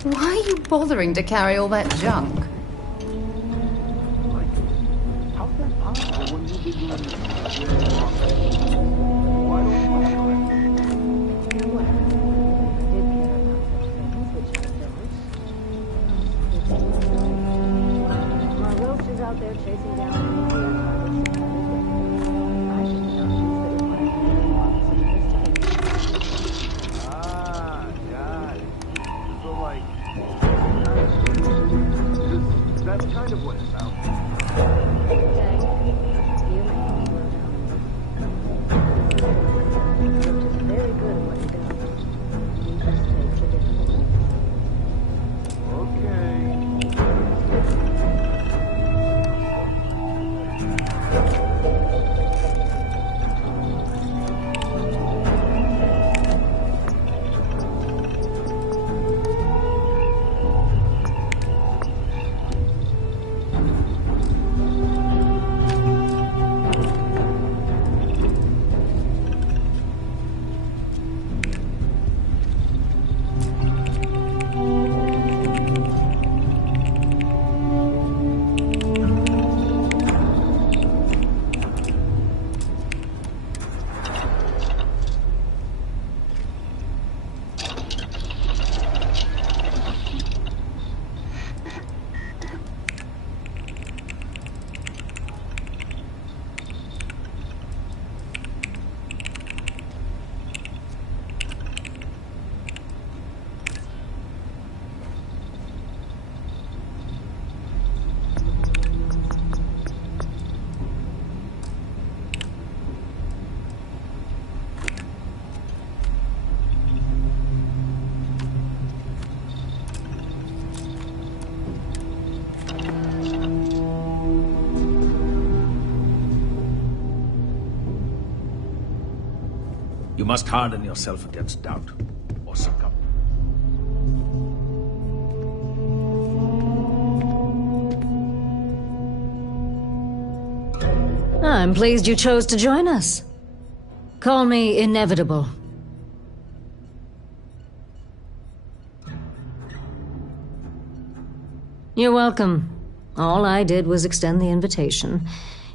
Why are you bothering to carry all that junk? You must harden yourself against doubt, or succumb. I'm pleased you chose to join us. Call me Inevitable. You're welcome. All I did was extend the invitation.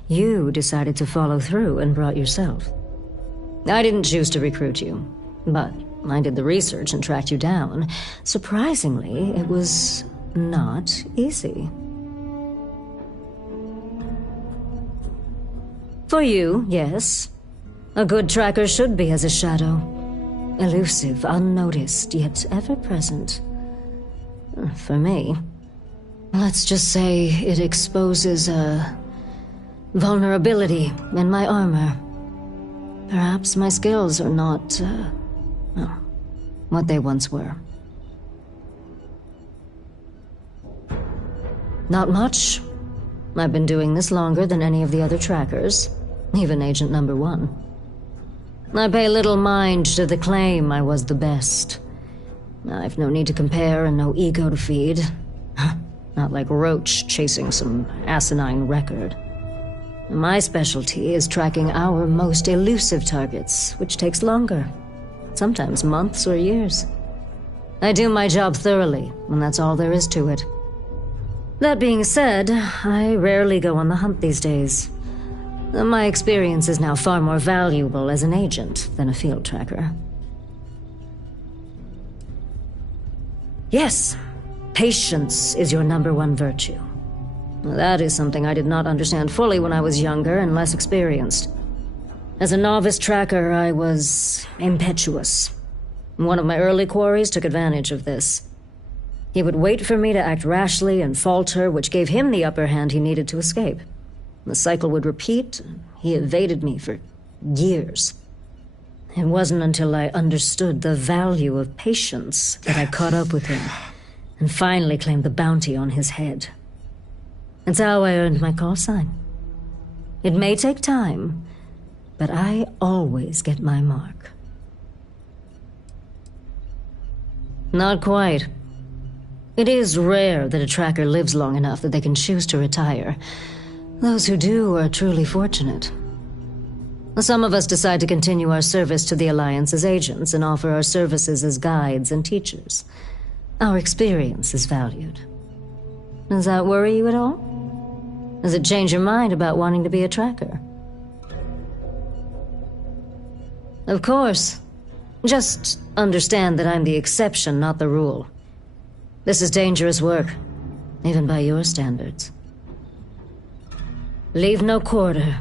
You decided to follow through and brought yourself. I didn't choose to recruit you, but I did the research and tracked you down. Surprisingly, it was not easy. For you, yes. A good tracker should be as a shadow. Elusive, unnoticed, yet ever-present. For me, let's just say it exposes a vulnerability in my armor. Perhaps my skills are not, what they once were. Not much. I've been doing this longer than any of the other trackers, even Agent Number 1. I pay little mind to the claim I was the best. I've no need to compare and no ego to feed. Not like Roach chasing some asinine record. My specialty is tracking our most elusive targets, which takes longer. Sometimes months or years. I do my job thoroughly, and that's all there is to it. That being said, I rarely go on the hunt these days. My experience is now far more valuable as an agent than a field tracker. Yes, patience is your number one virtue. That is something I did not understand fully when I was younger and less experienced. As a novice tracker, I was impetuous. One of my early quarries took advantage of this. He would wait for me to act rashly and falter, which gave him the upper hand he needed to escape. The cycle would repeat. He evaded me for years. It wasn't until I understood the value of patience that I caught up with him and finally claimed the bounty on his head. It's how I earned my call sign. It may take time, but I always get my mark. Not quite. It is rare that a tracker lives long enough that they can choose to retire. Those who do are truly fortunate. Some of us decide to continue our service to the Alliance as agents and offer our services as guides and teachers. Our experience is valued. Does that worry you at all? Does it change your mind about wanting to be a tracker? Of course. Just understand that I'm the exception, not the rule. This is dangerous work, even by your standards. Leave no quarter,